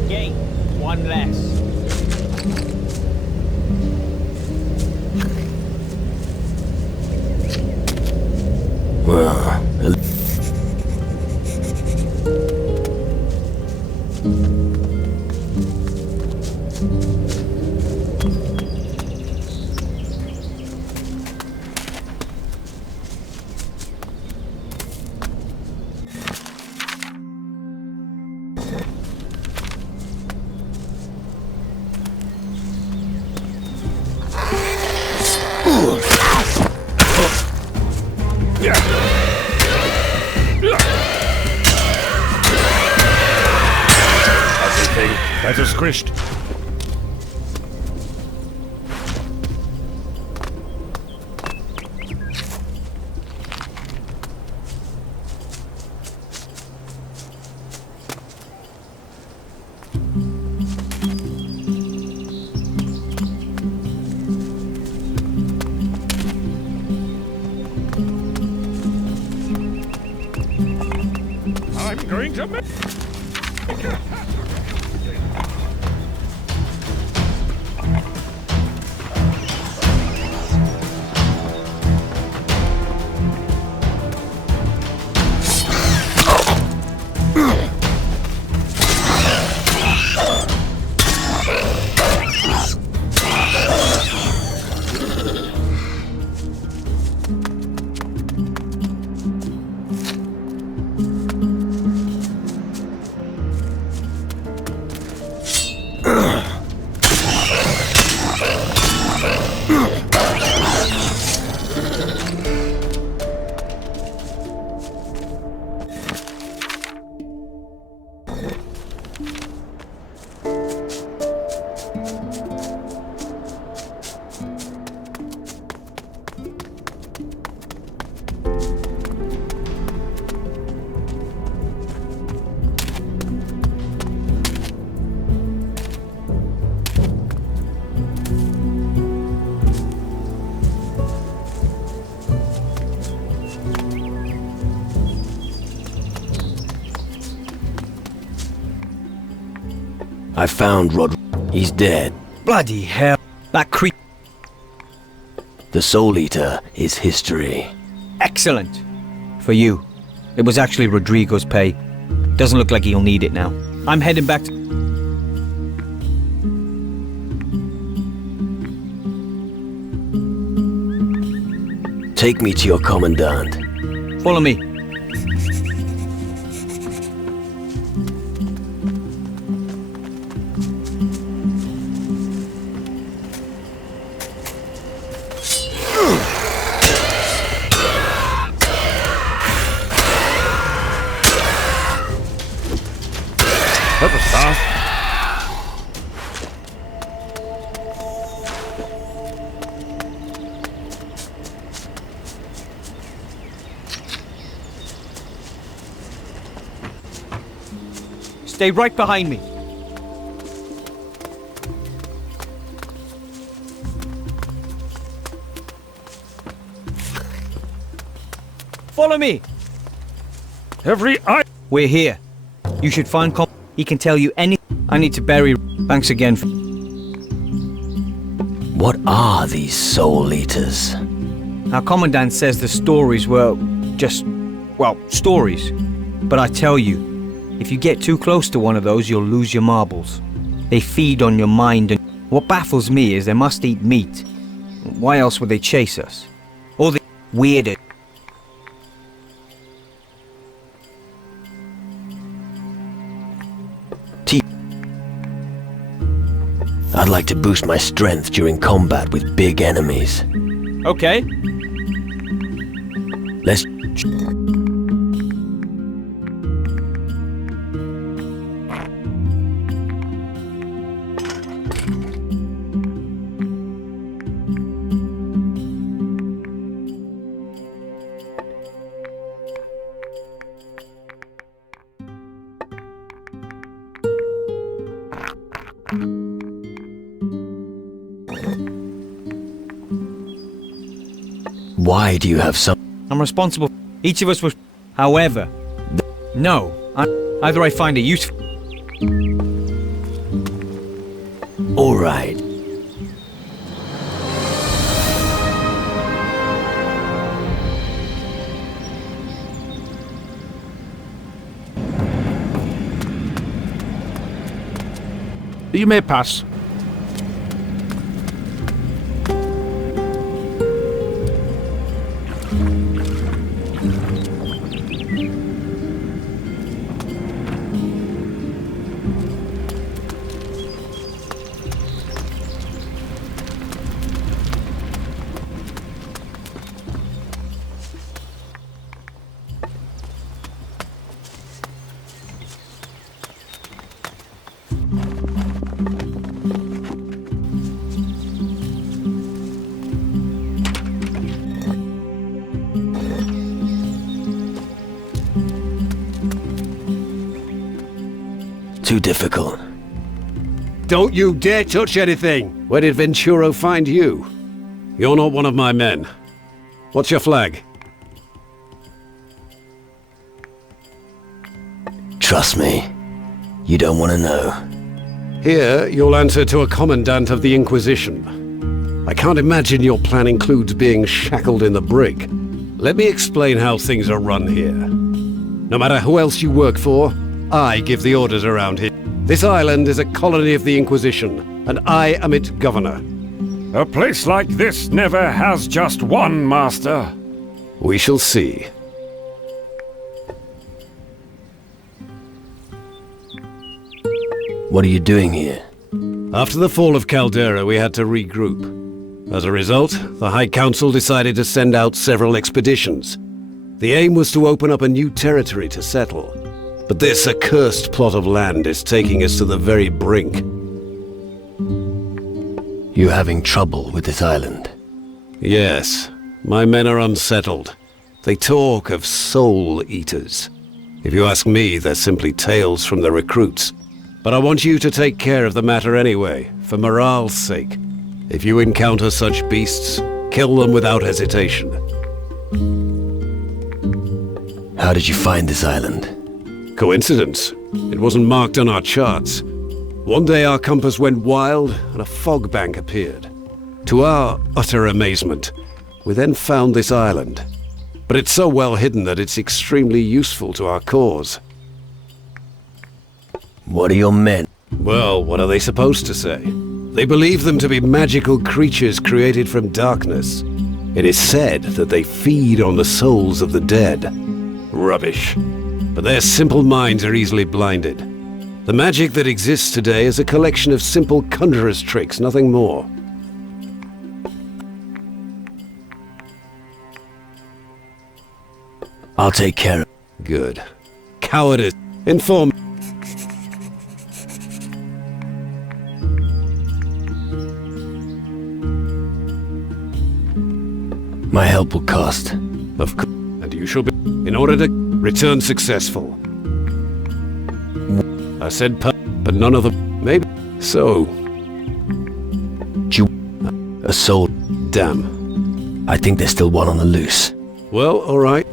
Again, one less. Well... Better squished. I'm going to make... I found Rod. He's dead. Bloody hell. That creep. The Soul Eater is history. Excellent. For you. It was actually Rodrigo's pay. Doesn't look like he'll need it now. I'm heading back to... Take me to your commandant. Follow me. Stay right behind me. Follow me. We're here. You should find He can tell you anything. I need to bury. Thanks again. What are these soul eaters? Our commandant says the stories were just, well, stories. But I tell you, if you get too close to one of those, you'll lose your marbles. They feed on your mind, and what baffles me is they must eat meat. Why else would they chase us? Or the weirder. I'd like to boost my strength during combat with big enemies. Okay. Let's... Why do you have some... I'm responsible. Each of us was... However... No. Either I find it useful... All right. You may pass. Too difficult. Don't you dare touch anything! Where did Venturo find you? You're not one of my men. What's your flag? Trust me, you don't want to know. Here, you'll answer to a commandant of the Inquisition. I can't imagine your plan includes being shackled in the brig. Let me explain how things are run here. No matter who else you work for, I give the orders around here. This island is a colony of the Inquisition, and I am its governor. A place like this never has just one master. We shall see. What are you doing here? After the fall of Caldera, we had to regroup. As a result, the High Council decided to send out several expeditions. The aim was to open up a new territory to settle. But this accursed plot of land is taking us to the very brink. You having trouble with this island? Yes. My men are unsettled. They talk of soul eaters. If you ask me, they're simply tales from the recruits. But I want you to take care of the matter anyway, for morale's sake. If you encounter such beasts, kill them without hesitation. How did you find this island? Coincidence. It wasn't marked on our charts. One day our compass went wild and a fog bank appeared. To our utter amazement, we then found this island. But it's so well hidden that it's extremely useful to our cause. What are your men? Well, what are they supposed to say? They believe them to be magical creatures created from darkness. It is said that they feed on the souls of the dead. Rubbish. But their simple minds are easily blinded. The magic that exists today is a collection of simple conjurer's tricks, nothing more. I'll take care of it. Good. Cowardice. Inform. My help will cost. Of course. And you shall be... In order to return successful. I said but none of them. Maybe. So. A soul. Damn. I think there's still one on the loose. Well, alright.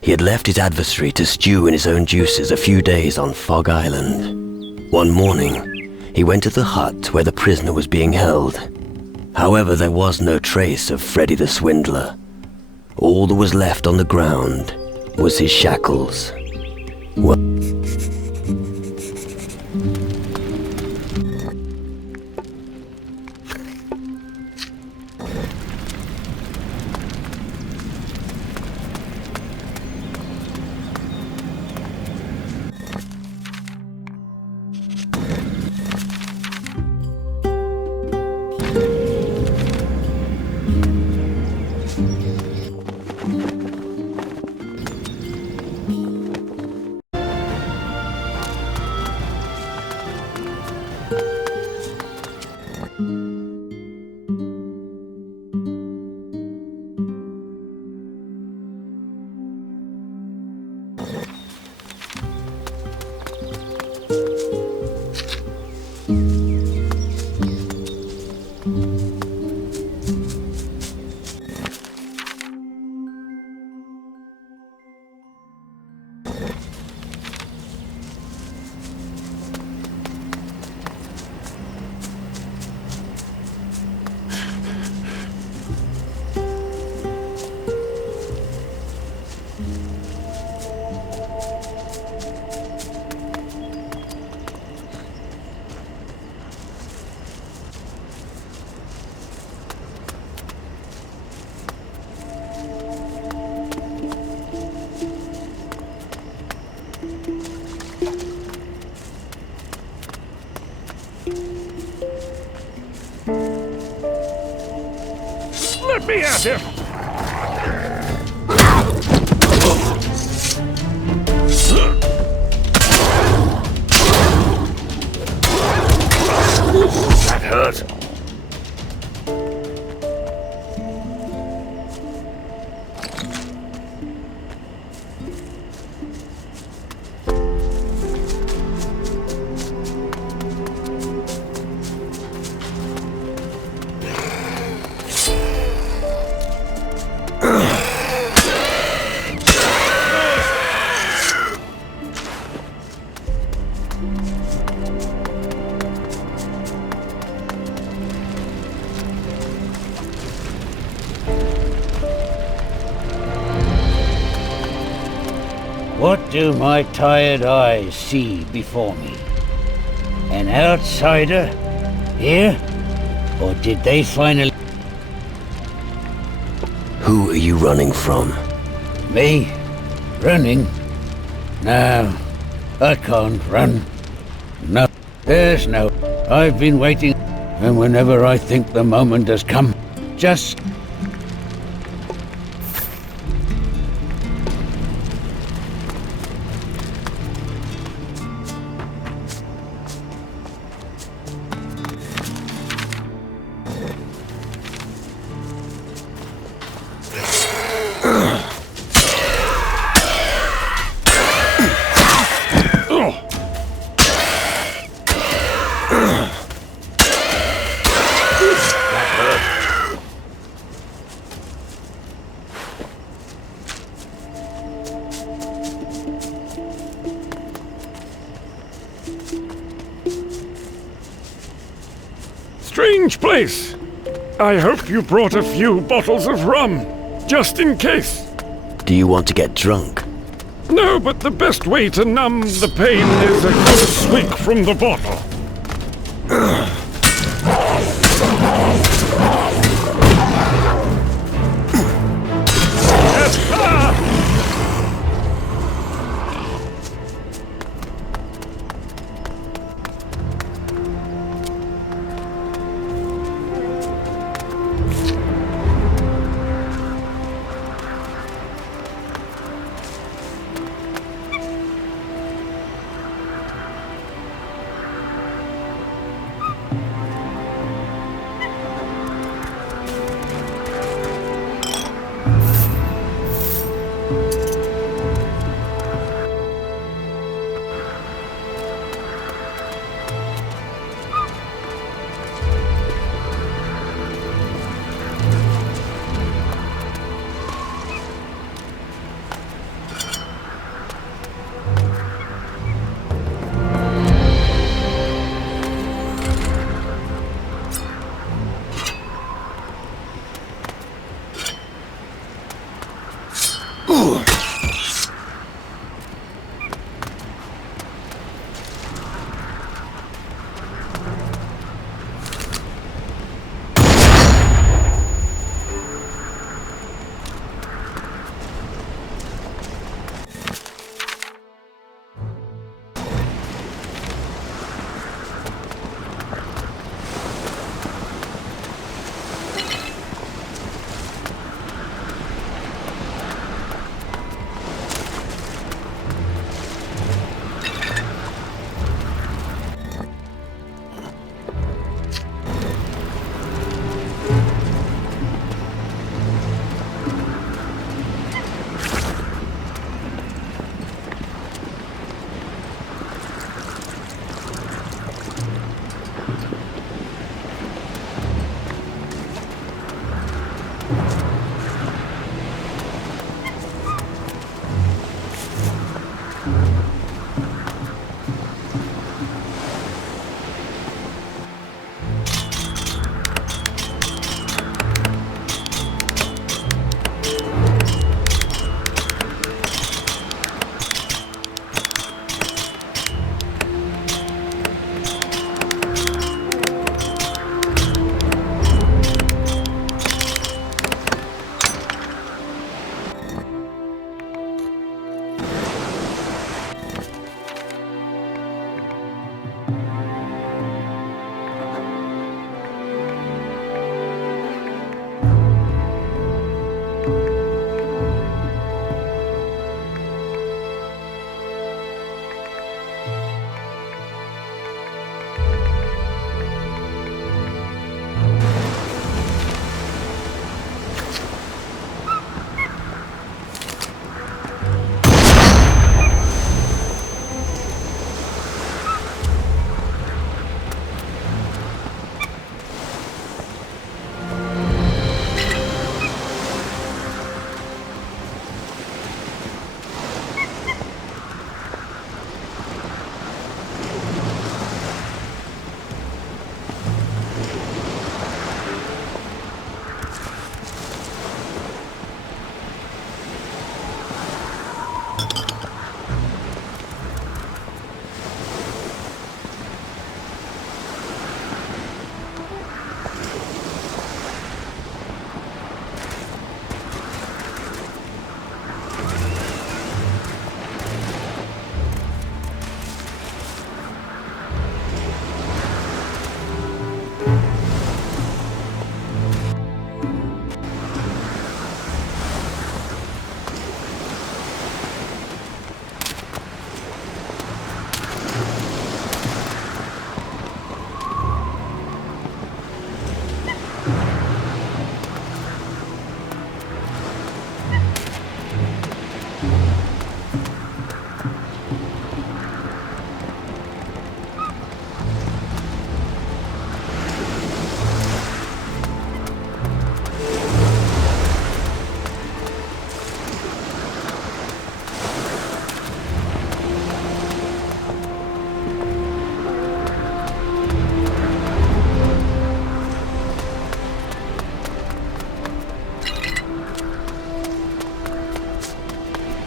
He had left his adversary to stew in his own juices a few days on Fog Island. One morning, he went to the hut where the prisoner was being held. However, there was no trace of Freddy the Swindler. All that was left on the ground was his shackles. Let me at him! That hurt. What do my tired eyes see before me? An outsider? Here? Or did they finally... Who are you running from? Me? Running? No, I can't run. No, there's no... I've been waiting, and whenever I think the moment has come, just... Strange place. I hope you brought a few bottles of rum, just in case. Do you want to get drunk? No, but the best way to numb the pain is a good swig from the bottle.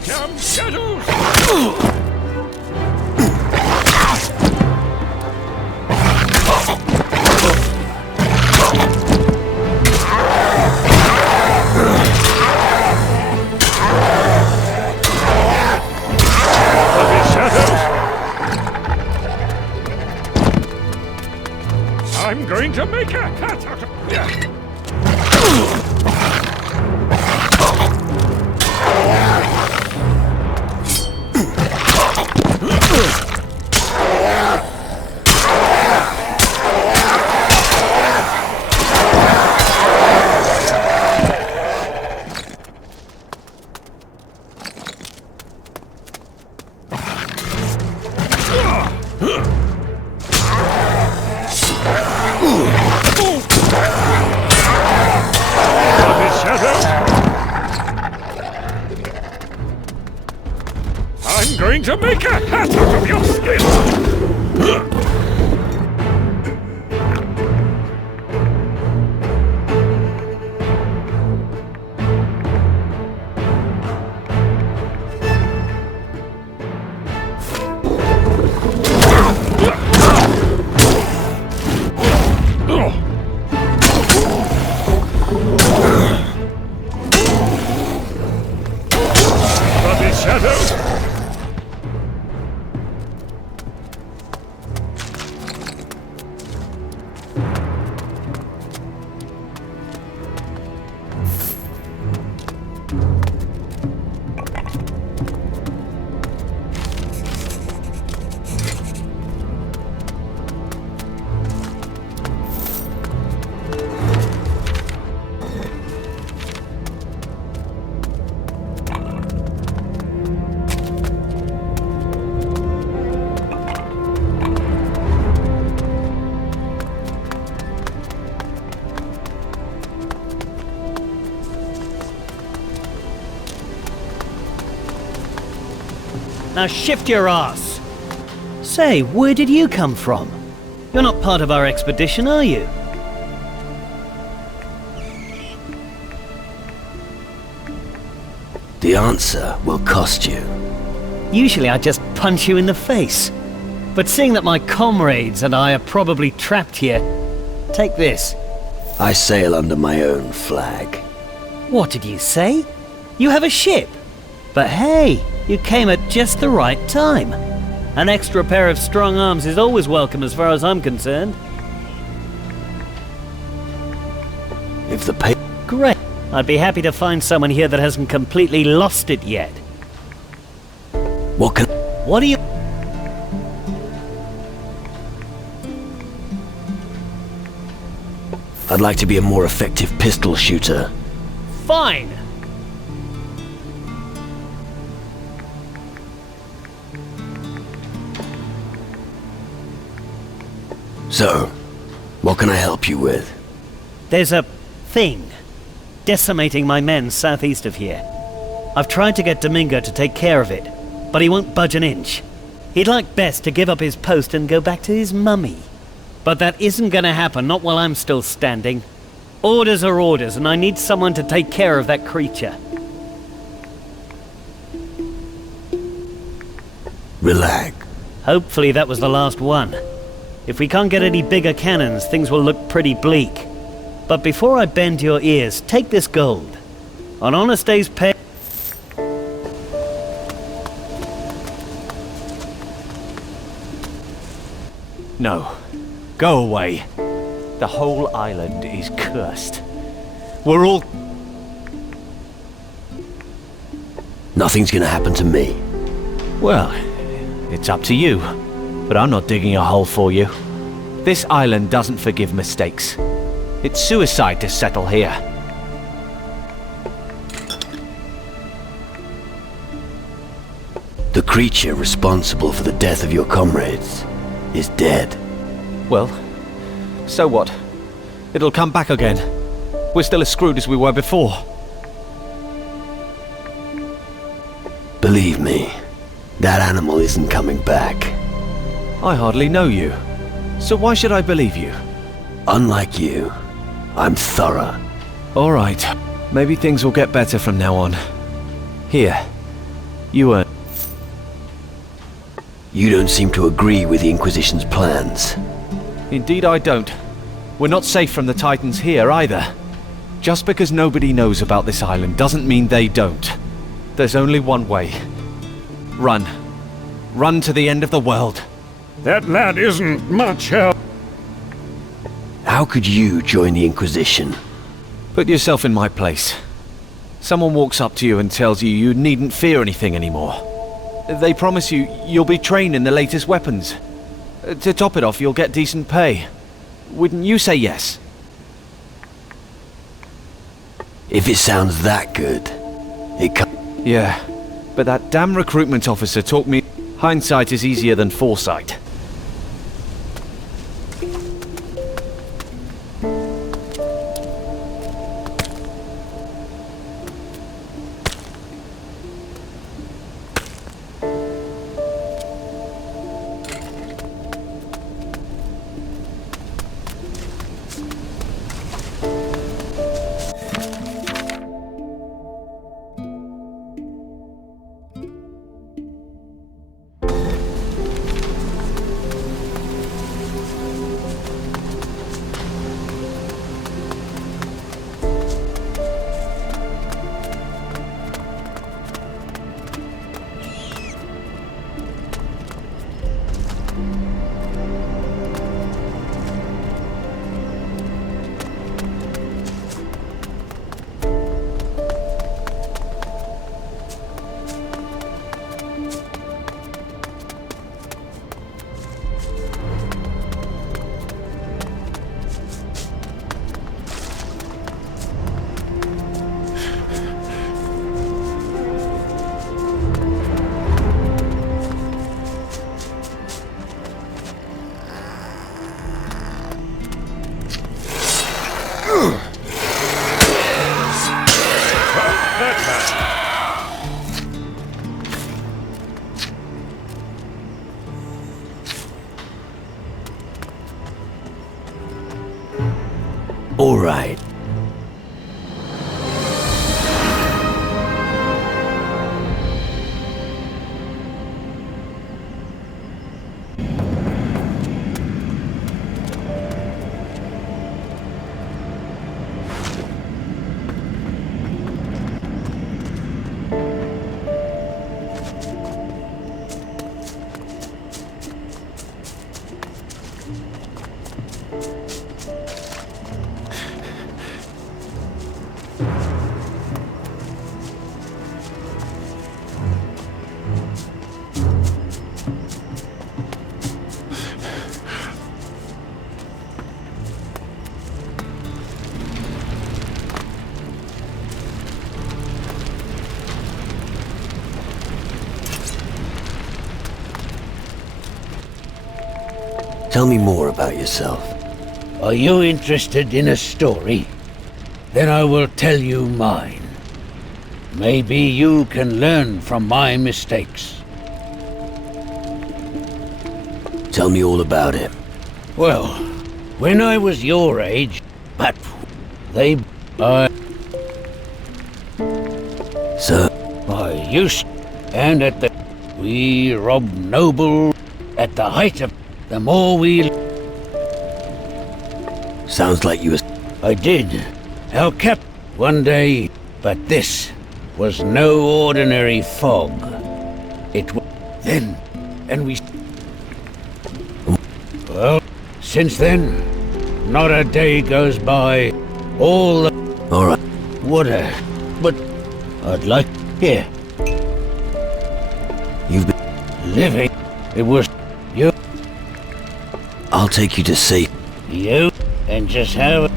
Damn shadows! I'm going to make a hat out of you! I'm going to make a hat out of your skin! shadow! Now shift your ass! Say, where did you come from? You're not part of our expedition, are you? The answer will cost you. Usually I just punch you in the face. But seeing that my comrades and I are probably trapped here, take this. I sail under my own flag. What did you say? You have a ship? But hey, you came at just the right time. An extra pair of strong arms is always welcome as far as I'm concerned. If the pay... Great. I'd be happy to find someone here that hasn't completely lost it yet. What do you... I'd like to be a more effective pistol shooter. Fine! So, what can I help you with? There's a thing decimating my men southeast of here. I've tried to get Domingo to take care of it, but he won't budge an inch. He'd like best to give up his post and go back to his mummy. But that isn't gonna happen, not while I'm still standing. Orders are orders, and I need someone to take care of that creature. Relax. Hopefully that was the last one. If we can't get any bigger cannons, things will look pretty bleak. But before I bend your ears, take this gold. On honest days pay... No. Go away. The whole island is cursed. We're all... Nothing's gonna happen to me. Well, it's up to you. But I'm not digging a hole for you. This island doesn't forgive mistakes. It's suicide to settle here. The creature responsible for the death of your comrades is dead. Well, so what? It'll come back again. We're still as screwed as we were before. Believe me, that animal isn't coming back. I hardly know you. So why should I believe you? Unlike you, I'm thorough. All right. Maybe things will get better from now on. Here. You earn. You don't seem to agree with the Inquisition's plans. Indeed I don't. We're not safe from the Titans here either. Just because nobody knows about this island doesn't mean they don't. There's only one way. Run. Run to the end of the world. That lad isn't much help. How could you join the Inquisition? Put yourself in my place. Someone walks up to you and tells you needn't fear anything anymore. They promise you'll be trained in the latest weapons. To top it off, you'll get decent pay. Wouldn't you say yes? If it sounds that good, it can't... Yeah, but that damn recruitment officer taught me hindsight is easier than foresight. right. Tell me more about yourself. Are you interested in a story? Then I will tell you mine. Maybe you can learn from my mistakes. Tell me all about it. Well, when I was your age, but they... Sir? I used... And at the... We robbed noble... At the height of... The more we... Sounds like you was... I did. Our cap... One day... But this... Was no ordinary fog. It was... Then... And we... Well... Since then... Not a day goes by... All the... Alright. Water... But... I'd like... Here... You've been... Living... It was... You... I'll take you to see. You... And just have...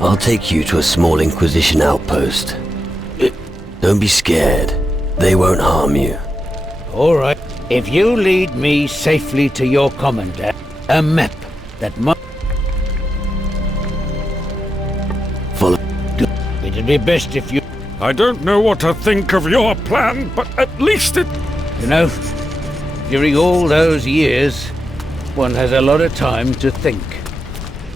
I'll take you to a small Inquisition outpost. Don't be scared. They won't harm you. All right. If you lead me safely to your commander, a map that might... Follow... It'd be best if you... I don't know what to think of your plan, but at least it... You know, during all those years, one has a lot of time to think.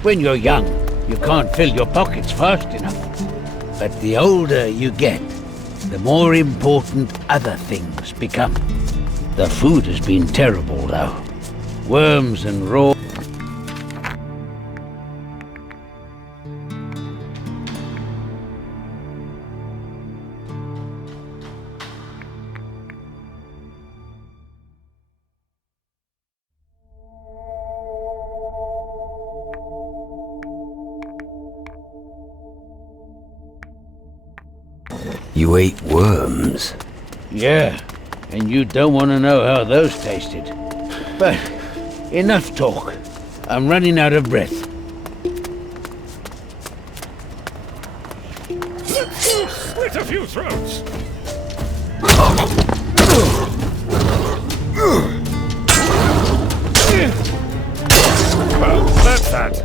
When you're young, you can't fill your pockets fast enough. But the older you get, the more important other things become. The food has been terrible, though. Worms and raw... You ate worms? Yeah, and you don't want to know how those tasted. But enough talk. I'm running out of breath. Slit a few throats! Well, that's that.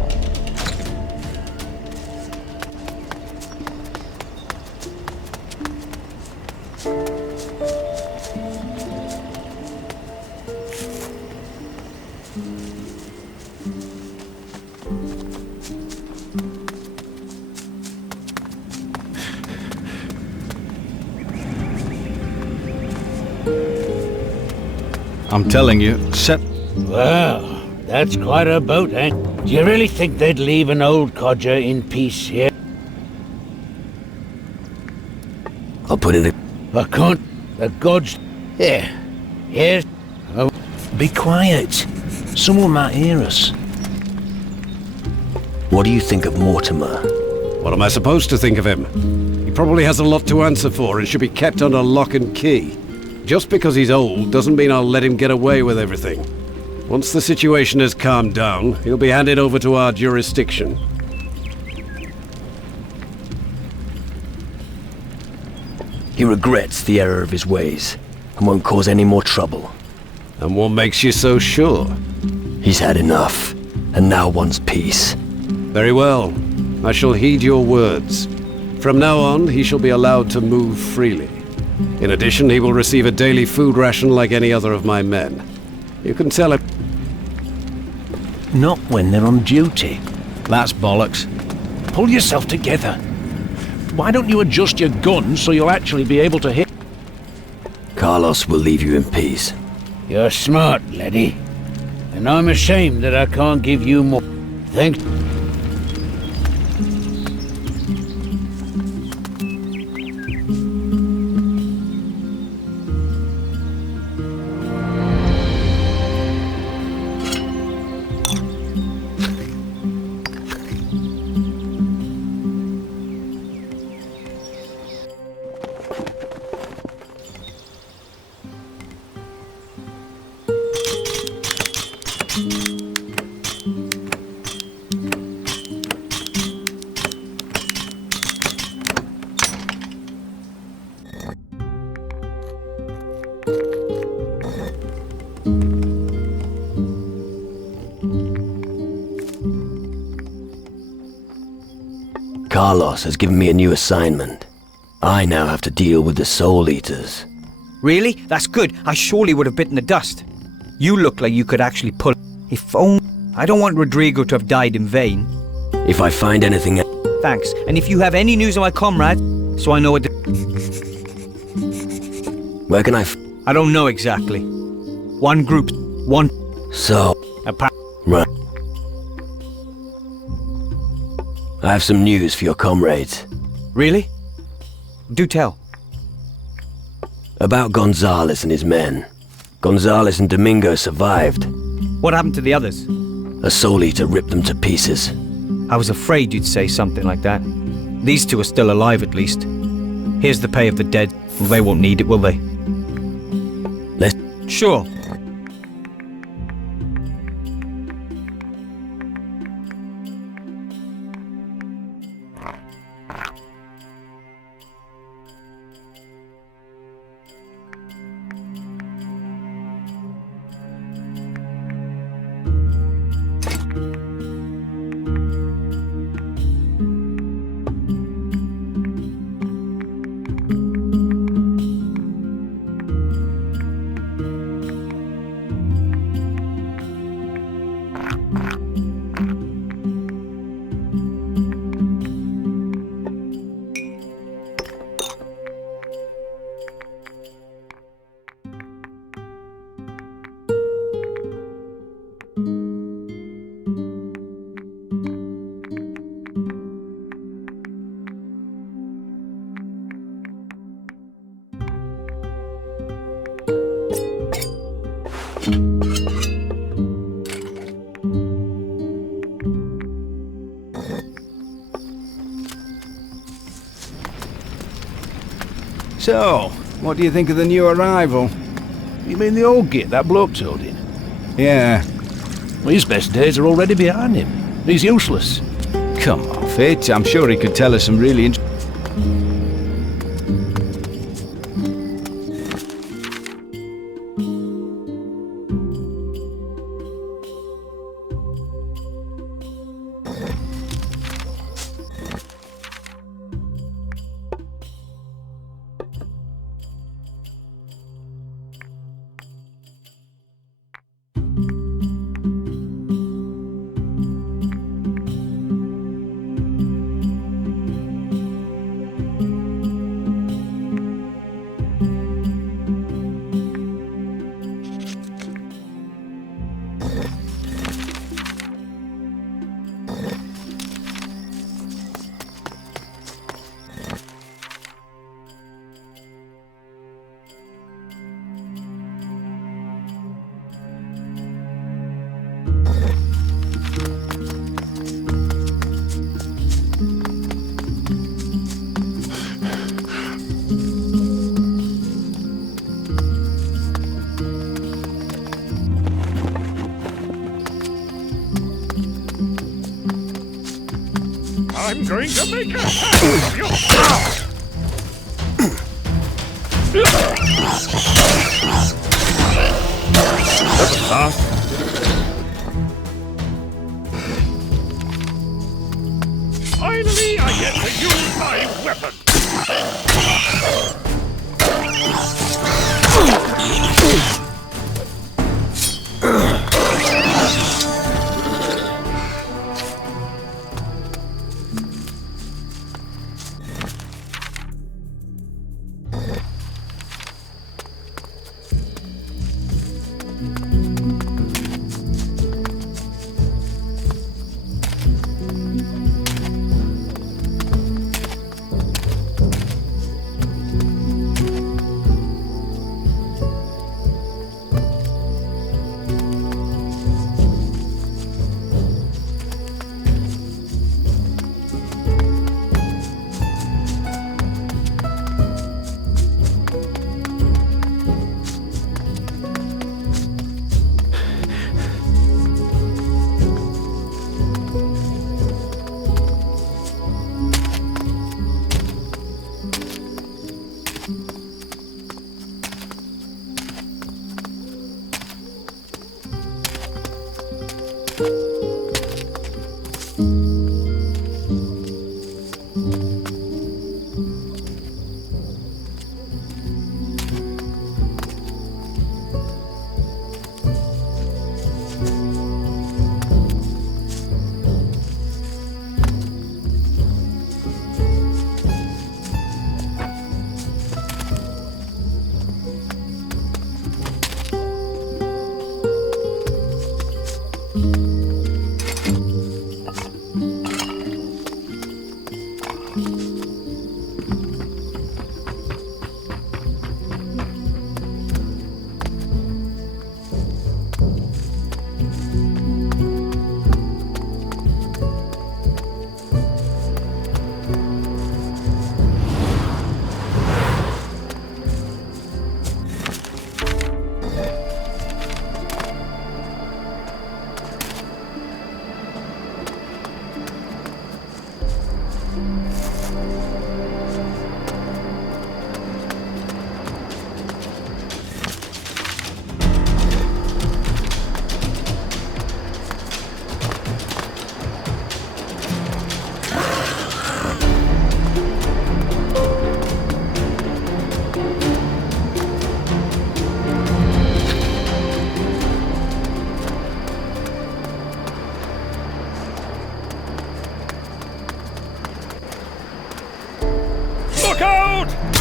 I'm telling you, Well, that's quite a boat, eh? Do you really think they'd leave an old codger in peace here? I'll put in a... I can't... The gods... Here. Here's... Oh. Be quiet. Someone might hear us. What do you think of Mortimer? What am I supposed to think of him? He probably has a lot to answer for and should be kept under lock and key. Just because he's old doesn't mean I'll let him get away with everything. Once the situation has calmed down, he'll be handed over to our jurisdiction. He regrets the error of his ways and won't cause any more trouble. And what makes you so sure? He's had enough, and now wants peace. Very well. I shall heed your words. From now on, he shall be allowed to move freely. In addition, he will receive a daily food ration like any other of my men. You can tell him... Not when they're on duty. That's bollocks. Pull yourself together. Why don't you adjust your gun so you'll actually be able to hit? Carlos will leave you in peace. You're smart, laddie. And I'm ashamed that I can't give you more. Thanks. Carlos has given me a new assignment. I now have to deal with the Soul Eaters. Really? That's good. I surely would have bitten the dust. You look like you could actually pull. If only. I don't want Rodrigo to have died in vain. If I find anything else. Thanks. And if you have any news of my comrade, so I know what to... Where can I I don't know exactly. One group, one... So... Right. I have some news for your comrades. Really? Do tell. About Gonzalez and his men. Gonzalez and Domingo survived. What happened to the others? A Soul Eater ripped them to pieces. I was afraid you'd say something like that. These two are still alive at least. Here's the pay of the dead. Well, they won't need it, will they? Let's... Sure. So, what do you think of the new arrival? You mean the old git that bloke told in? Yeah. Well, his best days are already behind him. He's useless. Come off it. I'm sure he could tell us some really interesting... I'm going to make a hash of you! That was fast. Finally, I get to use my weapon! out!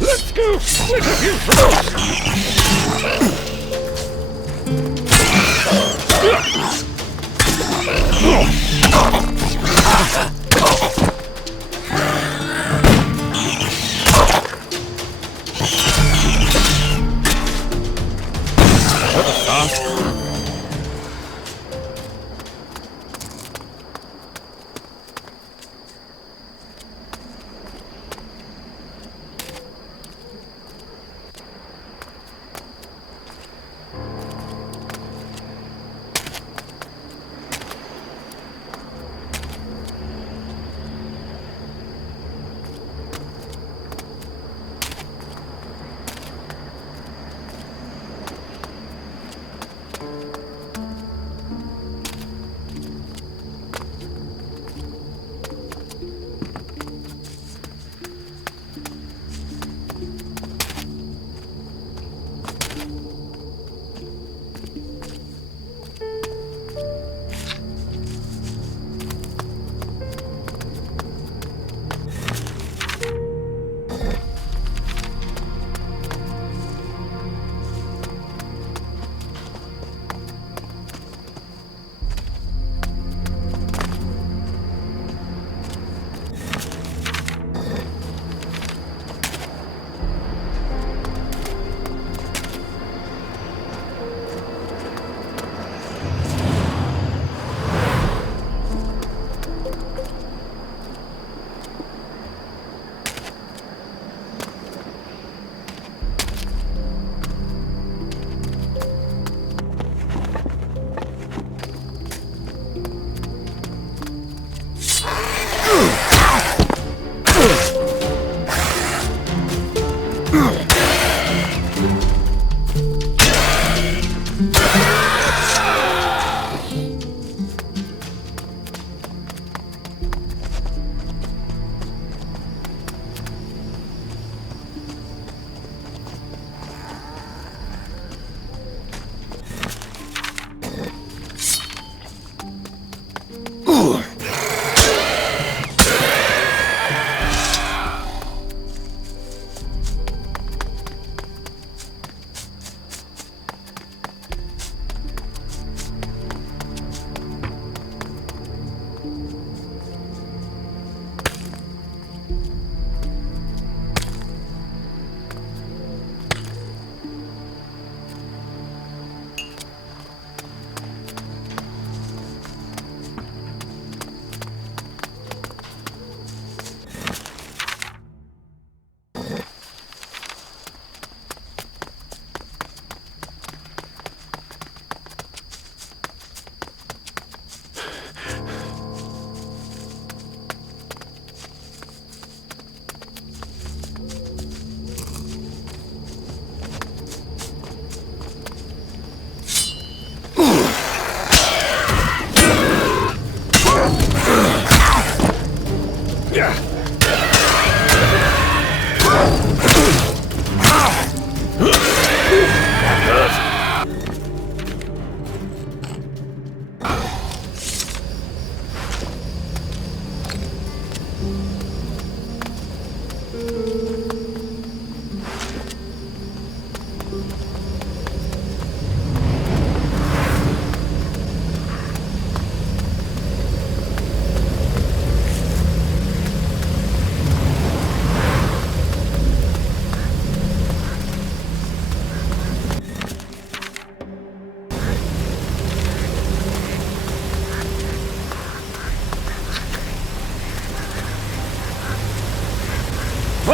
Let's go split a few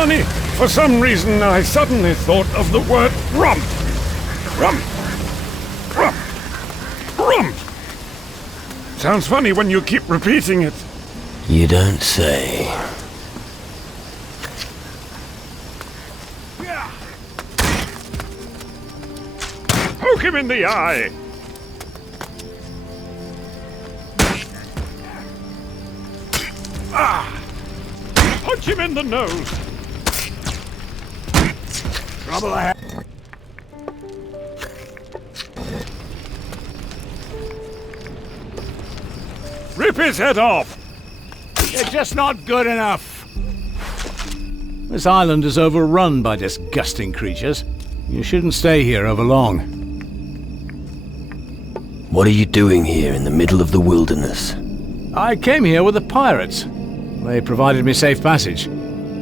funny. For some reason, I suddenly thought of the word rump. Rump. Rump. Rump. Sounds funny when you keep repeating it. You don't say. Poke him in the eye. Punch him in the nose. Trouble ahead. Rip his head off. You're just not good enough. This island is overrun by disgusting creatures. You shouldn't stay here over long. What are you doing here in the middle of the wilderness? I came here with the pirates. They provided me safe passage.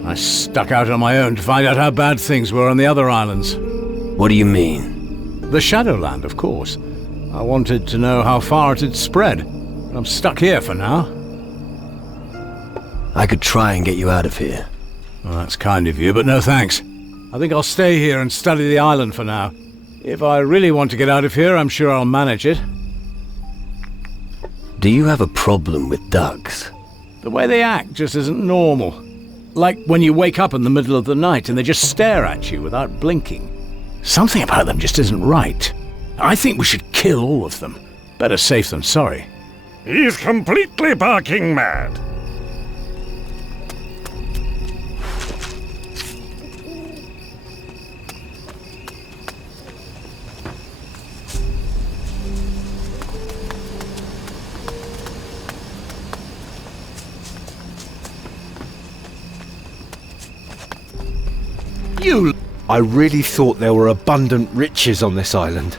I stuck out on my own to find out how bad things were on the other islands. What do you mean? The Shadowland, of course. I wanted to know how far it had spread. I'm stuck here for now. I could try and get you out of here. Well, that's kind of you, but no thanks. I think I'll stay here and study the island for now. If I really want to get out of here, I'm sure I'll manage it. Do you have a problem with ducks? The way they act just isn't normal. Like when you wake up in the middle of the night and they just stare at you without blinking. Something about them just isn't right. I think we should kill all of them. Better safe than sorry. He's completely barking mad. I really thought there were abundant riches on this island.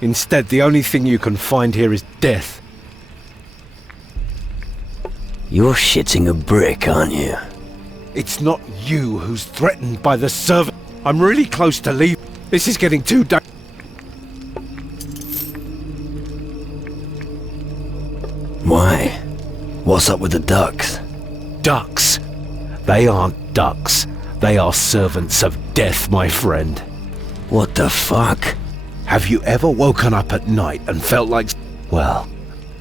Instead, the only thing you can find here is death. You're shitting a brick, aren't you? It's not you who's threatened by the servant. I'm really close to leaving. This is getting too dark. Why? What's up with the ducks? Ducks? They aren't ducks. They are servants of death, my friend. What the fuck? Have you ever woken up at night and felt like, well,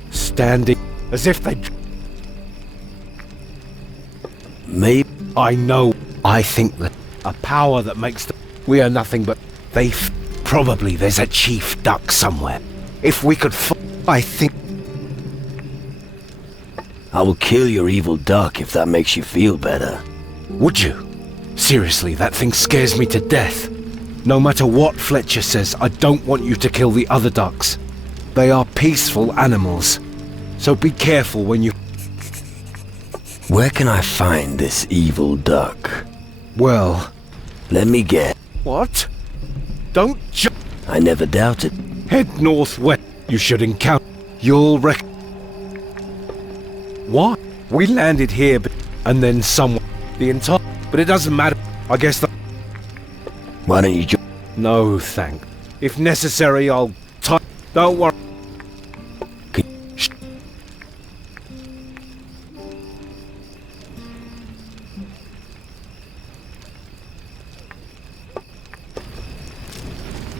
standing as if they... Maybe... I know. I think that a power that makes them... We are nothing but... Probably there's a chief duck somewhere. If we could I think... I will kill your evil duck if that makes you feel better. Would you? Seriously, that thing scares me to death. No matter what Fletcher says, I don't want you to kill the other ducks. They are peaceful animals. So be careful when you... Where can I find this evil duck? Well... Let me get... What? Don't I never doubted. Head northwest. You should encounter... You'll What? We landed here, and then somewhere. The entire... But it doesn't matter. I guess that... Why don't you No, thank. If necessary, I'll... Don't worry.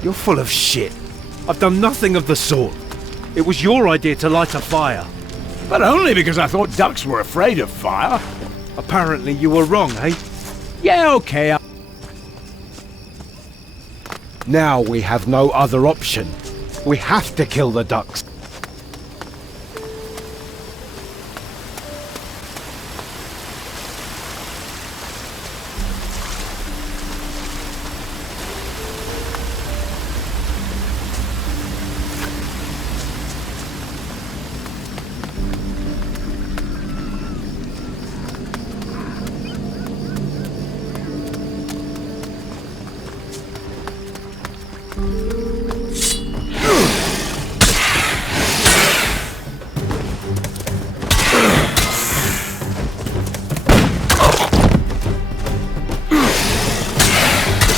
You're full of shit. I've done nothing of the sort. It was your idea to light a fire. But only because I thought ducks were afraid of fire. Apparently you were wrong, eh? Yeah, okay. Now we have no other option. We have to kill the ducks.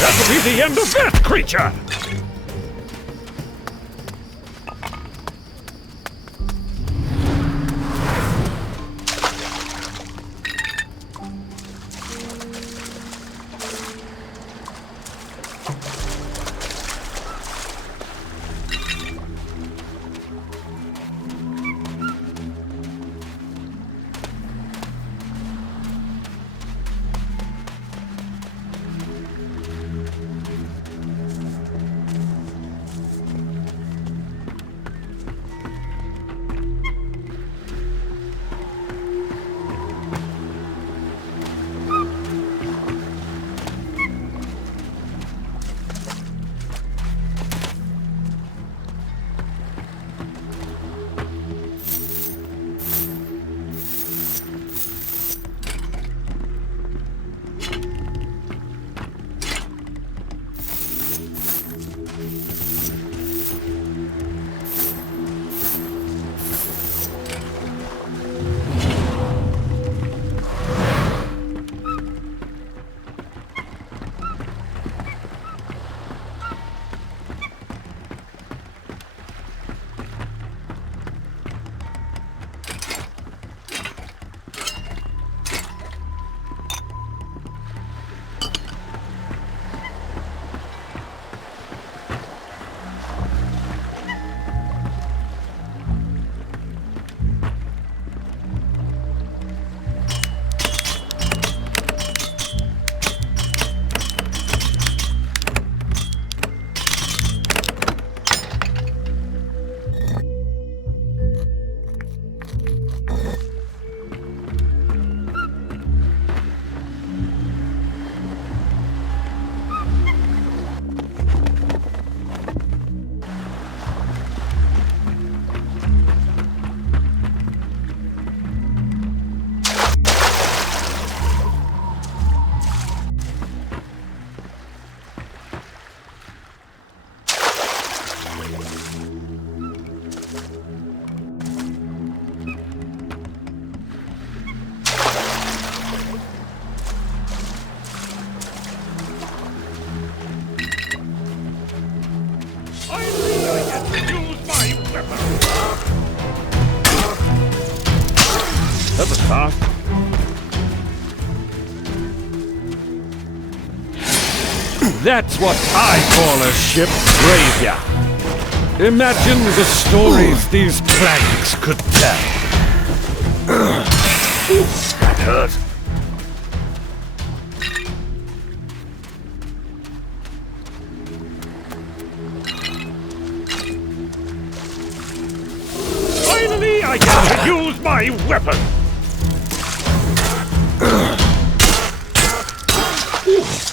That'll be the end of that creature! That's what I call a ship graveyard. Imagine the stories these planks could tell. That hurt. Finally, I get to use my weapon!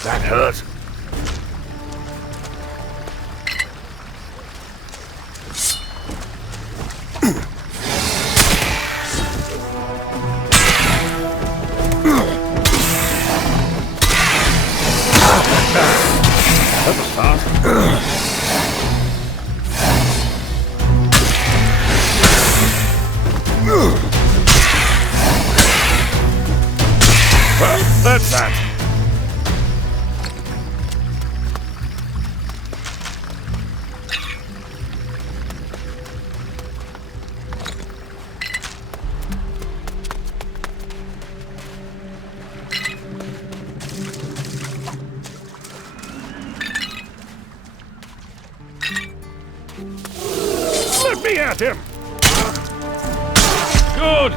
That hurt. That was fast. Well, that's that. Let me at him! Good!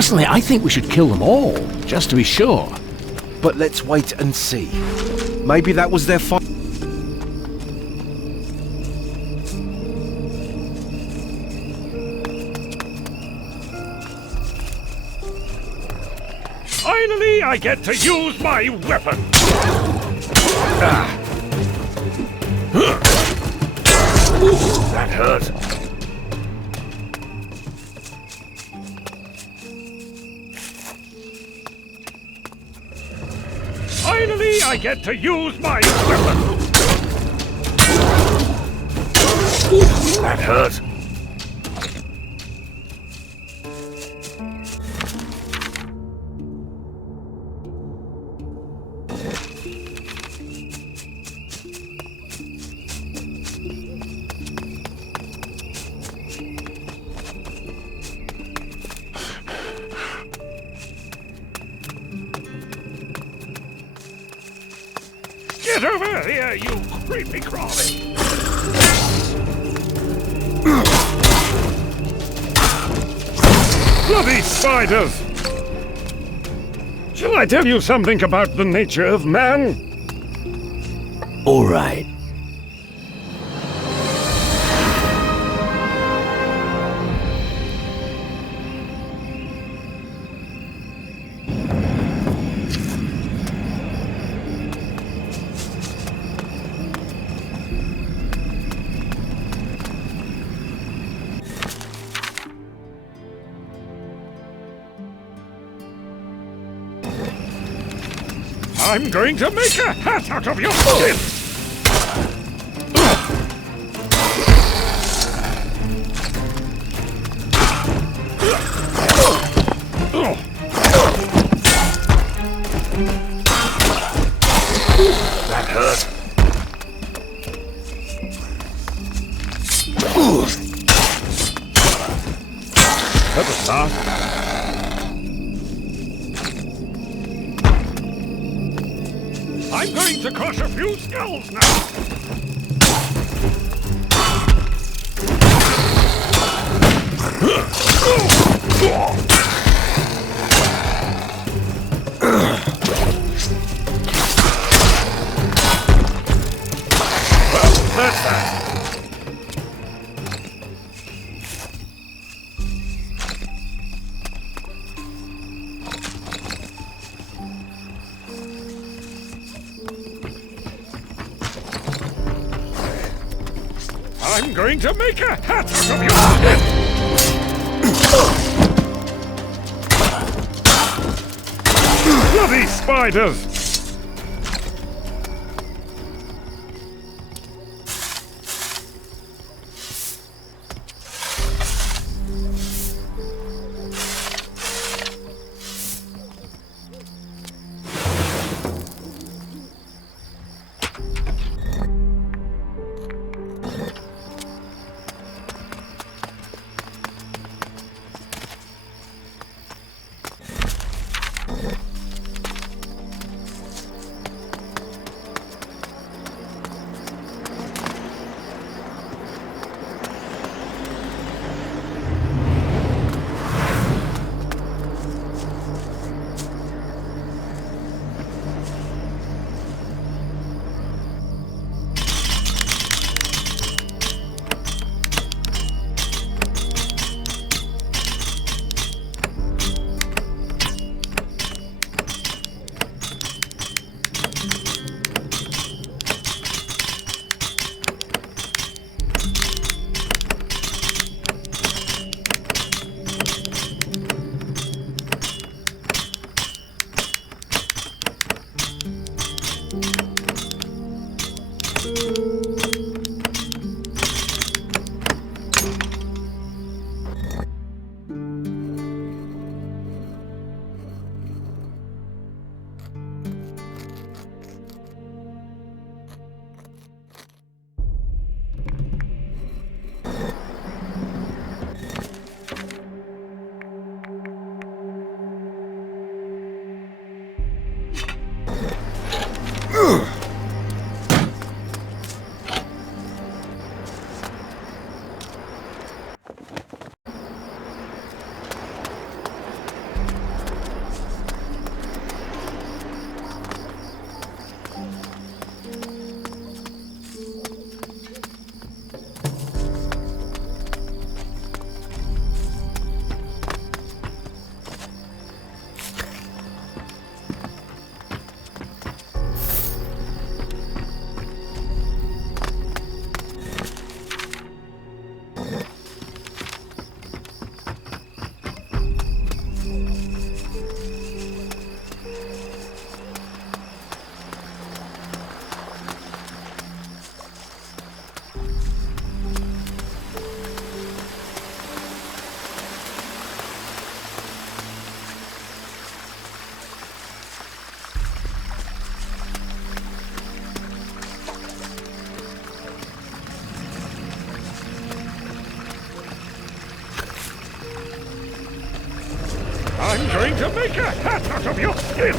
Personally, I think we should kill them all, just to be sure. But let's wait and see. Maybe that was their fight. Finally, I get to use my weapon! Ah. That hurt. Finally, I get to use my weapon! That hurt. Get over here, you creepy crawly! Bloody spiders! Shall I tell you something about the nature of man? All right. I'm going to make a hat out of your skin! That hurt. That was fast. I'm going to crush a few skulls now! Well, that's that. I'm going to make a hat out of your head! Bloody spiders! make a hat out of your skin!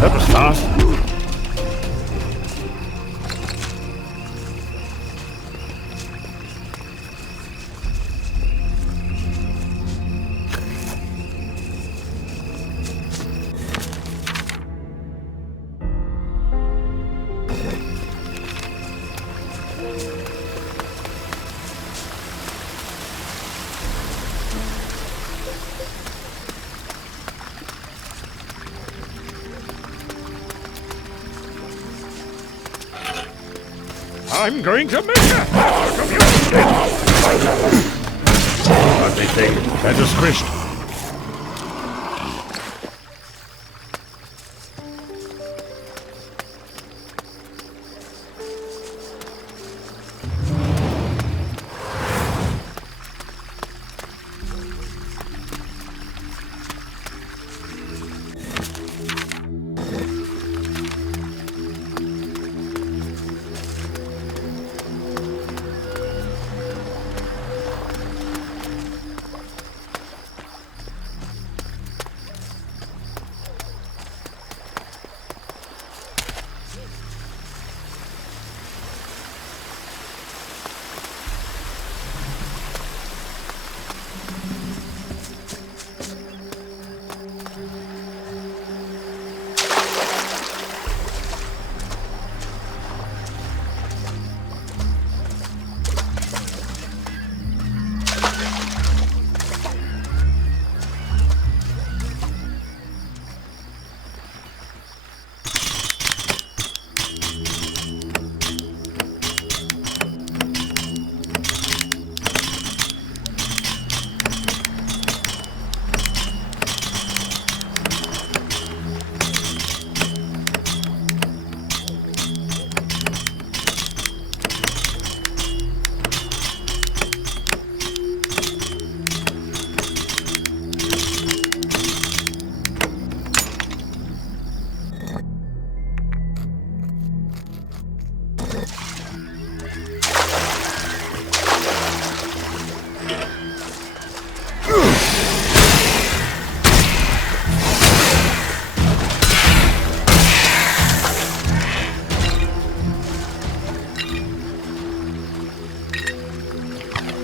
That was fast. I'm going to make a hat out of your skin! Lovely thing. Better squished.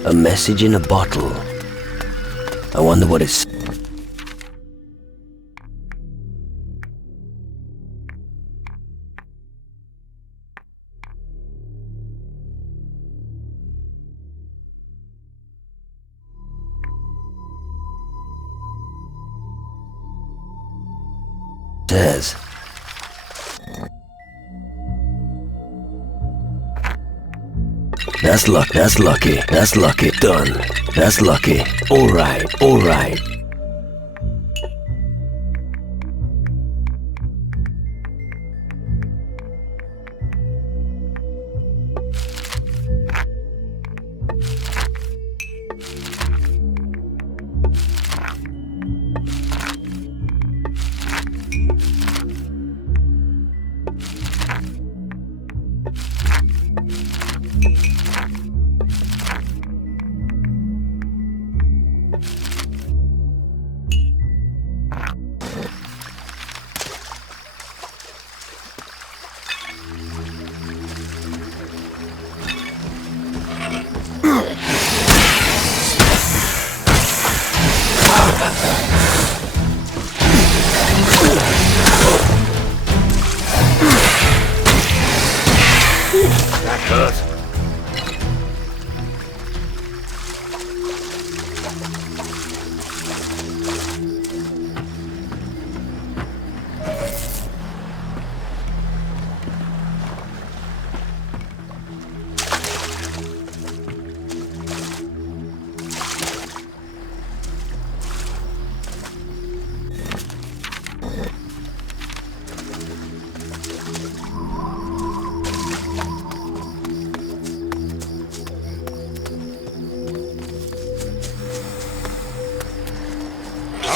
A message in a bottle. I wonder what it's... says. That's lucky, that's lucky, done. That's lucky. Alright, alright.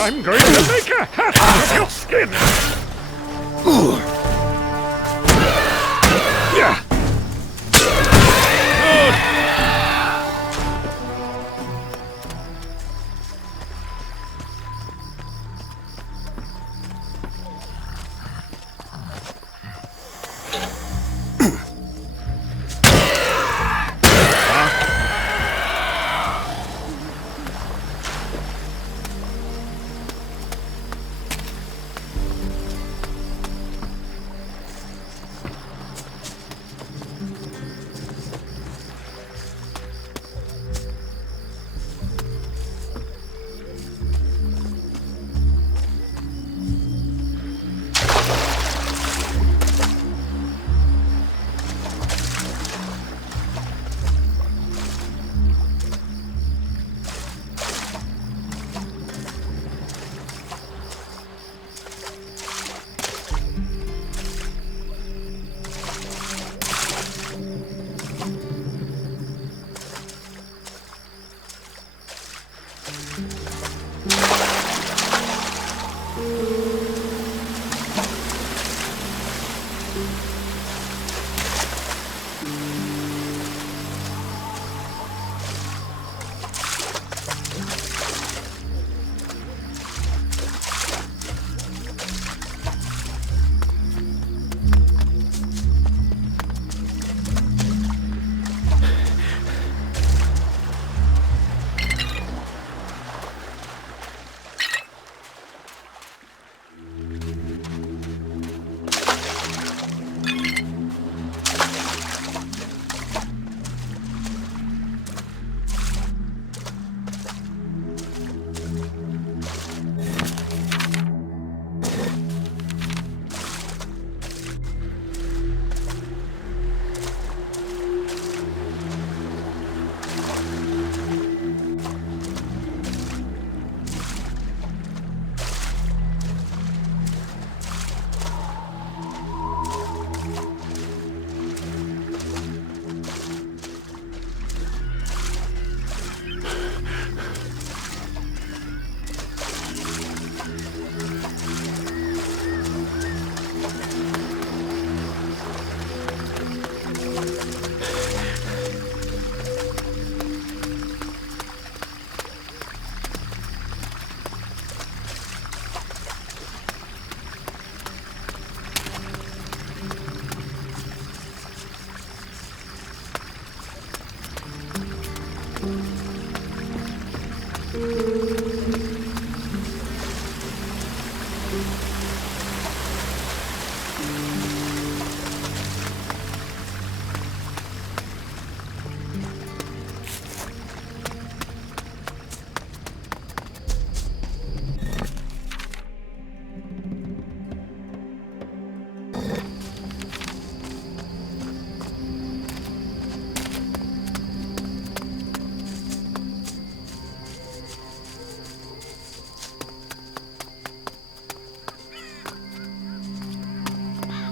I'm going to make a hat out of your skin! Yeah!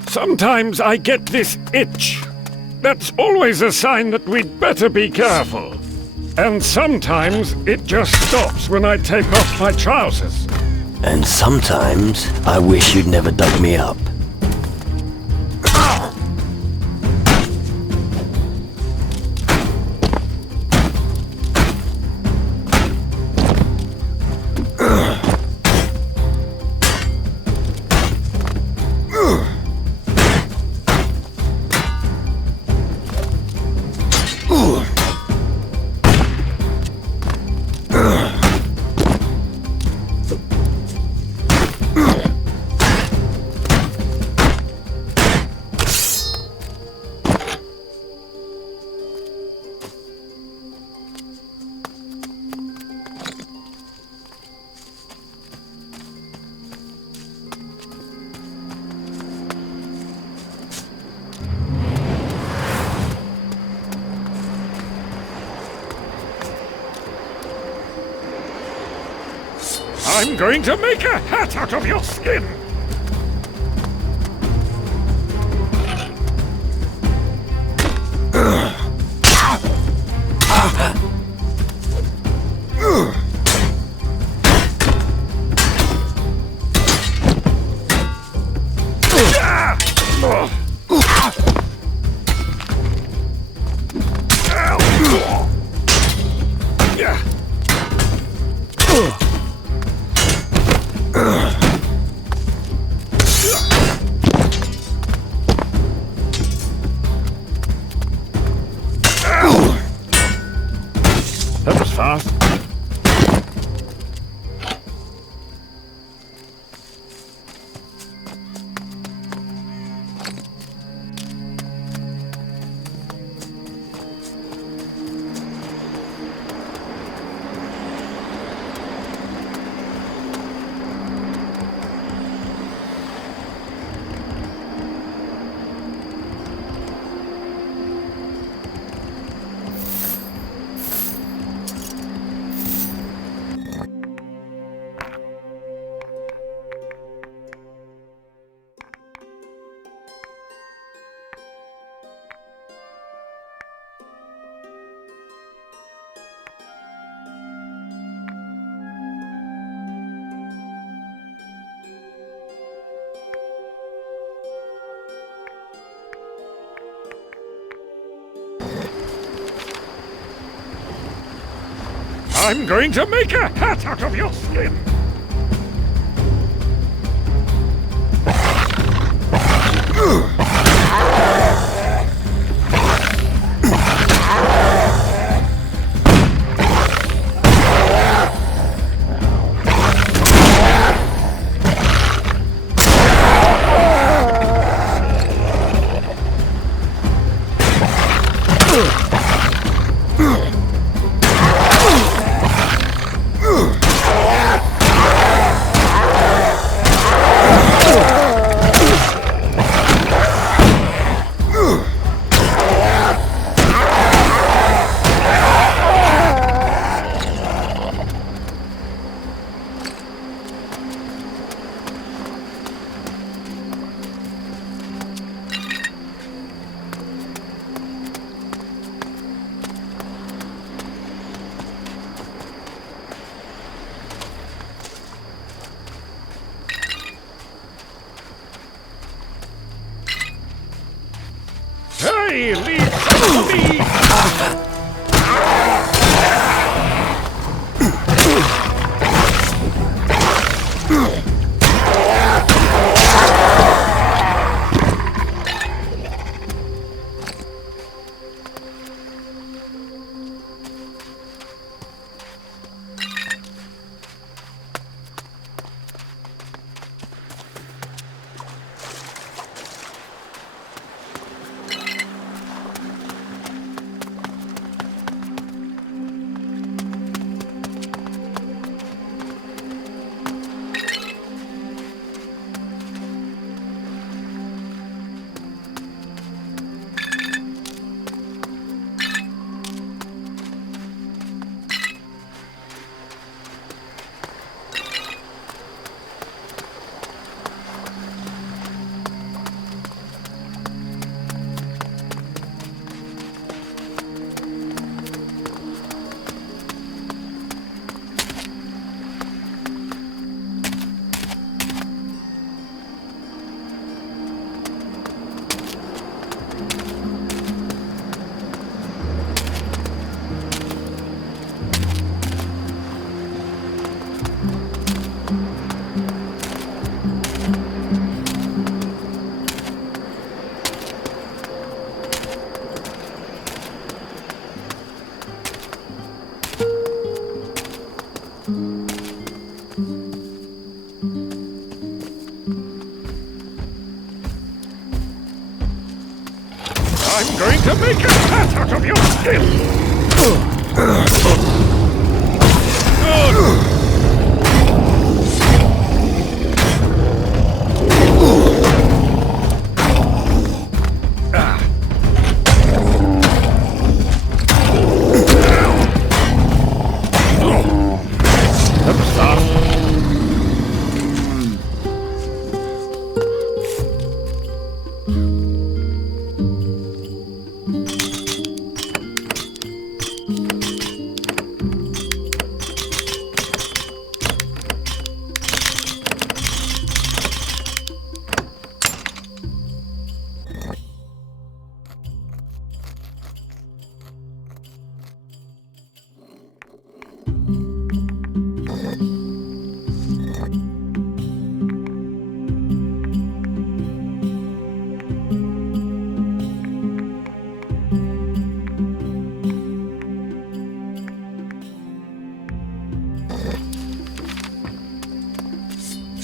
Sometimes I get this itch. That's always a sign that we'd better be careful. And sometimes it just stops when I take off my trousers. And sometimes I wish you'd never dug me up. I'm going to make a hat out of your skin! fast. I'm going to make a hat out of your skin! Hey, leave some to me! I'm going to make a hat out of your skin!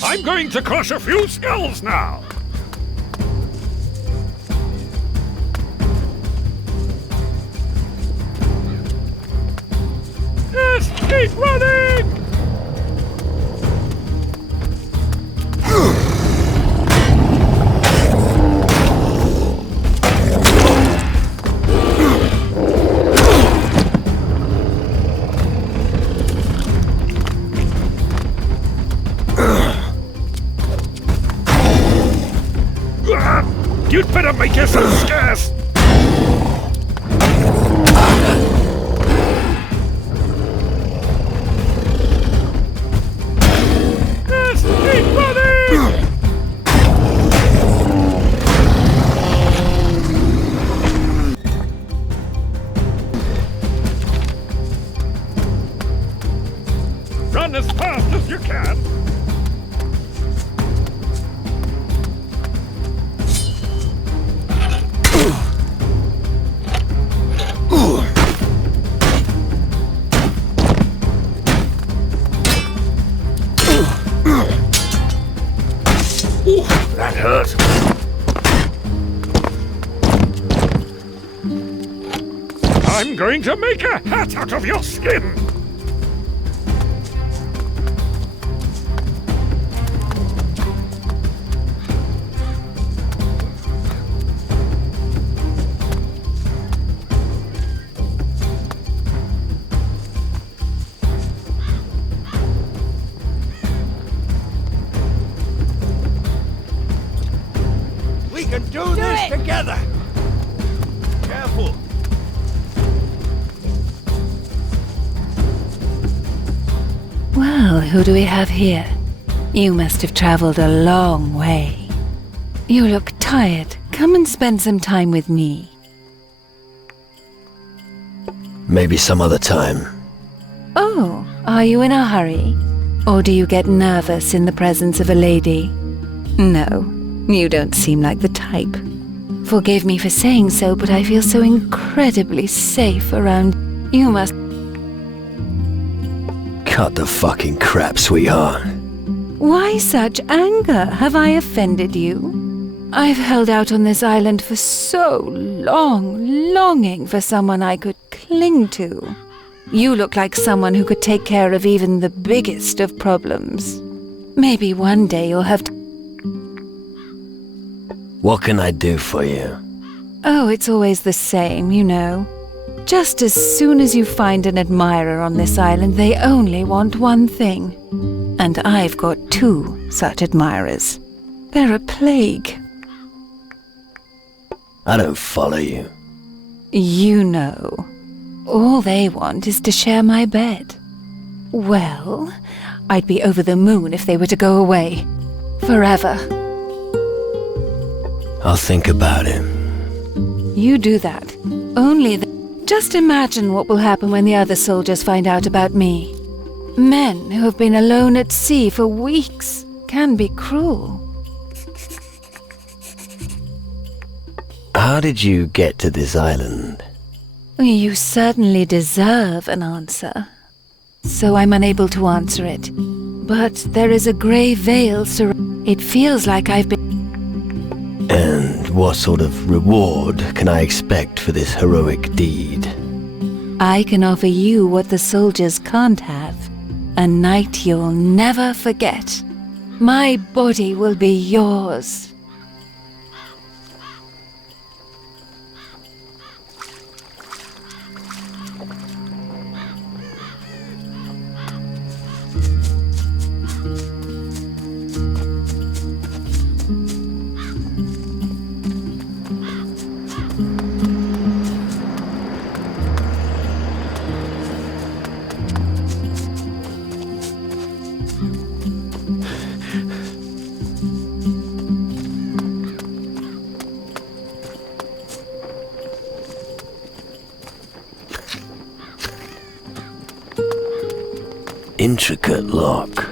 I'm going to crush a few skulls now! Yes, keep running! You'd better make yourself scarce! Yes, keep running! Run as fast as you can! That hurt. I'm going to make a hat out of your skin! We can do this together! Careful! Well, who do we have here? You must have traveled a long way. You look tired. Come and spend some time with me. Maybe some other time. Oh, are you in a hurry? Or do you get nervous in the presence of a lady? No, you don't seem like the type. Forgive me for saying so, but I feel so incredibly safe around. You must. Cut the fucking crap, sweetheart. Why such anger? Have I offended you? I've held out on this island for so long, longing for someone I could cling to. You look like someone who could take care of even the biggest of problems. Maybe one day you'll have to. What can I do for you? Oh, it's always the same, you know. Just as soon as you find an admirer on this island, they only want one thing. And I've got 2 such admirers. They're a plague. I don't follow you. You know. All they want is to share my bed. Well, I'd be over the moon if they were to go away. Forever. I'll think about it. You do that. Just imagine what will happen when the other soldiers find out about me. Men who have been alone at sea for weeks can be cruel. How did you get to this island? You certainly deserve an answer. So I'm unable to answer it. But there is a grey veil surrounding. It feels like I've been. And what sort of reward can I expect for this heroic deed? I can offer you what the soldiers can't have. A night you'll never forget. My body will be yours. Intricate lock.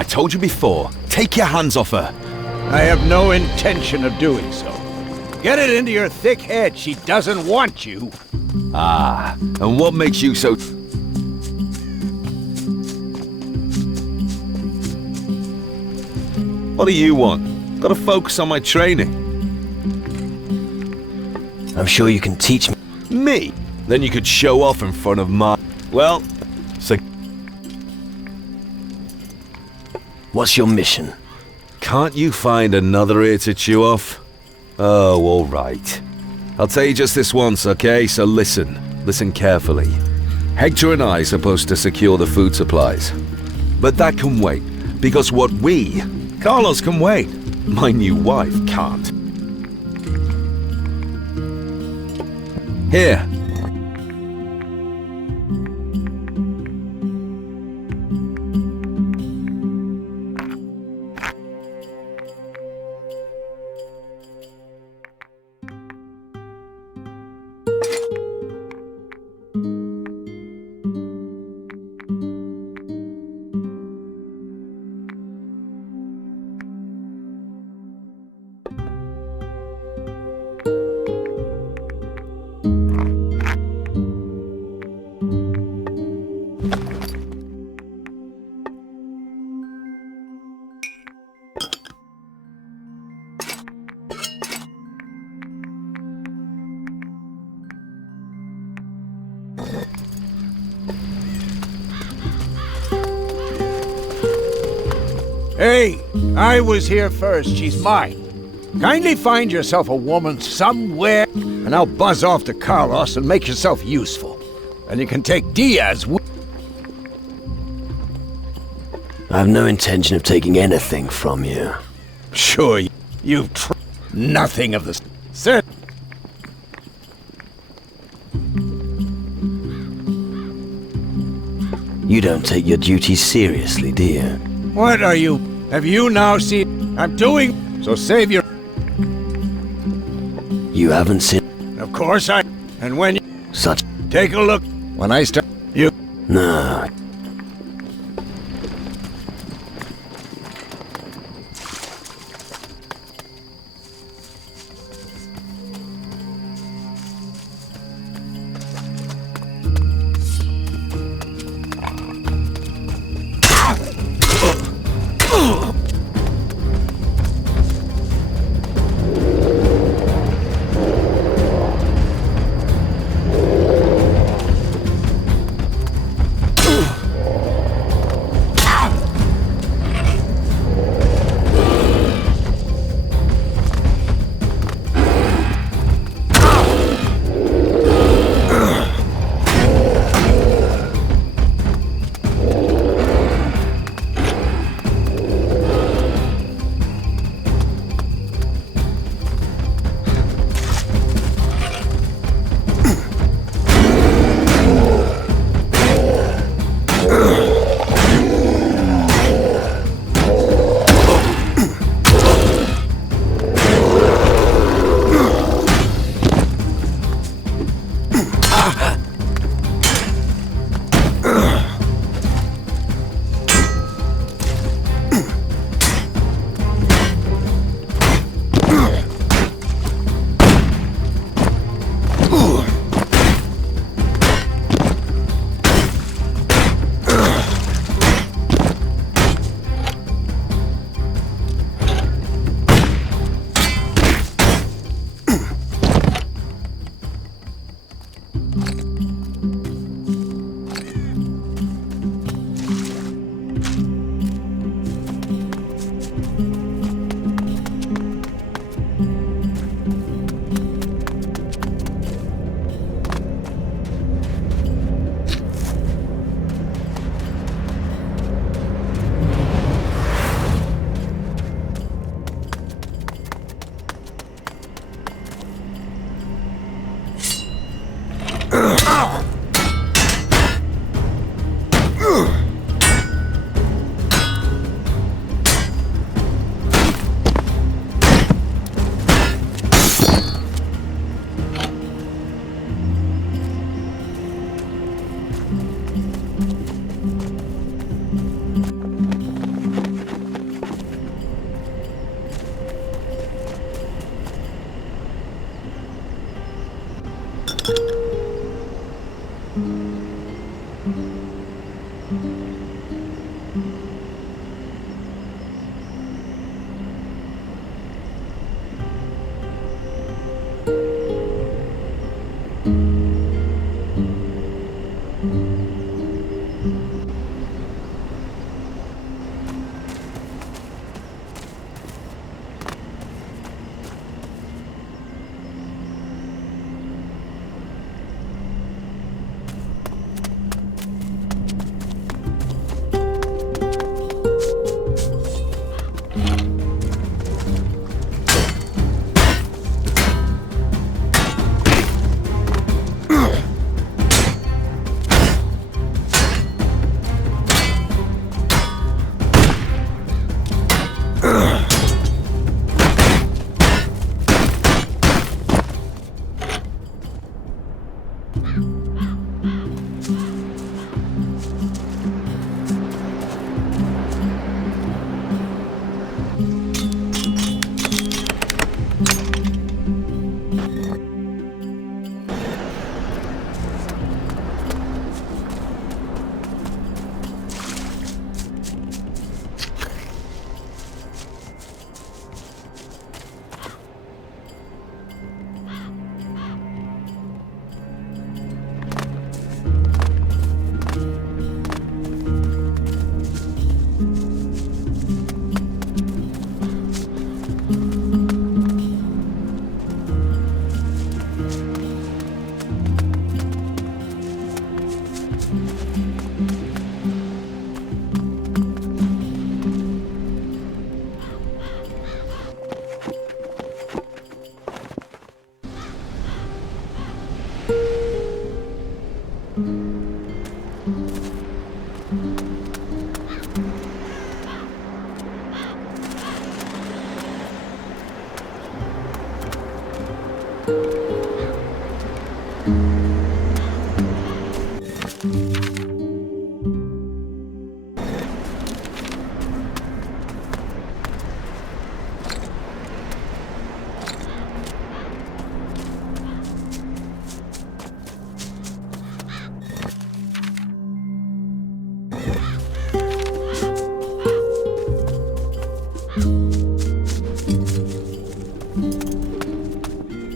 I told you before, take your hands off her. I have no intention of doing so. Get it into your thick head, she doesn't want you. Ah, and what makes you so... What do you want? Gotta focus on my training. I'm sure you can teach me. Me? Then you could show off in front of my... Well, so... What's your mission? Can't you find another ear to chew off? Oh, all right. I'll tell you just this once, okay? So listen. Listen carefully. Hector and I are supposed to secure the food supplies. But that can wait, because what we... Carlos can wait. My new wife can't. Here. Hey, I was here first. She's mine. Kindly find yourself a woman somewhere, and I'll buzz off to Carlos and make yourself useful. And you can take Diaz with... I have no intention of taking anything from you. Sure, you've nothing of the... Sir... You don't take your duties seriously, do you? What are you... Have you now seen... I'm doing... So save your... You haven't seen... Of course I... And when you... Such... Take a look. When I start... You... No.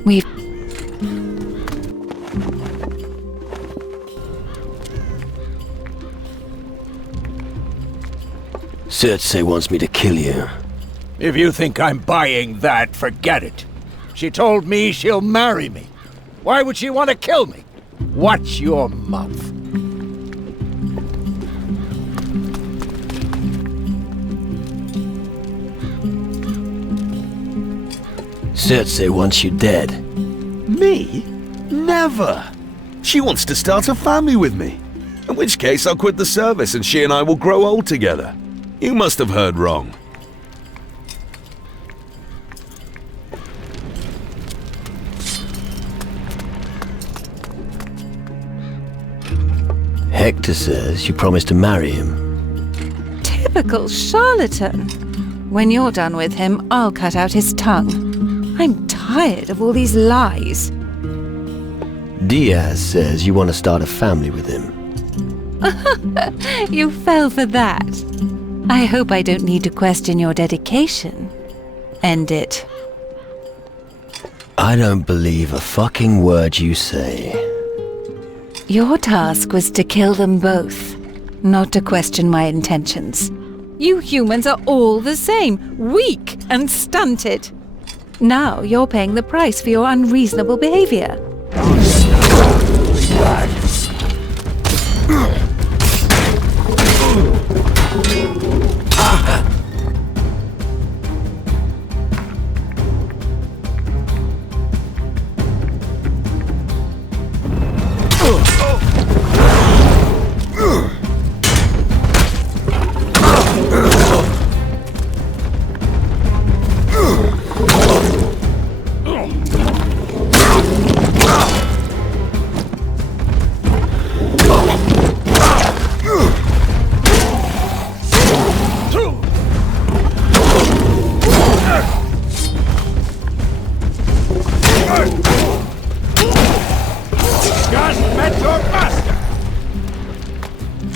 We've... Cersei wants me to kill you. If you think I'm buying that, forget it. She told me she'll marry me. Why would she want to kill me? Watch your mouth. Cersei wants you dead. Me? Never! She wants to start a family with me. In which case I'll quit the service and she and I will grow old together. You must have heard wrong. Hector says you promised to marry him. Typical charlatan. When you're done with him, I'll cut out his tongue. I'm tired of all these lies. Diaz says you want to start a family with him. You fell for that. I hope I don't need to question your dedication. End it. I don't believe a fucking word you say. Your task was to kill them both, not to question my intentions. You humans are all the same, weak and stunted. Now you're paying the price for your unreasonable behavior.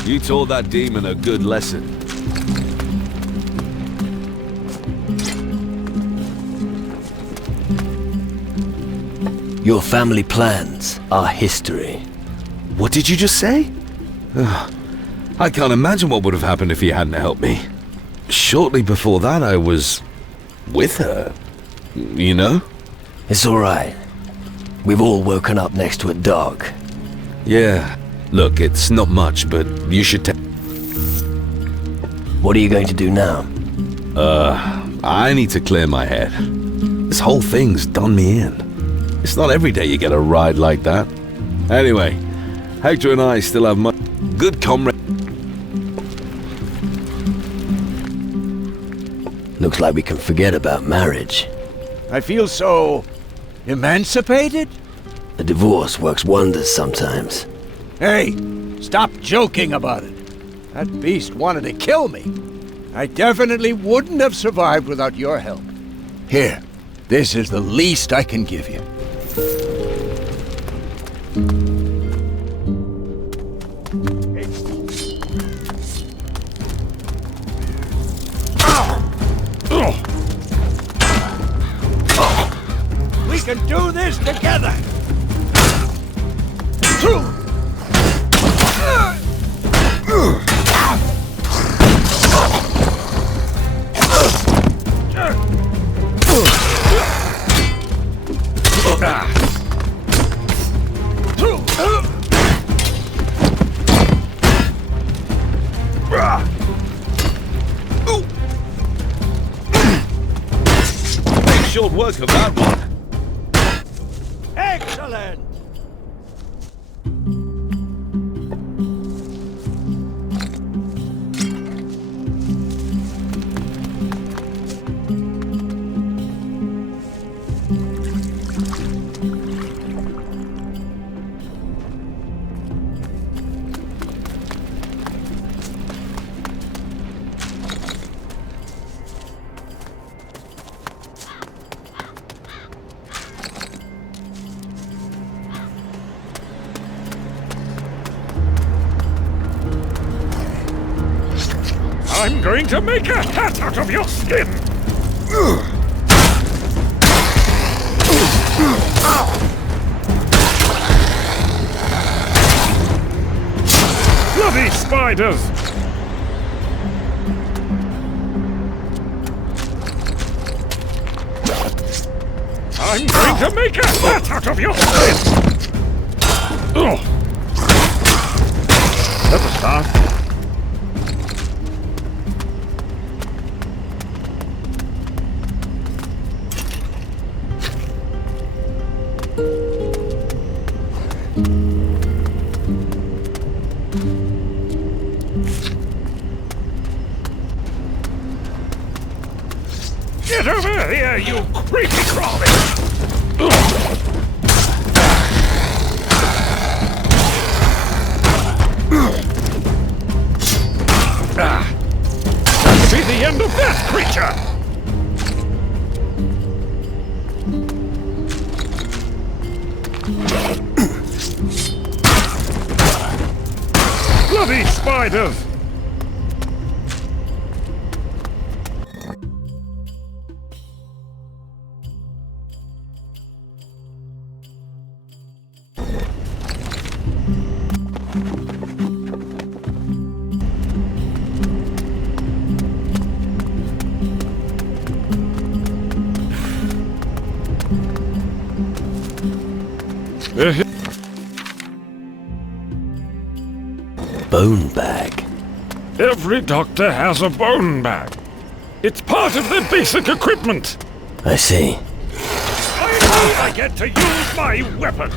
You taught that demon a good lesson. Your family plans are history. What did you just say? I can't imagine what would have happened if he hadn't helped me. Shortly before that, I was with her, you know? It's all right. We've all woken up next to a dog. Yeah. Look, it's not much, but you should What are you going to do now? I need to clear my head. This whole thing's done me in. It's not every day you get a ride like that. Anyway, Hector and I still have good comrade. Looks like we can forget about marriage. I feel so emancipated? A divorce works wonders sometimes. Hey, stop joking about it. That beast wanted to kill me. I definitely wouldn't have survived without your help. Here, this is the least I can give you. We can do this together! Make short work of that one. Excellent! I'm going to make a hat out of your skin! Bloody spiders! I'm going to make a hat out of your skin! That's a start. Get over here, you creepy crawly! That'll be the end of that creature! Bloody spiders! Bone bag. Every doctor has a bone bag. It's part of their basic equipment. I see. Finally, I get to use my weapon.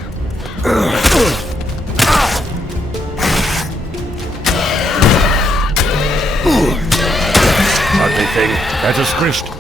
Ugly thing. That is squished.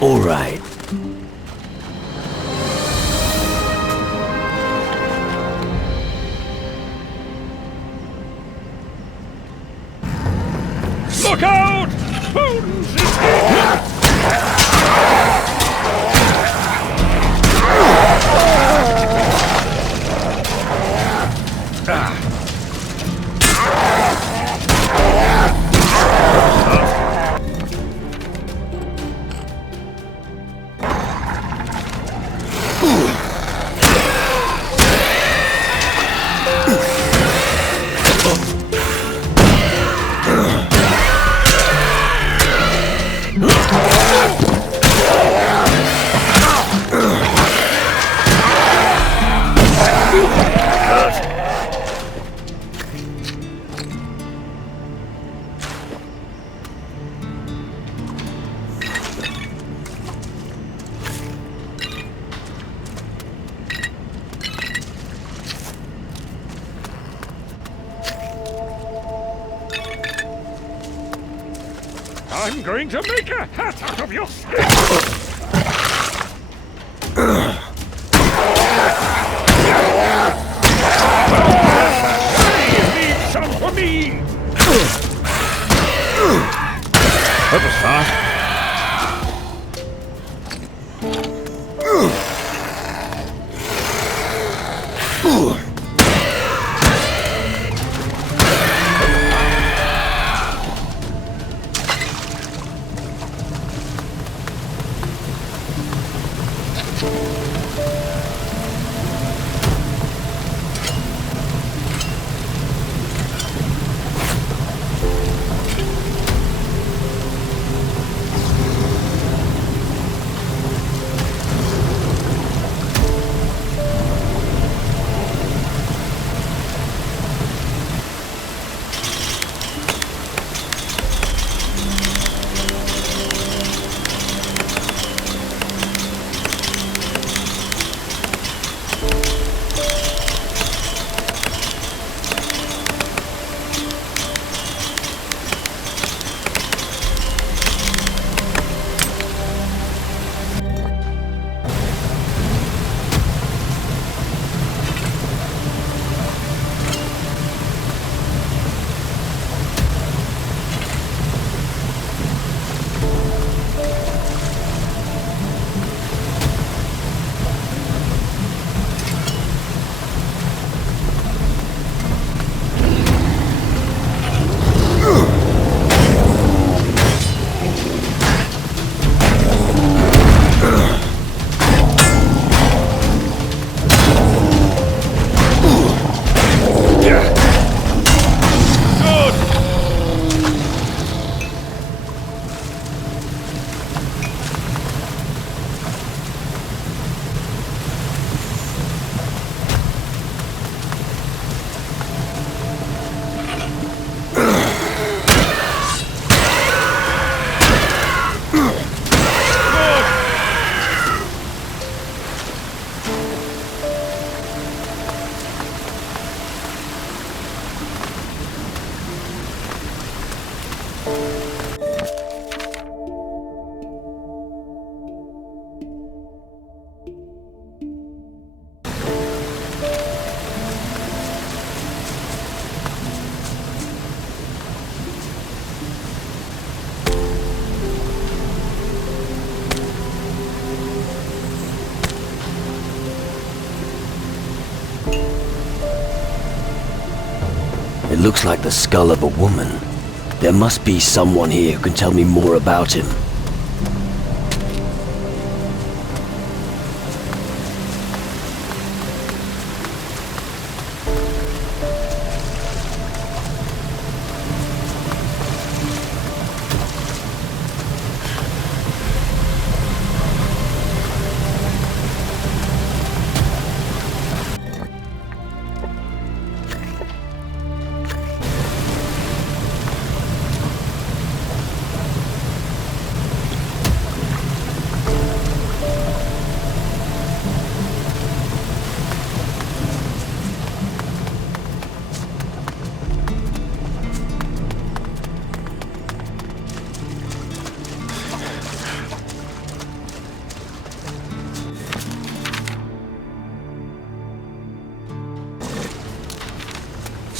All right. Look out! Bones is here! I'm going to make a hat out of your skin! Leave some for me! That was fast. It looks like the skull of a woman. There must be someone here who can tell me more about him.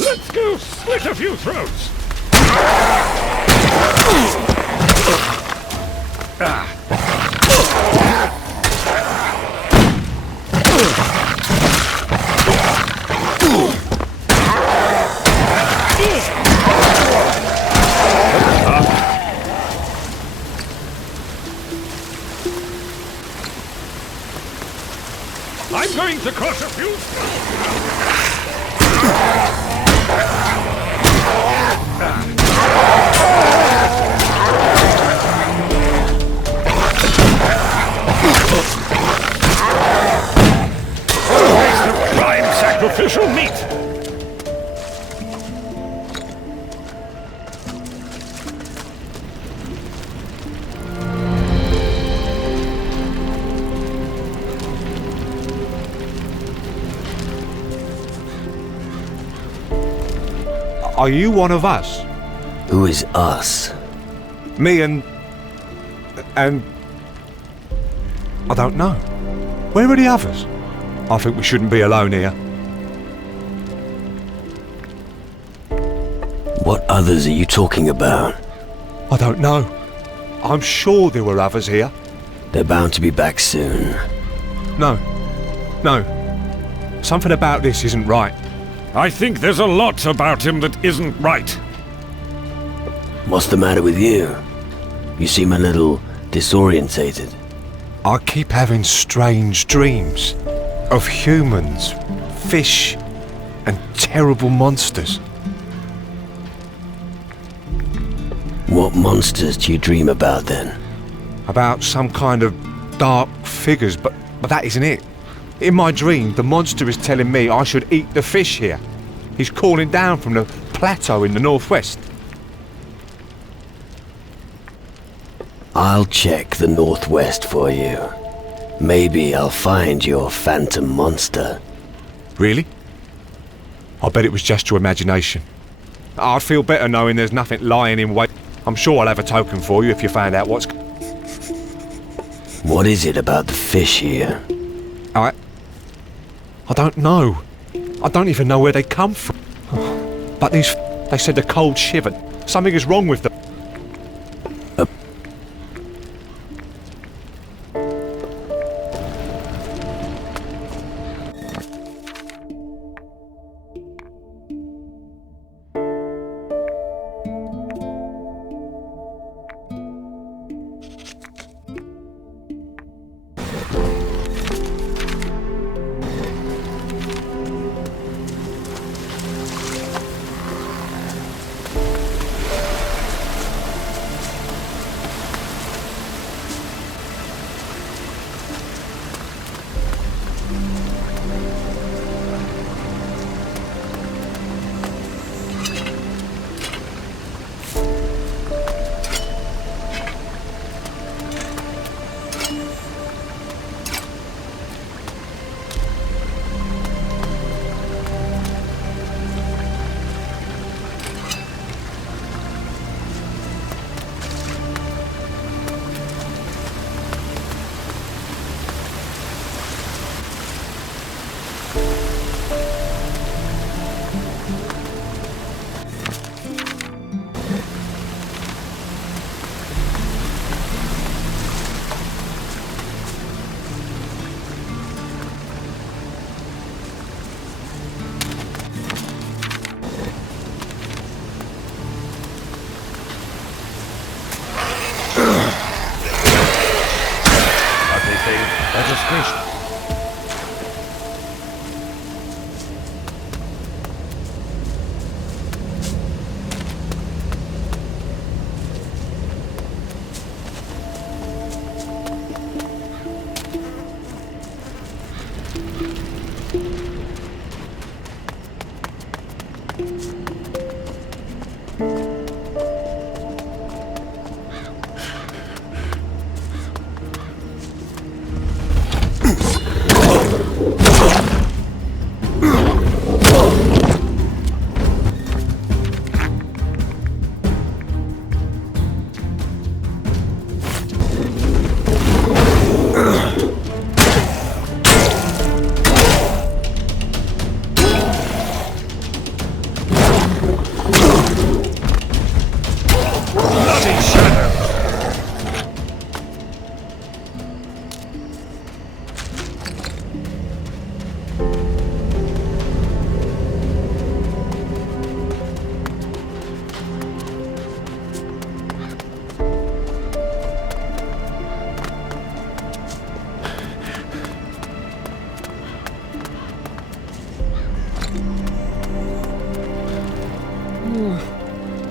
Let's go slit a few throats! I'm going to cross a few... Waste of prime sacrificial meat! Are you one of us? Who is us? Me and... I don't know. Where are the others? I think we shouldn't be alone here. What others are you talking about? I don't know. I'm sure there were others here. They're bound to be back soon. No. Something about this isn't right. I think there's a lot about him that isn't right. What's the matter with you? You seem a little disorientated. I keep having strange dreams of humans, fish, and terrible monsters. What monsters do you dream about then? About some kind of dark figures, but that isn't it. In my dream, the monster is telling me I should eat the fish here. He's calling down from the plateau in the northwest. I'll check the northwest for you. Maybe I'll find your phantom monster. Really? I bet it was just your imagination. I'd feel better knowing there's nothing lying in wait. I'm sure I'll have a token for you if you find out what's... What is it about the fish here? I don't know. I don't even know where they come from. But they said the cold shivered. Something is wrong with them.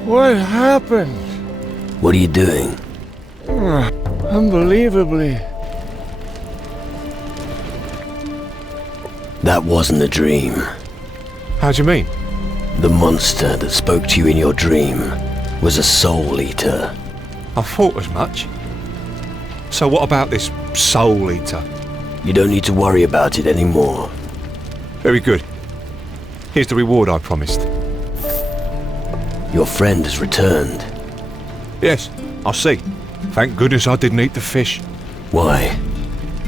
What happened? What are you doing? Unbelievably. That wasn't a dream. How do you mean? The monster that spoke to you in your dream was a soul eater. I thought as much. So what about this soul eater? You don't need to worry about it anymore. Very good. Here's the reward I promised. Your friend has returned. Yes, I see. Thank goodness I didn't eat the fish. Why?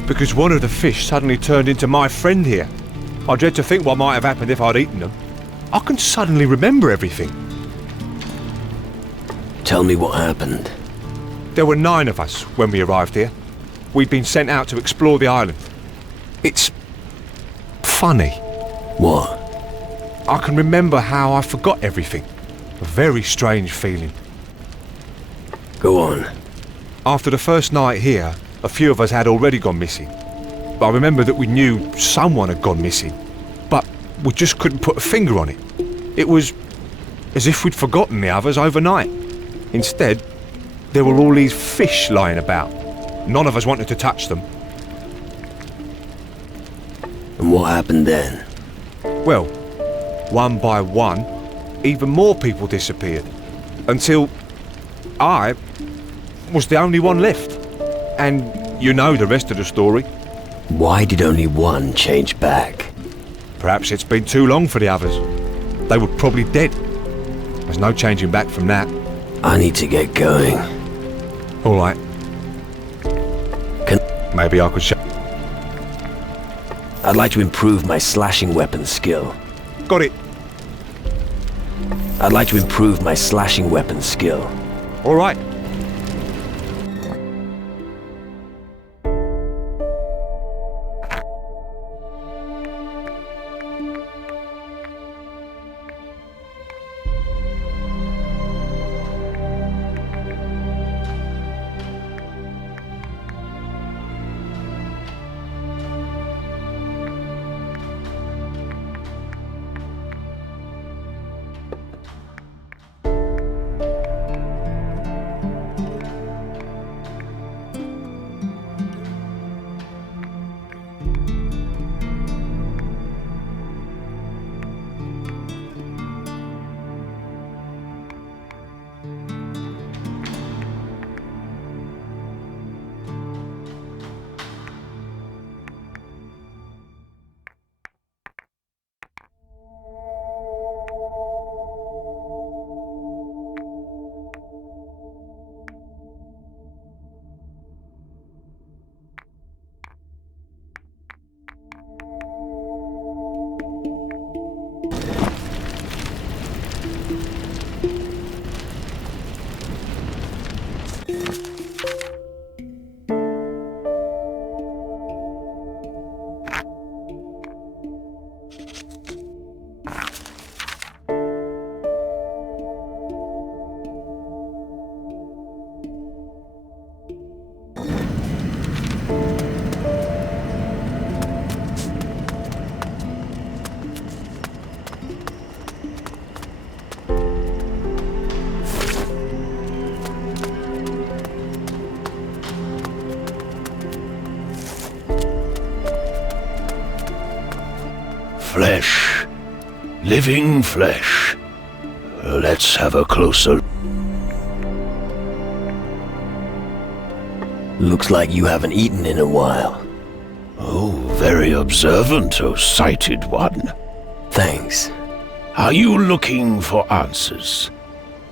Because one of the fish suddenly turned into my friend here. I dread to think what might have happened if I'd eaten them. I can suddenly remember everything. Tell me what happened. There were 9 of us when we arrived here. We'd been sent out to explore the island. It's funny. What? I can remember how I forgot everything. A very strange feeling. Go on. After the first night here, a few of us had already gone missing. But I remember that we knew someone had gone missing, but we just couldn't put a finger on it. It was as if we'd forgotten the others overnight. Instead, there were all these fish lying about. None of us wanted to touch them. And what happened then? Well, one by one, even more people disappeared. Until I was the only one left. And you know the rest of the story. Why did only one change back? Perhaps it's been too long for the others. They were probably dead. There's no changing back from that. I need to get going. All right. Maybe I could show. I'd like to improve my slashing weapon skill. Got it. I'd like to improve my slashing weapon skill. All right. Flesh. Living flesh. Let's have a closer... Looks like you haven't eaten in a while. Oh, very observant, O sighted one. Thanks. Are you looking for answers?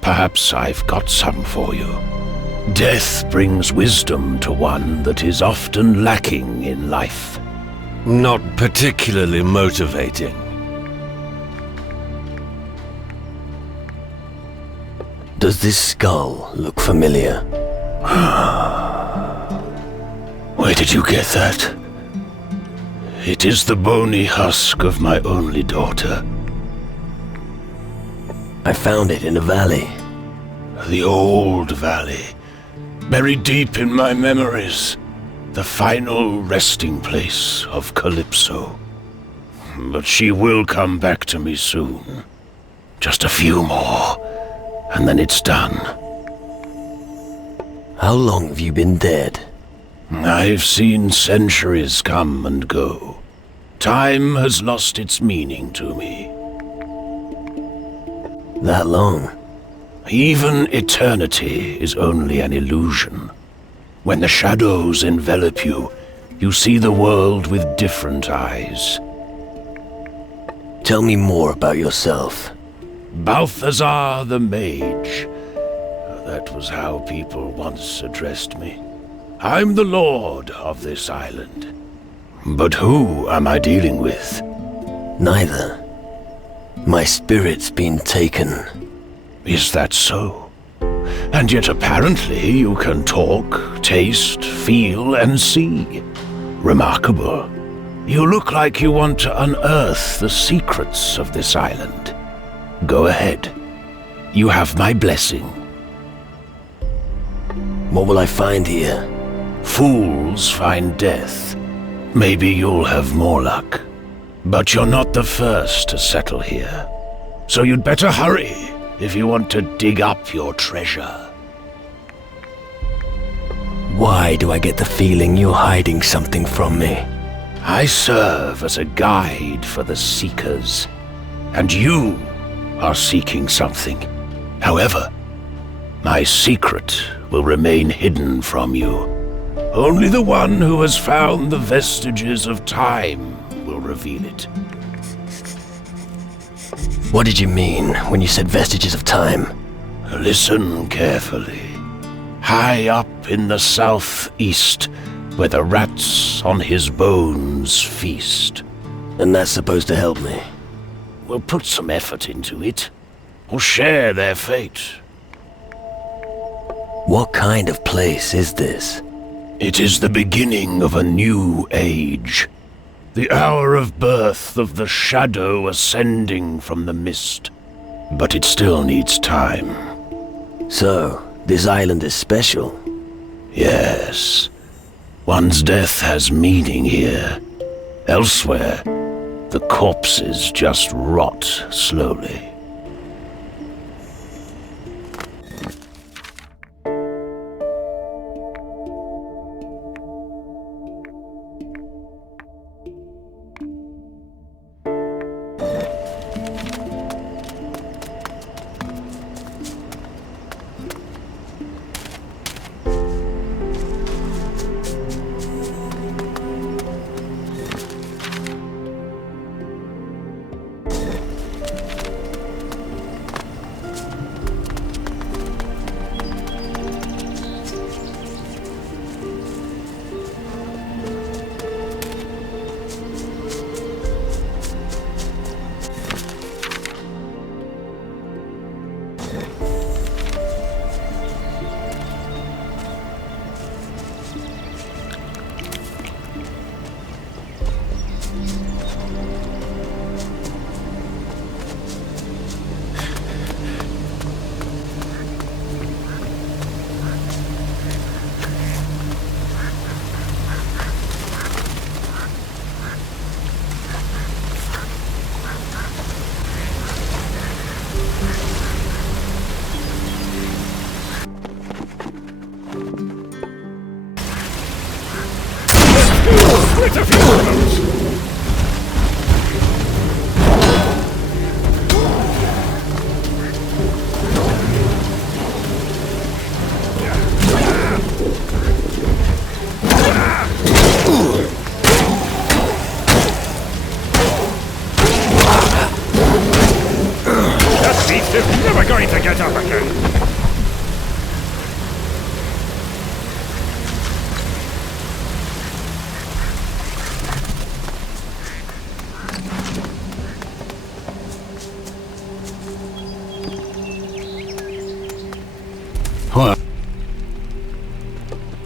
Perhaps I've got some for you. Death brings wisdom to one that is often lacking in life. Not particularly motivating. Does this skull look familiar? Where did you get that? It is the bony husk of my only daughter. I found it in a valley. The old valley, buried deep in my memories. The final resting place of Calypso. But she will come back to me soon. Just a few more, and then it's done. How long have you been dead? I've seen centuries come and go. Time has lost its meaning to me. That long? Even eternity is only an illusion. When the shadows envelop you, you see the world with different eyes. Tell me more about yourself. Balthazar the Mage. That was how people once addressed me. I'm the lord of this island. But who am I dealing with? Neither. My spirit's been taken. Is that so? And yet apparently you can talk, taste, feel, and see. Remarkable. You look like you want to unearth the secrets of this island. Go ahead. You have my blessing. What will I find here? Fools find death. Maybe you'll have more luck. But you're not the first to settle here. So you'd better hurry if you want to dig up your treasure. Why do I get the feeling you're hiding something from me? I serve as a guide for the Seekers, and you are seeking something. However, my secret will remain hidden from you. Only the one who has found the vestiges of time will reveal it. What did you mean when you said vestiges of time? Listen carefully. High up in the southeast, where the rats on his bones feast. And that's supposed to help me? We'll put some effort into it. We'll share their fate. What kind of place is this? It is the beginning of a new age. The hour of birth of the shadow ascending from the mist. But it still needs time. So, this island is special? Yes. One's death has meaning here. Elsewhere, the corpses just rot slowly. Split a few of those! That beast is never going to get up again!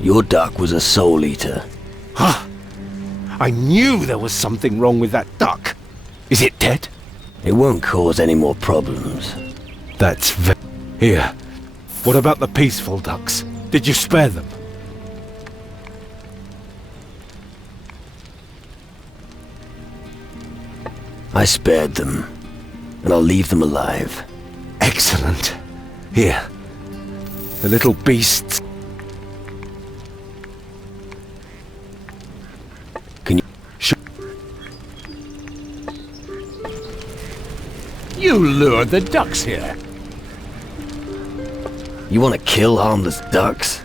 Your duck was a soul eater. Huh? I knew there was something wrong with that duck. Is it dead? It won't cause any more problems. That's Here. What about the peaceful ducks? Did you spare them? I spared them. and I'll leave them alive. Excellent. Here. The little beasts. Can you... You lured the ducks here. You want to kill harmless ducks?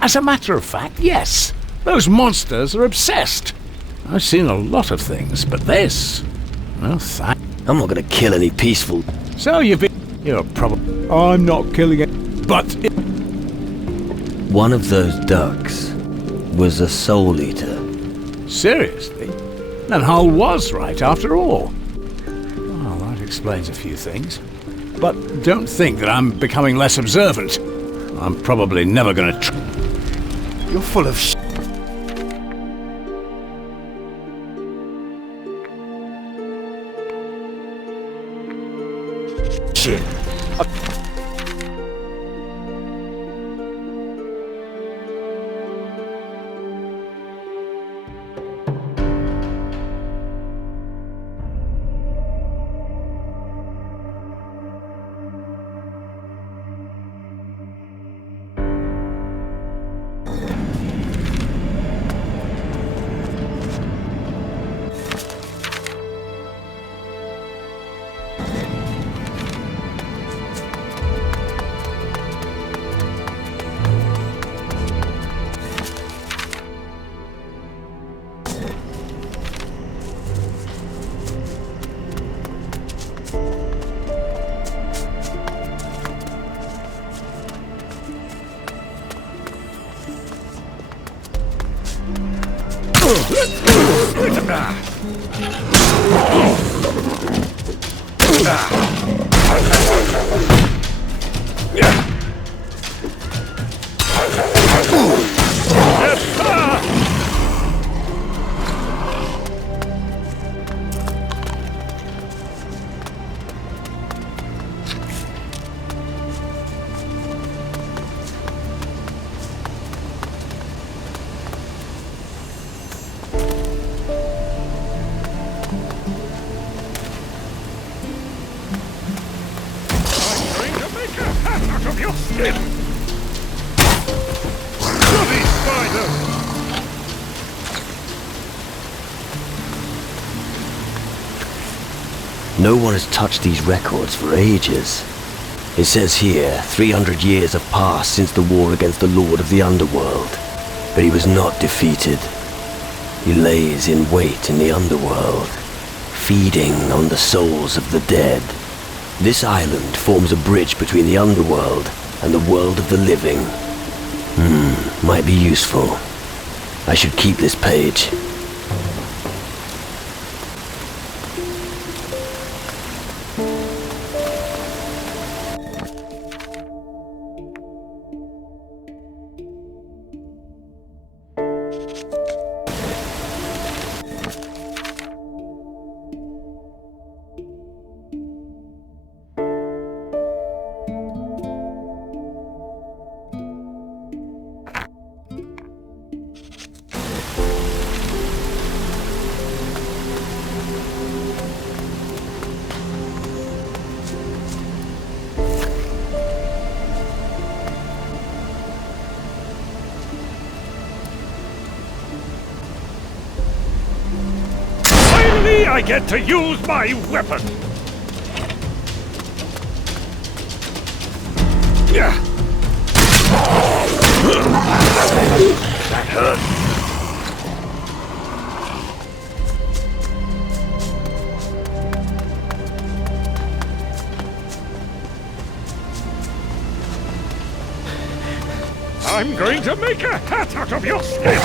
As a matter of fact, yes. Those monsters are obsessed. I've seen a lot of things, but this... Well, I'm not going to kill any peaceful... So you've been... You're probably... I'm not killing it, but... One of those ducks was a soul eater. Seriously? Then Hull was right after all. Well, that explains a few things. But don't think that I'm becoming less observant. I'm probably never going to... You're full of shit. No one has touched these records for ages. It says here, 300 years have passed since the war against the Lord of the Underworld. But he was not defeated. He lays in wait in the Underworld, feeding on the souls of the dead. This island forms a bridge between the Underworld and the world of the living. Might be useful. I should keep this page. I get to use my weapon! That hurt. I'm going to make a hat out of your skin!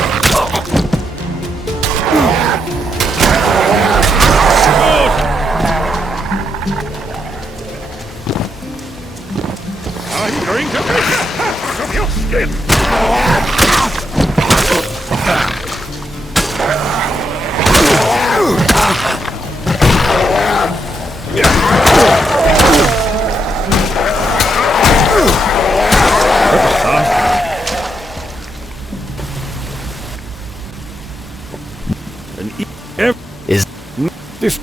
I'm going to make a hat out of your skin! Is this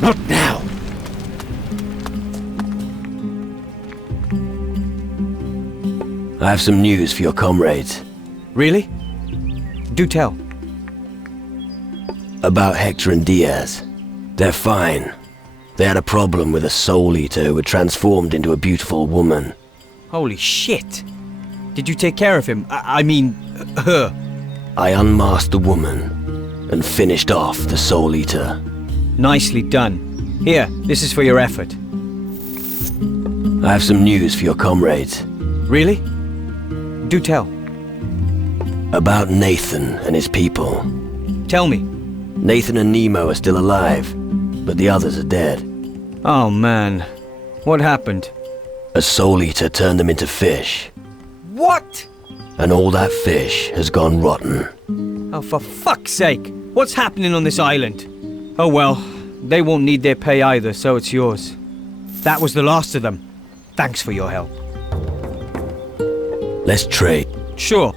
Not now! I have some news for your comrades. Really? Do tell. About Hector and Diaz. They're fine. They had a problem with a soul eater who had transformed into a beautiful woman. Holy shit! Did you take care of him? I mean, her? I unmasked the woman and finished off the soul eater. Nicely done. Here, this is for your effort. I have some news for your comrades. Really? Do tell. About Nathan and his people. Tell me. Nathan and Nemo are still alive, but the others are dead. Oh man. What happened? A soul eater turned them into fish. What? And all that fish has gone rotten. Oh, for fuck's sake. What's happening on this island? Oh well, they won't need their pay either, so it's yours. That was the last of them. Thanks for your help. Let's trade. Sure.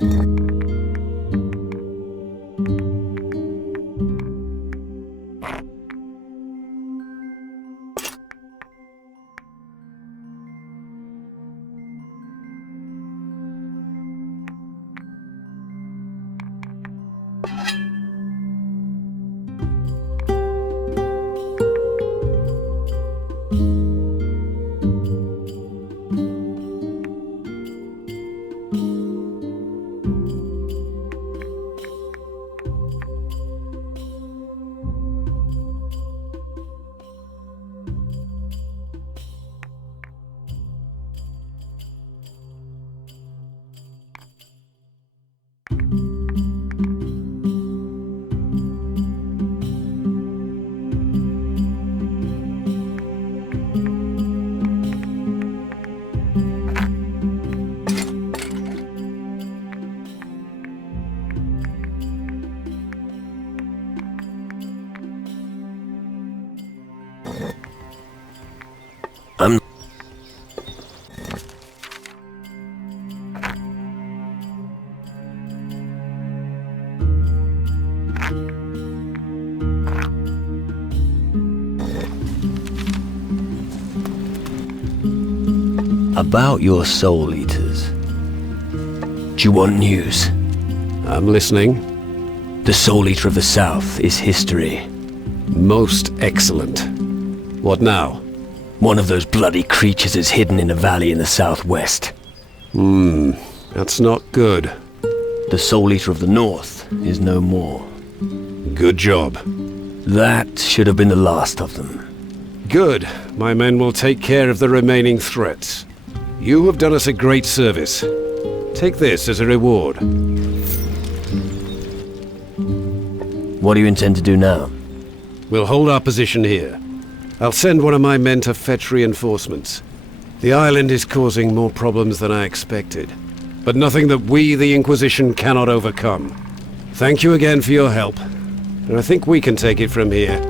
About your soul eaters. Do you want news? I'm listening. The soul eater of the south is history. Most excellent. What now? One of those bloody creatures is hidden in a valley in the southwest. That's not good. The soul eater of the north is no more. Good job. That should have been the last of them. Good. My men will take care of the remaining threats. You have done us a great service. Take this as a reward. What do you intend to do now? We'll hold our position here. I'll send one of my men to fetch reinforcements. The island is causing more problems than I expected, but nothing that we, the Inquisition, cannot overcome. Thank you again for your help, and I think we can take it from here.